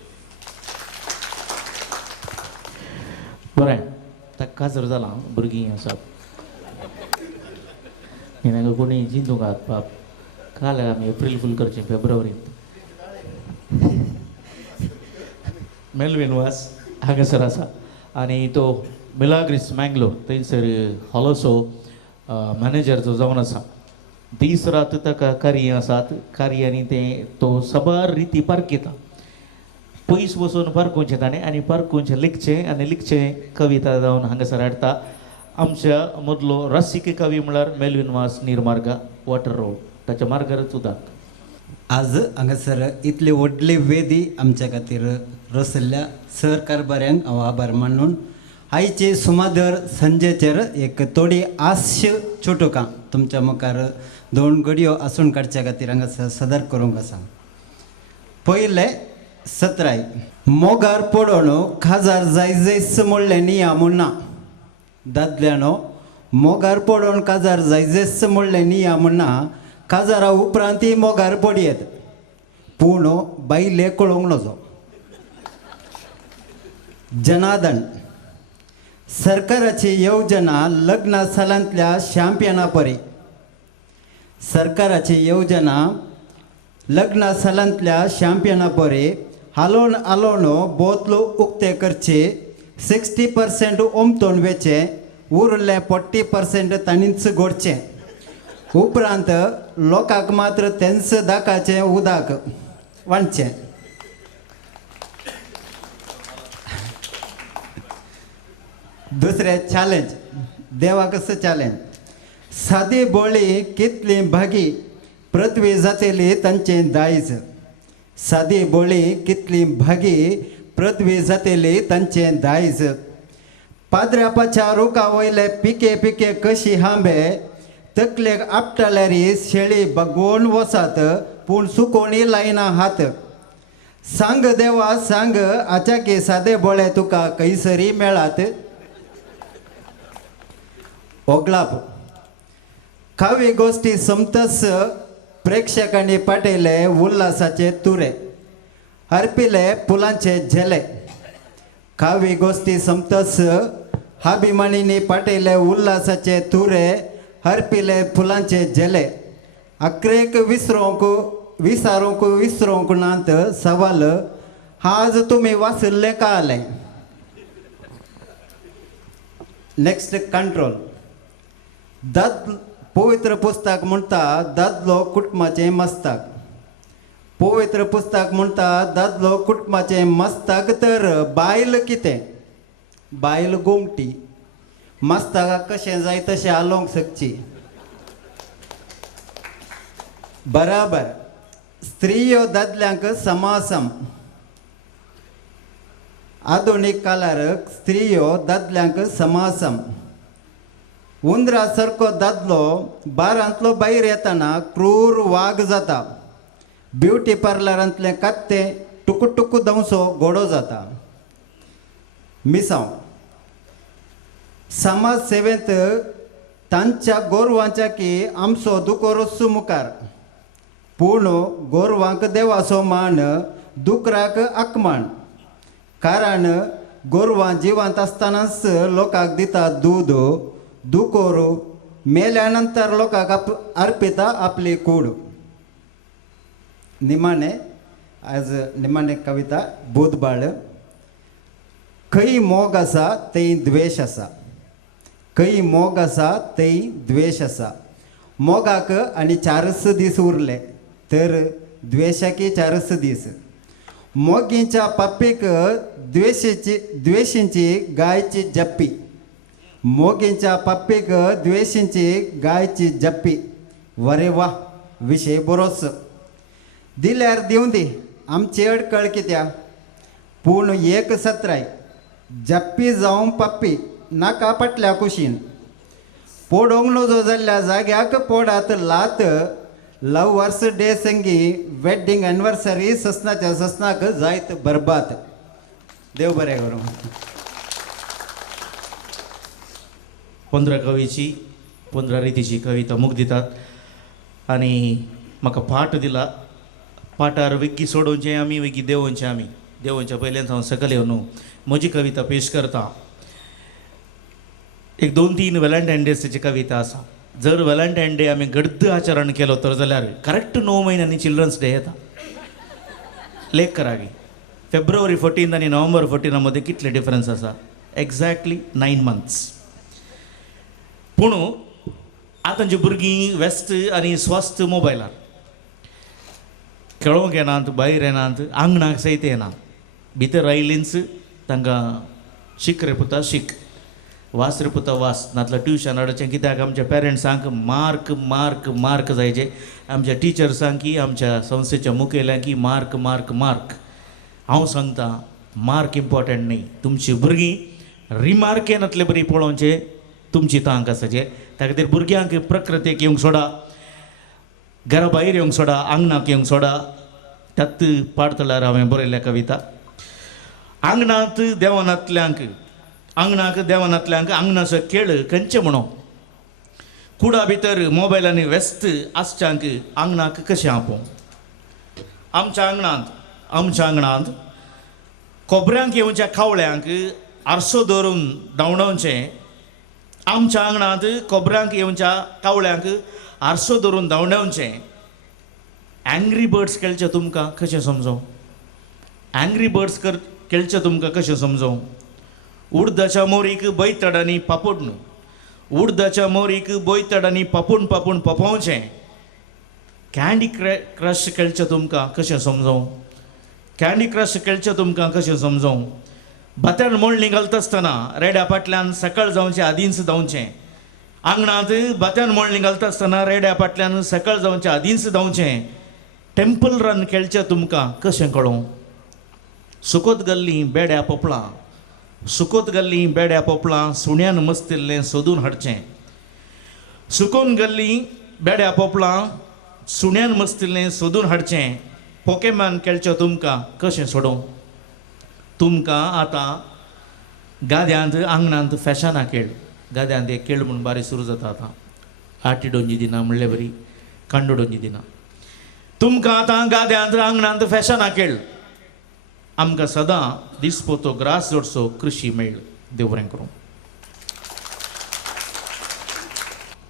बरें ताका काजर जालां भुरगीं आसात. हिनं कोणी जिंदू का बाप काल आम्ही एप्रिल फुल करचे फेब्रुवारीत मेलविन वास हांगासर आसा आनी तो मिलाग्रिस मँगलोर थंयसर हॉलोसो मॅनेजर जो जावन आसा दीस रात ताका कार्य आसात कार्यांनी ते तो सबार रिती पारकिता पयस वचून पारकुंचे ताणें आनी पारकुंचे लिखचें आनी लिखचें कविता जावन हांगासर हाडटा आमच्या मदलो रसिक कवी म्हळ्यार मेलविन वास निर्मार्गा वॉटर रोड ताच्या मार्गारच उदाक आज हांगासर इतली व्हडली वेदी आमच्या खातीर रचल्ल्या सहकारबाऱ्यांक हांव आभार मानून आयचे सुमाधर संजेचेर एक थोडी आस्य छोटुकां तुमच्या मुखार 2 घडयो आसून काडच्या खातीर हांगासर सदर करूंक आसा. पयले 17 मोगार पडोन खाजार जायजैस म्हणलें निया म्हणना दादल्यानो मोगार पडोन काजार जायजैस म्हणलें निया म्हणना काजारा उपरांत मोगार पडयेत पूण बायले कळोंक नजो. जनादन सरकाराची येवजना लग्ना सालांतल्या शॅम्पियना परी सरकाराची येवजना लग्ना सालांतल्या शॅम्पियना परी हालोवन हालोवन बोतलो उक्ते करचे 60% ओमतोण वेचे उरले 40% तांणीच घोडचें उपरांत लोकांक मात्र तेंच दाकाचें उदक वांडचें. दुसरें चॅलेंज देवाकच चॅलेंज सादी बोळी कितली भागी पृथ्वी जातेली तांचें दायज सादी बोळी कितली भागी पृथ्वी जातेली तांचें दायज पाद्रापाच्या रुखा वयले पिके पिके कशी हांबे तकलेक आपटल्यारी शेळी बगवून वसात पूण सुकोवणी लायना हात. सांग देवा सांग आचाकी सादे बोळे तुका खंयसरी मेळात. ओगलाप कावी गोष्टी समतस प्रेक्षकांनी पाटयले उल्हासाचे तुरे हरपिले फुलांचे झेले. कावी गोष्टी समतस अभिमानींनी पाटयले उल्हासाचे तुरे हरपिले फुलांचे झेले. अक्रेक विसारूंक विसरूंक नात सवाल आज तुमी वाचल्ले काले. नेक्स्ट कंट्रोल पवित्र पुस्तक म्हणटा दादलो कुटुंबाचें मस्तक. पवित्र पुस्तक म्हणटा दादलो कुटुंबाचें मस्तक तर बायल कितें बायल गोमटी मस्तकाक कशें जाय तशें हालोवंक शकची. बराबर स्त्रियो दादल्यांक समासम. आधुनीक काळार स्त्रियो दादल्यांक समासम. उंदरा सारको दादलो बारांतलो भायर येतना क्रूर वाग जाता. ब्युटी पार्लरांतलें कात्तें टुकू टुकू दंसो घोडो जाता. मिसांव समाज सेवेंत तांच्या गोरवांच्या की आमचो दुको रस्सू मुखार पूण गोरवांक देवाचो मान दुकराक आकमान. कारण गोरवां जिवंत आसतनाच लोकांक दिता दूद दुकोर मेल्या नंतर लोकांक अर्पिता आपली कूड. निमाणे आज निमाणे कविता बुधबाळ. खंय मोग आसा थंय द्वेश आसा. खंय मोग आसा थंय द्वेश आसा. मोगाक आनी 4 दीस उरले तर द्वेशाकी 4 दीस. मोगींच्या पप्पीक द्वेशींची गायची जप्पी. मोगींच्या पप्पीक द्वेशींची गायची जप्पी. वरे वा विशय बरोच. दिल्यार दिवं दी आमची अडकळ कित्याक पूण एक 17 जप्पी जावं पप्पी नाका पटल्या कुशीन. पडोवंक नजो जाल्ल्या जाग्याक पडात लात. लवर्स डे संगी वेडिंग एनिवर्सरी ससनाच्या ससनाक जायत बरबाद. देव बरें करूं. 15 कवीची 15 रितीची कविता मूग दितात आनी म्हाका पाठ दिला. पाठार विकी सोडोवचें आमी विकी देंवोवचें आमी. देंवोवच्या पयल्यान हांव सकयल येवन म्हजी कविता पेश करता. एक 2-3 व्हॅलेंटायन डेसाची कविता आसा. जर व्हॅलेंटाईन डे आमी गड्ड आचरण केलो तर जाल्यार करेक्ट 9 म्हयन्यांनी चिल्ड्रन्स डे येता. लेख करा की फेब्रुवारी 14 आनी नोव्हेंबर 14 मदीं कितले डिफरन्स आसा? Exactly 9 months. पूण आतांची भुरगीं व्यस्त आनी स्वस्थ मोबायलार खेळोंक येनात, भायर येनात, आंगणाक सयत येनात. भितर आयलींच तांकां शीक रे पुता शीक, वास रे पुता वास, नातल्यार ट्युशन हाडचें. कित्याक आमच्या पेरंट्सांक मार्क मार्क मार्क जायचे, आमच्या टिचर्सांक की आमच्या संस्थेच्या मुखेल्यांक की मार्क मार्क मार्क. हांव सांगता मार्क इम्पॉर्टंट न्ही, तुमची भुरगीं रिमार्केन इतले बरी पळोवचे तुमची तांक आसाचे. त्या खातीर भुरग्यांक प्रकृतीक येवंक सोडा, घरा भायर येवंक सोडा, आंगणाक येवंक सोडा. त्यात पाडतल्यार हांवें बरयल्या कविता. आंगणांत देवानांतल्यांक आंगणाचो खेळ खंयचे म्हणो, कुडा भितर मोबायलांनी व्यस्त आसच्यांक आंगणाक कशें आपोवं. आमच्या आंगणांत खोबऱ्यांक येवच्या कावळ्यांक आरसो धरून धांवडावचें. आमच्या आंगणांत खोबऱ्यांक येवच्या कावळ्यांक आरसो धरून धांवडावचें. एंग्री बर्ड्स खेळचे तुमकां कशें समजोवं? एंग्री बर्ड्स खेळचे तुमकां कशें समजोवं? उडदाच्या मोरीक बैतडांनी पापड, उडदाच्या मोरीक बैतडांनी पापूण पापूण पपोवचें. कँडी क्रश खेळचे तुमकां कशें समजोवं? कँडी क्रश खेळचे तुमकां कशें समजोवं? भात्यान मोळणी घालता आसतना रेड्या फाटल्यान सकाळ जावचें आदींच धांवचें. आंगणांत भात्यान मोळणी घालता आसतना रेड्या फाटल्यान सकाळ जावचें आदींच धांवचें. टेंपल रन खेळचें तुमकां कशें कळोवं? सुकोत गेल्लीं बेड्या पोपळां, सुकोत गेल्लीं बेड्या पोपळां सुण्यान मस्तिल्लें सोदून हाडचें. सुकोवन गेल्लीं बेड्या पोपळां सुण्यान मस्तिल्लें सोदून हाडचें. पोकेमॅन खेळचें तुमकां कशें सोडोवं? तुमकां आतां गाद्यांत आंगणांत फॅशना खेळ, गाद्यांत एक खेळ म्हणून बारी सुरू जाता आतां. आटी डोंजी दिना म्हणलें बरी, कांडो डोंजी दिना. तुमकां आतां गाद्यांत आंगणांत फॅशना खेळ. आमकां सदां दिसपोतो ग्रास जोडसो कृशी मेळ. देव बरें करूं.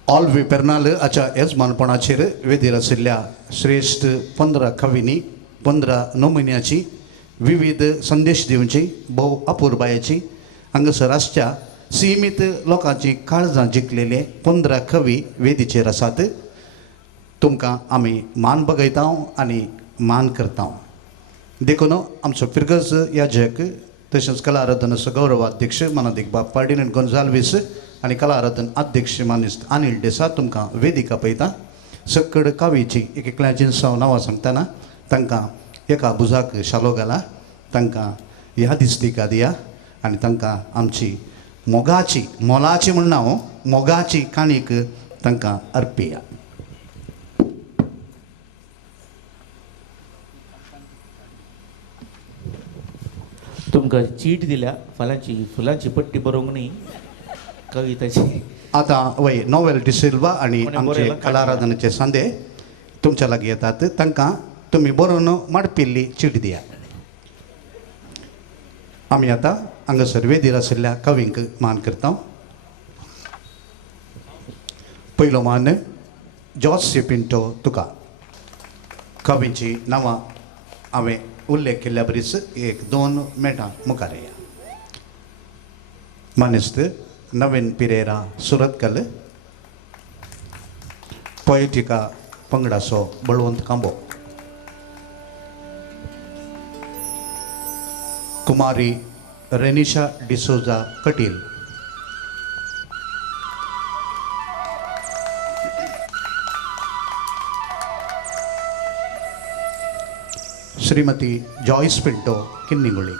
ऑल्वे पेर्नाल हाच्या येजमानपणाचेर वेदीर आशिल्ल्या श्रेश्ठ 15 कवींनी 15 नोमिन्याची विविध संदेश दिवची भोव अपुर्बायेची हांगासर आसच्या सीमित लोकांची काळजां जिखलेले 15 कवी वेदीचेर आसात. तुमकां आमी मान बगयता आनी मान करता. देखून आमचो फिरगज याजक तशेंच कला आराधनाचो गौरवाध्यक्ष मानाधिक बाब फार्डिनंड गोंजाल्वीस आनी कला आराधन अध्यक्ष मानिस्त अनिल देसाय तुमकां वेदिका आपयता. सकड कावीची एकल्याचीं नांवां सांगतना तांकां एका बुजाक शालो घाला, तांकां ह्या दिसतिका दिया आनी तांकां आमची मोगाची मोलाची म्हण हांव मोगाची काणीक तांकां अर्पिया. तुमकां चीट दिल्या फाल्यांची फुलांची पट्टी बरोवंक न्ही कविताची. आतां वय नोवेल डिसिल्वा आनी आमचे कला आराधनाचे सांदे तुमच्या लागीं येतात. तांकां तुमी बरोवन माडपिल्ली चीट दिया. आमी आतां हांगासर वेदीर आशिल्ल्या कवींक मान करता. पयलो मान जॉस पिंटो तुका. कवींची नांवां हांवें उल्लेख केल्ल्या बरीच 1-2 मिनटां मुखार या. मानिस्त नवीन पिरेरा सुरतकल. पोएटिका पंगडाचो बळवंत कांबो. Kumari Renisha D'Souza Kateel. Shrimati Joyce Pinto Kinnigoli.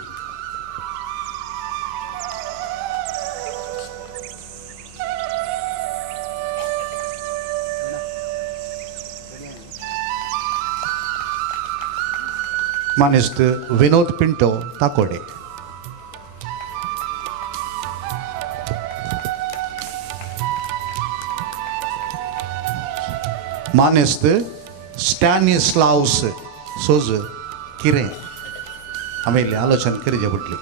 मानिस्त विनोद पिंटो ताकोडे. मानिस्त स्टॅनिस्लावस सोज किरें. हांवें इल्लें आलोचन करचें पडली.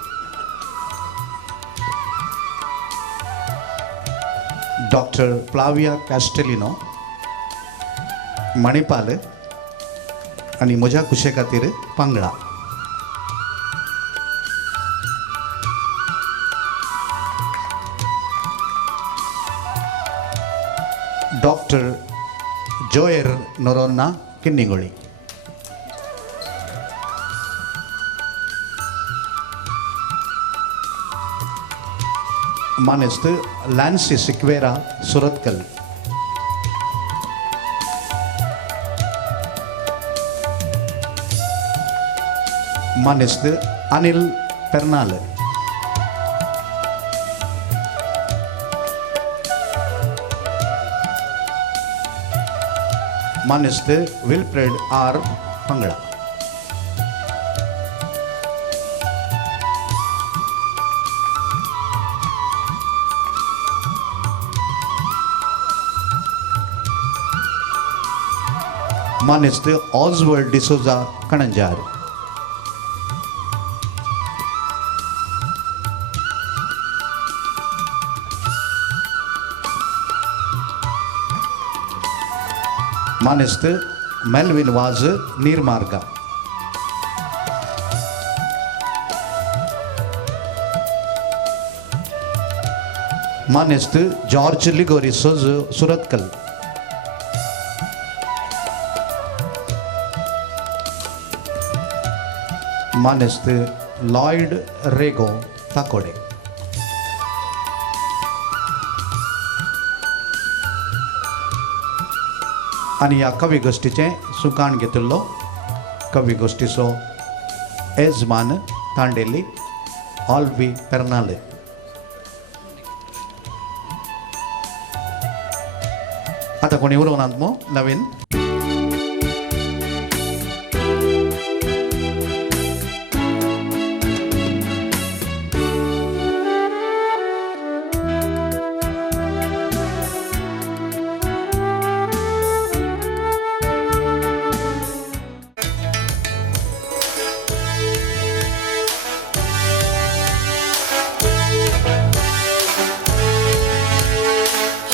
डॉक्टर प्लाविया कॅस्टेलिनो मणिपाल आणि म्हज्या कुशे खातीर पांगळा. Doctor Johor नोरोन्ना Kinnigoli. मानेस्त लॅन्सी सिक्वेरा सुरतकल. मानेस्त अनिल पेर्नाल. मानेस्त विल्फ्रेड आर पंगळा. मानेस्त ऑजवर्ड डिसोजा कणंजार. मानेस्त मेल्विन वाज नीरमार्गा. मानेस्त जॉर्ज लिगोरी सोज सुरतकल. मानेस्त लॉयड रेगो ताकोडे. आणि ह्या कवी गोष्टीचे सुकाण घेतिल्लो कवी गोष्टीचो येजमान तांडेली ऑल्वी पेर्नाले. आता कोणी उरवनात मो नवीन.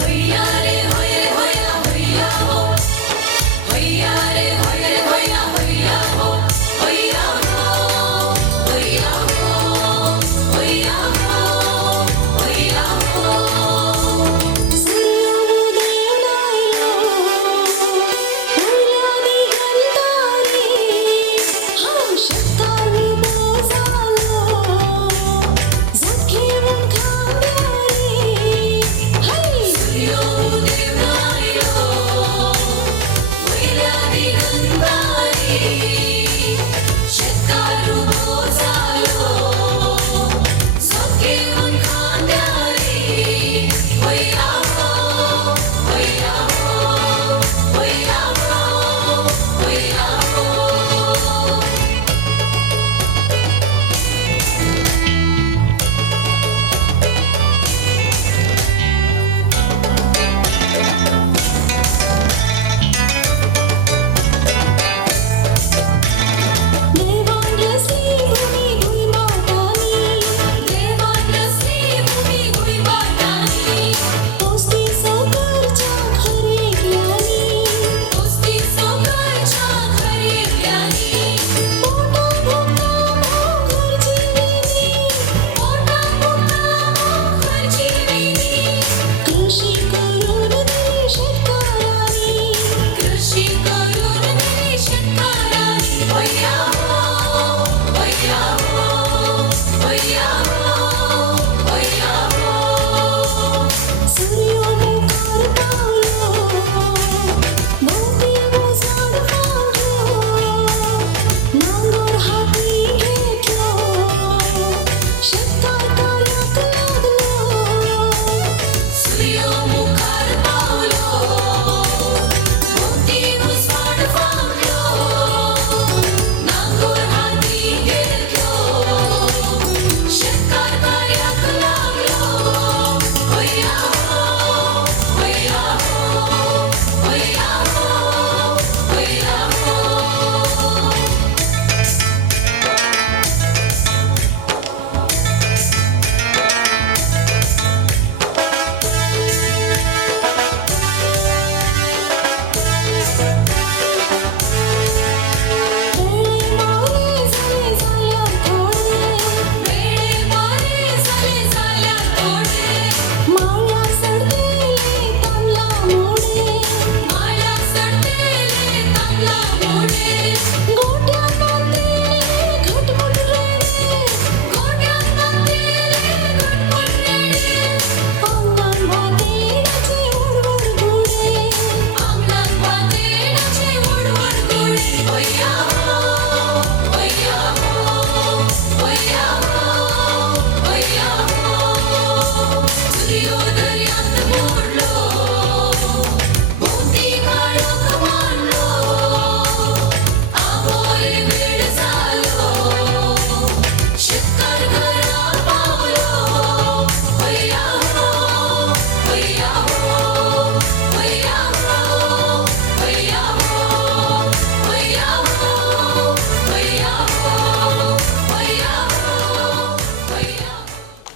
होया रे होया होया होया हो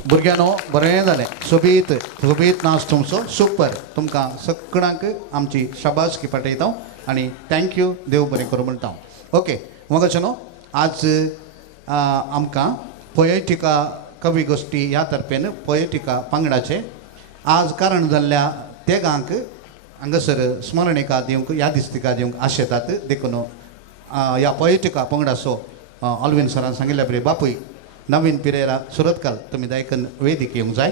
भुरग्यानो बरें जालें सोबीत सोबीत नाच तुमचो सुपर तुमकां सगळ्यांक आमची शाबासकी पाठयता आनी थँक्यू देव बरें करूं म्हणटा ओके मगचनो आज आमकां पोएटिका कवी गोश्टी ह्या तर्फेन पोएटिका पंगडाचे आज कारण जाल्ल्या तेगांक हांगासर स्मरणिका दिवंक यादिस्तिका दिवंक आशेतात देखून ह्या पोएटिका पंगडाचो ऑल्विन सरान सांगिल्ल्या बरें बापूय नवीन पिरेरा सुरतकाल तुमी दायकन वेदीक येवंक जाय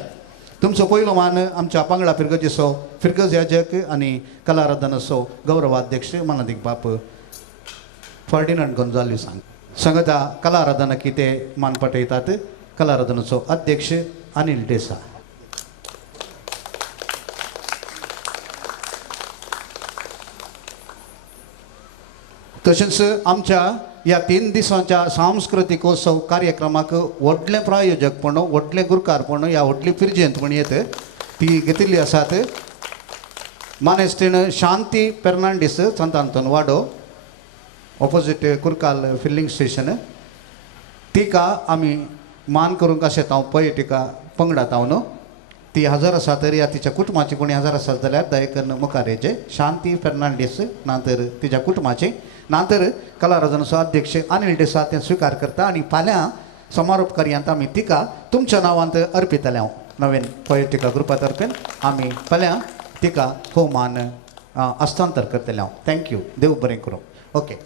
तुमचो पयलो मान आमच्या पंगडा फिरगजेचो फिरगज याजक आनी कलारदनाचो गौरवाध्यक्ष मानादीक बाप फर्डिनांड गोंजाल्यो सांगता कलारदना कितें मान पटयतात कलारदनाचो अध्यक्ष अनिल देसाय तशेंच आमच्या ह्या 3 दिसांच्या सांस्कृतिकोत्सव कार्यक्रमाक व्हडले प्रायोजकपण व्हडले गुरकारपण ह्या व्हडली फिरजेंत म्हणयत ती घेतिल्ली आसात मानेस्तीन शांती फेर्नांडीस संत आंतोन वाडो ऑपोजीट कुरकाल फिल्लिंग स्टेशन तिका आमी मान करूंक अशें हांव पोएटिका पंगडात हांव न्हू ती हजर आसा तर या तिच्या कुटुंबाची कोणी हजर आसात जाल्यार दयकन मुखारेचे शांती फेर्नांडीस नातर तिच्या कुटुंबाचे नातर कलारदनाचो अध्यक्ष अनिल देसाय ते स्वीकार करता आनी फाल्यां समारोप कार्यांत आमी तिका तुमच्या नांवांत अर्पितले हांव नवीन पोएटिका ग्रुपा तर्फेन आमी फाल्यां तिका हो मान हस्तांतर करतले हांव थँक्यू देव बरें करूं ओके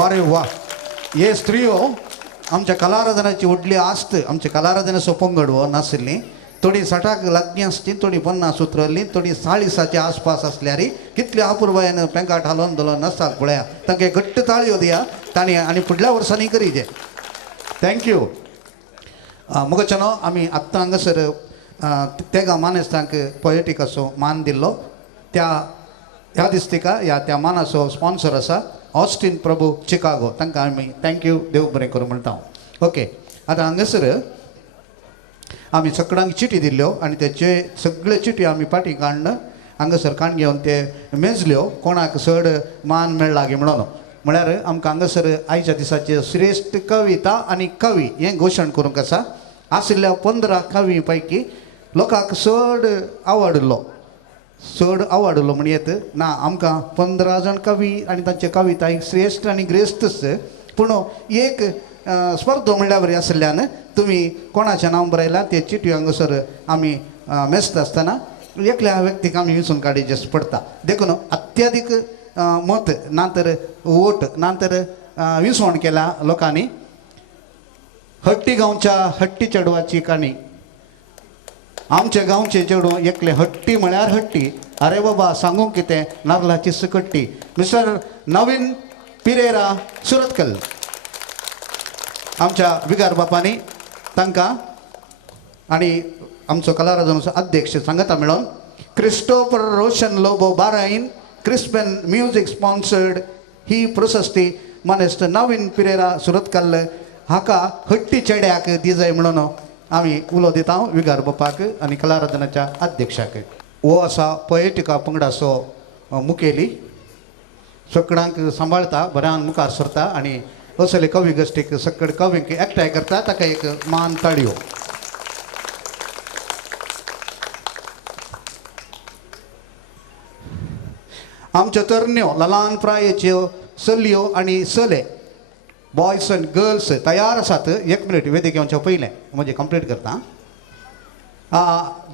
वा रे वा. हे स्त्रियो आमच्या कलाराधनाची व्हडली आस्त आमच्या कलाराधनाचो पंगड हो नाशिल्ली. थोडी 60 लागणी आसची, थोडी 50 उतरली, थोडी 40च्या आसपास असल्यारी कितल्या अपुर्बायेन पेंकाट हालोवन दलोन नाचतात पळया. तांकां घट्ट ताळयो दिया ताणी आनी फुडल्या वर्सांनी करीजे. थँक्यू. मुगचनो आमी आत्तां हांगासर तेगा मानेस्तांक पोएटिकाचो मान दिल्लो. ह्या दिसतिका त्या मानाचो स्पॉन्सर आसा ऑस्टीन प्रभू चिकागो. तांकां आमी थँक्यू देव बरें करूं म्हणटा. ओके, आतां हांगासर आमी सगळ्यांक चिटी दिल्ल्यो आनी तेचे सगळे चिटी आमी फाटीं काडून हांगासर काण घेवन ते मेजल्यो कोणाक चड मान मेळ्ळा गे म्हणून. म्हळ्यार आमकां हांगासर आयच्या दिसाचे श्रेश्ठ कविता आनी कवी हें घोशण करूंक आसा. आशिल्ल्या 15 कवी पैकी लोकांक चड आवडलो म्हण येत ना. आमकां 15 जाण कवी आनी तांचे कविता एक श्रेश्ठ आनी ग्रेस्तच. पूण एक स्पर्धो म्हणल्यार बरी आशिल्ल्यान तुमी कोणाचें नांव बरयलां ते चिटयो हांगासर आमी मेजता आसतना एकल्या व्यक्तीक आमी विंचून काडीचे पडटा. देखून अत्याधिक मत ना तर वोट ना तर विंचवण केल्या लोकांनी. हट्टी गांवच्या हट्टी चेडवाची काणी. आमचे गांवचे चेडूं एकले हट्टी म्हळ्यार हट्टी. अरे बाबा सांगूंक कितें नारलाची सकट्टी. मिस्टर नवीन पिरेरा सुरतकल आमच्या विगार बापानी तांकां आनी आमचो कलाराधनाचो अध्यक्ष सांगता मेळोन क्रिस्टोफर रोशन लोबो बाराईन क्रिस्पन म्युझिक स्पॉन्सर्ड ही प्रशस्ती मानेस्त नवीन पिरेरा सुरतकल हाका हट्टी चेड्याक दिजाय म्हणून आमी उलो दिता विगार बापाक आनी कलाराधनाच्या अध्यक्षाक. हो आसा पोएटिका पंगडाचो मुखेली. सगळ्यांक सांबाळता बऱ्यान मुखार सरता आनी असले कवी गोश्टीक सकड कवींक एकठांय करता ताका एक मान ताळयो. आमच्यो तरण्यो ल्हान प्रायेच्यो चलयो आनी चले बॉयज अँड गर्ल्स तयार आसात. 1 मिनीट वेदिकेवच्या पयलें म्हणजे कंप्लीट करता.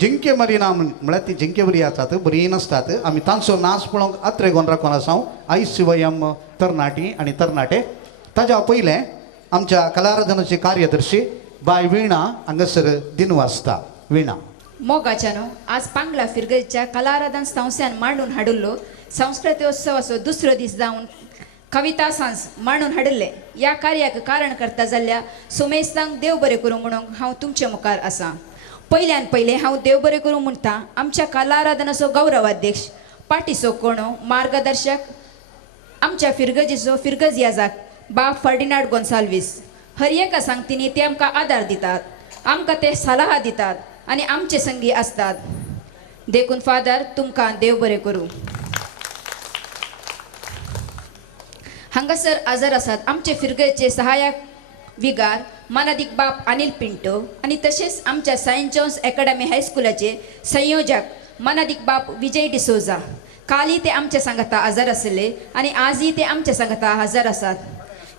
जिंके मरिना म्हळ्यार ती जिंके बरी आसात बरी नासतात. आमी तांचो नाच पळोवंक आत्रे गोवन राखून आसा ICYM तरणाटी आनी तरणाटे. ताच्या पयलें आमच्या कलाराधनाची कार्यदर्शी बाय वीणा हांगासर दिनू आसता. वीणा. मोगाच्यानो आज पांगला फिरगेच्या कलाराधन संस्थान मांडून हाडिल्लो संस्कृतोत्सवाचो दुसरो दीस जावन कविता सांज मांडून हाडिल्ले. ह्या कार्याक कारण करता जाल्ल्या सोमेस्तांक देव बरें करूं म्हणून हांव तुमचे मुखार आसा. पयल्यान पयलें हांव देव बरें करूं म्हणटा आमच्या कलाराधनाचो गौरवाध्यक्ष पार्टीचो कोणो मार्गदर्शक आमच्या फिरगजीचो फिरगज याजाक बाब फर्डिनांड गोन्साल्वीस. हर एका सांगतींनी ते आमकां आदार दितात, आमकां ते सल्ला दितात आनी आमचे संगी आसतात. देखून फादर तुमकां देव बरें करूं. हांगासर हजर आसात आमचे फिरगेचे सहाय्यक विगार मानादीक बाप अनिल पिंटो आनी तशेंच आमच्या सेंट जॉन्स अकॅडमी हायस्कुलाचे संयोजक मानादीक बाप विजय डिसोजा. काली ते आमच्या सांगता हजर आसले आनी आजय ते आमच्या सांगता हजर आसात.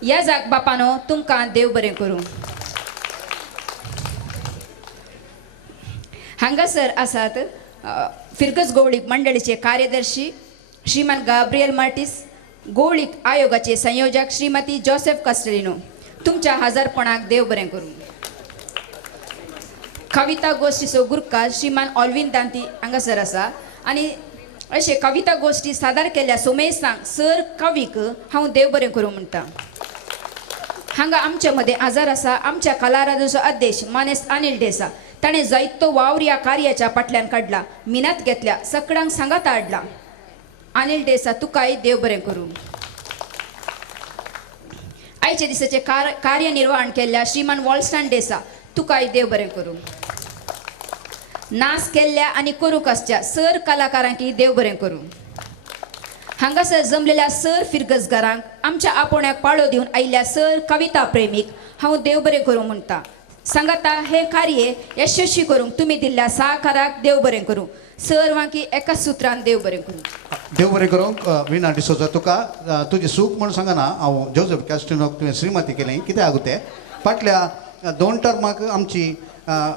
ह्या जाग बापानो तुमकां देव बरें करूं. हांगासर आसात फिरगज गवळीक मंडळीचे कार्यदर्शी श्रीमान गाब्रियल मार्टिस, गवळीक आयोगाचे संयोजक श्रीमती जोसेफ कास्टेलिनो. तुमच्या हजरपणाक देव बरें करूं. कविता गोष्टीचो गुरकार श्रीमान ऑल्विन दांती हांगासर आसा आनी अशे कविता गोष्टी सादर केल्या सोमेस्तांक सर कवीक हांव देव बरें करूं म्हणटा. हांगा आमचे मदें हजर आसा आमच्या कलाराधनाचो अध्यक्ष मानेस्त अनिल देसा. ताणें जायतो वावर ह्या कार्याच्या फाटल्यान काडला, मिनत घेतल्या, सगळ्यांक सांगात हाडला. अनिल देसा तुकाय देव बरें करूं. आयचे दिसाचे कार्यनिर्वहण केल्ल्या श्रीमान वॉल्स्टन देसा तुकाय देव बरें करूं. नाच केल्ल्या आनी करूंक आसच्या सर कलाकारांकी देव बरें करूं. हांगासर जमलेल्या सर फिरगजगारांक आमच्या आपोण्याक पाळो दिवन आयिल्ल्या सर कविता प्रेमीक हांव देव बरें करूं म्हणटा. सांगाता हे कार्य यशस्वी करूंक तुमी दिल्ल्या सहकाराक देव बरें करूं. सर वांकी एकाच सुत्रान देव बरें करूं. देव बरें करूंक. विना डिसोजा तुका तुजी सूख म्हूण सांगना हांव जोसेफ कॅस्टिनोक तुवें श्रीमती केलें कित्याक तें फाटल्या 2 टर्माक आमची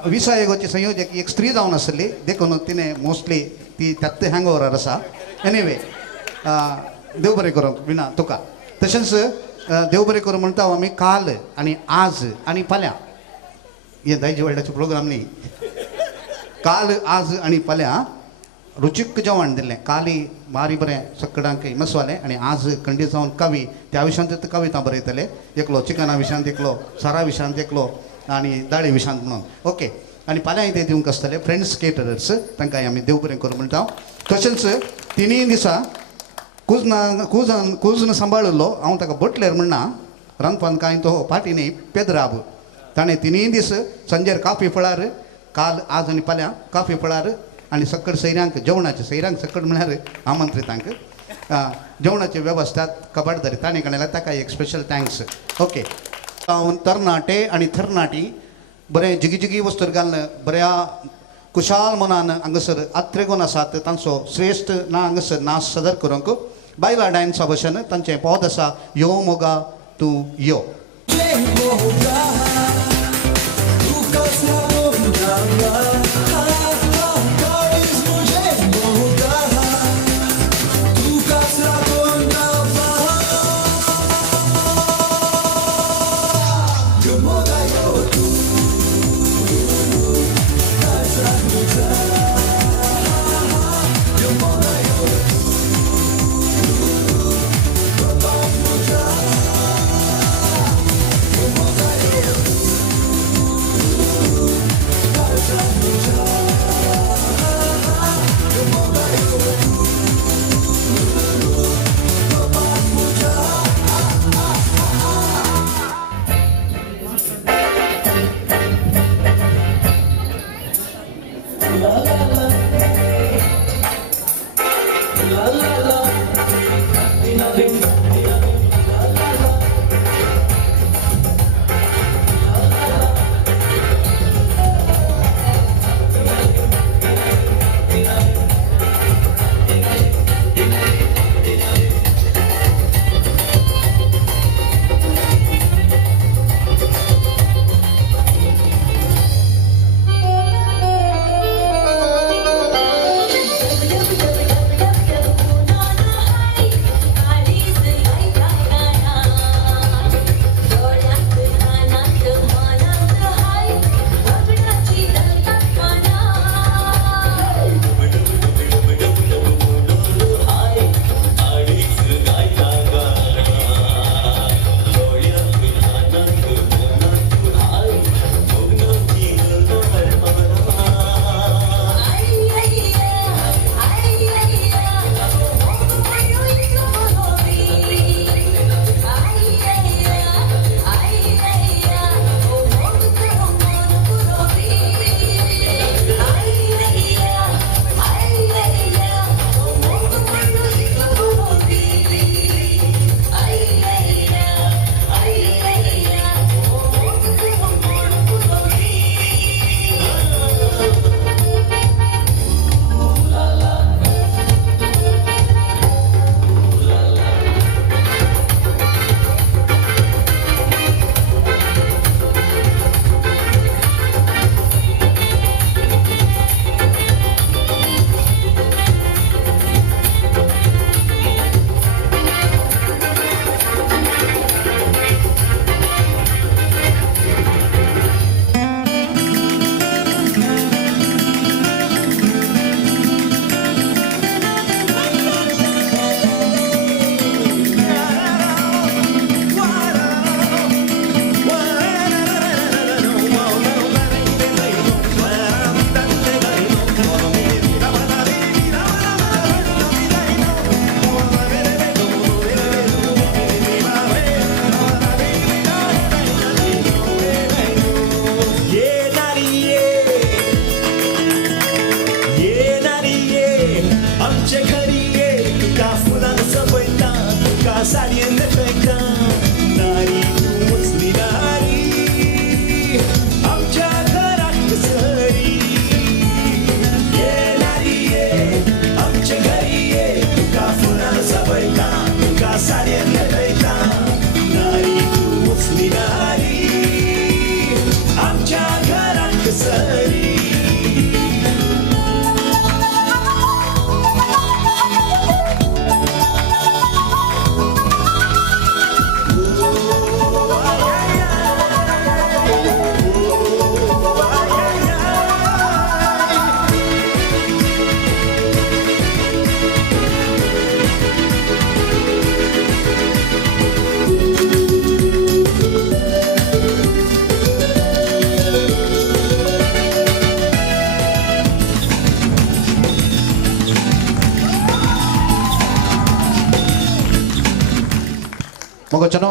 विसा आयोगाची संयोजक एक स्त्री जावन आसली. देखून तिणें मोस्टली ती त्यात हँग ओव्हरार आसा. एनिवे देव बरें करूंक विना तुका. तशेंच देव बरें करूं म्हणटा आमी काल आनी आज आनी फाल्यां हे दायजी व्हडल्याचो प्रोग्राम न्ही काल आज आनी फाल्यां रुचीक जेवण दिल्लें काली बारी बरें सक्कडांक मसाले आनी आज खंडीत जावन कवी त्या विशयांत कविता बरयतले एकलो चिकना विशयांत एकलो सारा विशयांत एकलो आनी दाळे विशयांत म्हणून ओके आनी फाल्यां ते दिवंक आसतले फ्रेंड्स केटरर्स तांकांय आमी देव बरें करूं म्हणटा तशेंच तिनूय दिसा कुजन सांबाळिल्लो हांव ताका बटलेर म्हणना रांदपान कांय तो पाटीनी पेद्राब ताणें तिनूय दीस संजेर काफी फळार काल आज आनी फाल्यां काफी फळार आनी सक्कड सैऱ्यांक जेवणाचे सैऱ्यांक सक्कड म्हळ्यार आमंत्रितांक जेवणाची वेवस्था कबाडदारी ताणें कणयला ताका एक स्पेशल थँक्स ओके हांव तरणाटे आनी थरणाटी बरें जिगी जिगी वस्तूर घालून बऱ्या कुशाल मनान हांगासर आत्रेगून आसात तांचो श्रेश्ठ ना हांगासर नाच सदर करूंक बायला डायन्सा भशेन तांचें पद आसा यो मोगा तूं यो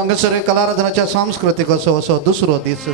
हांगासर कलाराधनाच्या सांस्कृतिक असो दुसरो दीस